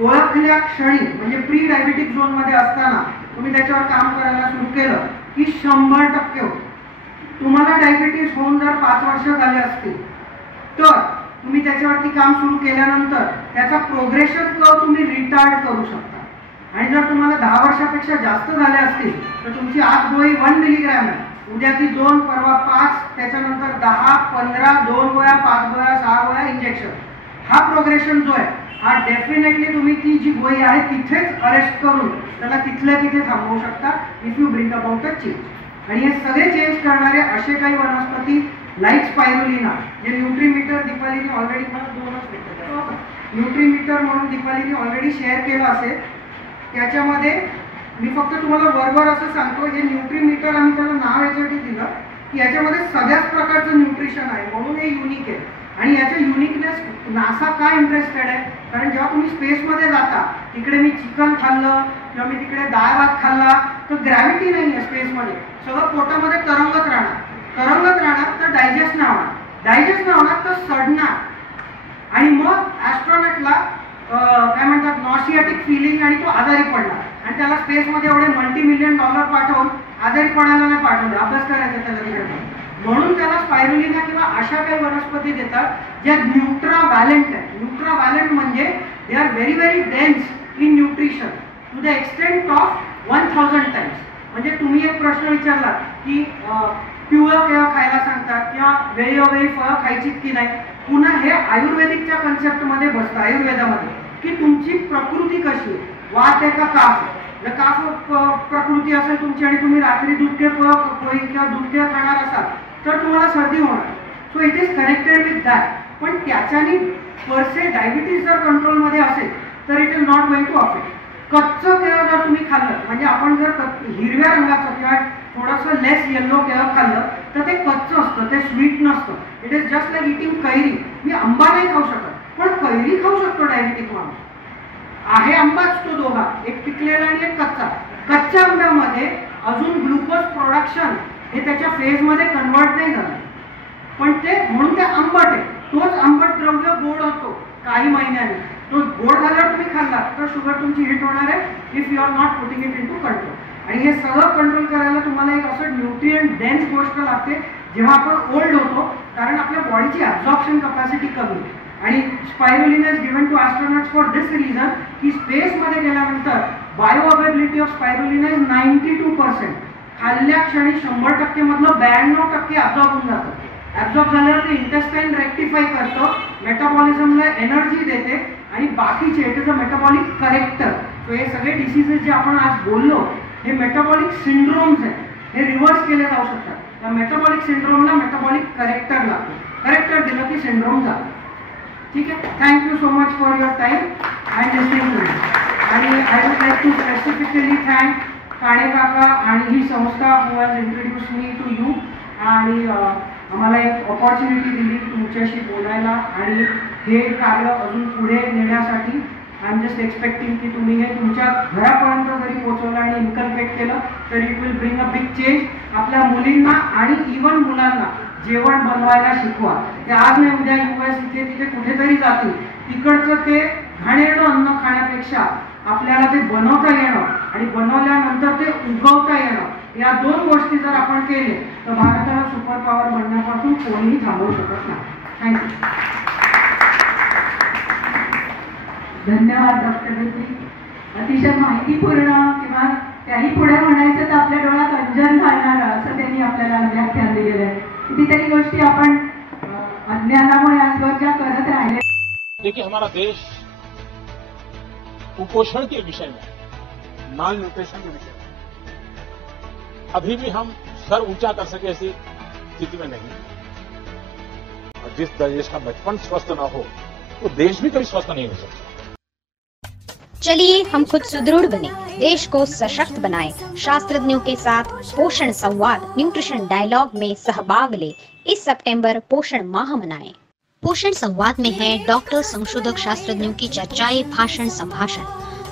ओळखल्या क्षणी म्हणजे प्री डायबिटिक झोनमध्ये असताना तुम्ही त्याच्यावर काम करायला सुरू केलं की 100% होतं. तुम्हाला डायबिटीज होऊन जर 5 वर्ष झाले असतील तर तुम्ही त्याच्यावरती काम सुरू केल्यानंतर त्याचा प्रोग्रेशन कर्व तुम्ही रिटार्ड करू शकता. आणि जर तुम्हाला 10 वर्षापेक्षा जास्त झाले असतील तर तुमची आज गोळी 1 मिलीग्रॅम आहे, उद्या ती 2, परवा 5, त्याच्यानंतर 10, 15, 2 गोळ्या, 5 गोळ्या, 6 गोळ्या इंजेक्शन. हा प्रोग्रेशन जो आहे हा डेफिनेटली तुम्ही ती जी गोळी आहे तिथेच अरेस्ट करून त्याला तिथल्या तिथे थांबवू शकता if you bring about a change. आणि हे सगळे चेंज करणारे असे काही वनस्पती लाईक स्पायरुलिना जे न्यूट्रीमीटर दीपालीने ऑलरेडी, मला 2च भेटतात, न्यूट्रीमीटर म्हणून दीपालीने ऑलरेडी शेअर केलं असेल. त्याच्यामध्ये मी फक्त तुम्हाला वरवर असं सांगतो, हे न्यूट्रीमीटर आम्ही त्याला नाव याच्यासाठी दिलं की याच्यामध्ये सगळ्याच प्रकारचं न्यूट्रिशन आहे म्हणून हे युनिक आहे. आणि याचं युनिकनेस नासा का इंटरेस्टेड आहे? कारण जेव्हा तुम्ही स्पेसमध्ये जाता तिकडे मी चिकन खाल्लं, किंवा मी तिकडे डाळ भात खाल्ला तर ग्रॅव्हिटी नाही आहे स्पेसमध्ये, सगळं पोटामध्ये तरंगत राहणार तर डायजेस्ट नाही होणार तर सडणार आणि मग ॲस्ट्रॉनॉटला काय म्हणतात नॉसियाटिक फिलिंग आणि तो आजारी पडला आणि त्याला स्पेसमध्ये एवढे $multi-million पाठवून आजारी पडायला नाही पाठवले, अभ्यास करायचा त्याला तिकडे. म्हणून त्याला स्पायरुलिना किंवा अशा काही वनस्पती देतात ज्या न्यूट्राव्हॅलंट आहेत. न्यूट्राव्हॅलंट म्हणजे they are very very dense in nutrition to the extent of 1000 times. म्हणजे तुम्ही एक प्रश्न विचारला की पिवळं केव्हा खायला सांगतात किंवा वेळोवेळी फळं खायची की नाही. पुन्हा हे आयुर्वेदिकच्या कन्सेप्टमध्ये बसतं आयुर्वेदामध्ये की तुमची प्रकृती कशी आहे, वात आहे का काफ आहे. जर काफ प्रकृती असेल तुमची आणि तुम्ही रात्री दूध पोळी किंवा दूध खाणार असाल तर तुम्हाला सर्दी होणार. So it is connected with that. पण त्याच्याने परसे डायबिटीज जर कंट्रोलमध्ये असेल तर it is not going to affect. कच्चं केळं जर तुम्ही खाल्लं म्हणजे आपण जर हिरव्या रंगाचं किंवा थोडंसं लेस येल्लो केळं खाल्लं तर ते कच्चं असतं, ते स्वीट नसतं. It is just like eating कैरी. मी आंबा नाही खाऊ शकत पण कैरी खाऊ शकतो डायबिटिक माणूस. आहे आंबाच तो दोघा, एक पिकलेला आणि एक कच्चा. कच्च्या आंब्यामध्ये अजून ग्लुकोज प्रोडक्शन हे त्याच्या फेजमध्ये कन्वर्ट नाही झालं पण ते म्हणून ते आंबट आहे. तोच आंबट द्रव्य गोड होतो काही महिन्यांनी. तो गोड झाल्यावर तुम्ही खाल्ला तर शुगर तुमची हिट होणार आहे if you are not putting it into control. आणि हे सगळं कंट्रोल करायला तुम्हाला एक असं न्यूट्रिएंट डेन्स गोष्ट लागते जेव्हा आपण ओल्ड होतो कारण आपल्या बॉडीची ॲब्झॉर्प्शन कपॅसिटी कमी आहे. आणि spirulina is given to astronauts for this reason की स्पेसमध्ये गेल्यानंतर bio availability of spirulina is 92%. खाल्ल्या क्षणी 100% मधलं 92% ॲब्झॉर्ब होऊन जातं. ॲब्झॉर्ब झाल्यावर ते इंटेस्टाईन रेक्टिफाय करतं, मेटाबॉलिझमला एनर्जी देते आणि बाकीचे it is a metabolic character. So हे सगळे डिसीजेस जे आपण आज बोललो हे मेटाबॉलिक सिंड्रोम्स आहेत, हे रिव्हर्स केले जाऊ शकतात. त्या मेटाबॉलिक सिंड्रोमला मेटाबॉलिक करेक्टर लागतो. करेक्टर दिलं की सिंड्रोम जातो. ठीक आहे. Thank you so much for your time and listening to me. आणि I would like to specifically thank Kane काका आणि ही संस्था who has introduce me to you आणि आम्हाला एक ऑपॉर्च्युनिटी दिली तुमच्याशी बोलायला आणि हे कार्य अजून पुढे नेण्यासाठी. आय एम जस्ट एक्सपेक्टिंग की तुम्ही हे तुमच्या घरापर्यंत जरी पोहोचवलं आणि इन्कल्केट केलं तर it will bring a big change. आपल्या मुलींना आणि इव्हन मुलांना जेवण बनवायला शिकवा. ते आज नाही उद्या US इथे तिथे कुठेतरी जातील. तिकडचं ते घाणेरडं अन्न खाण्यापेक्षा आपल्याला ते बनवता येणं आणि बनवल्यानंतर ते उगवता येणं या 2 गोष्टी जर आपण केले तर भारताला सुपर पॉवर बनण्यापासून कोणीही थांबवू शकत नाही. थँक्यू. धन्यवाद डॉक्टर रुची. अतिशय माहितीपूर्ण किंवा त्याही पुढे म्हणायचं तर आपल्या डोळ्यात अंजन घालणारं असं त्यांनी आपल्याला व्याख्यान दिलेलं आहे. कितीतरी गोष्टी आपण अज्ञानामुळे आजवर ज्या करत राहिले. देखिए हमारा देश कुपोषण के विषय में, माल न्यूट्रिशन के विषय में अभी भी हम सर ऊंचा कर सके ऐसी स्थिति में नहीं. और जिस देश का बचपन स्वस्थ ना हो वो देश भी कभी स्वस्थ नहीं हो सकता. चलिए हम खुद सुदृढ़ बने, देश को सशक्त बनाएं. शास्त्रज्ञों के साथ पोषण संवाद न्यूट्रिशन डायलॉग में सहभाग ले. इस सितंबर पोषण माह मनाएं. पोषण संवाद में है डॉक्टर, संशोधक, शास्त्रज्ञों की चर्चाएं, भाषण, संभाषण,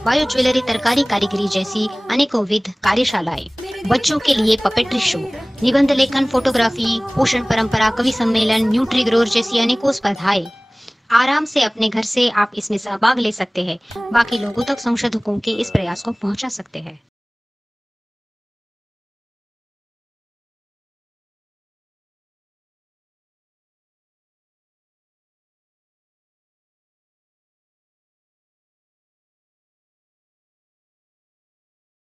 बायो ज्वेलरी, तरकारी कारीगरी जैसी अनेकोविध कार्यशालाएं, बच्चों के लिए पपेट्री शो, निबंध लेखन, फोटोग्राफी, पोषण परंपरा, कवि सम्मेलन, न्यूट्री ग्रोर जैसी अनेकों स्पर्धाएं. आराम से अपने घर से आप इसमें सहभाग ले सकते हैं. बाकी लोगों तक संशोधकों के इस प्रयास को पहुंचा सकते हैं.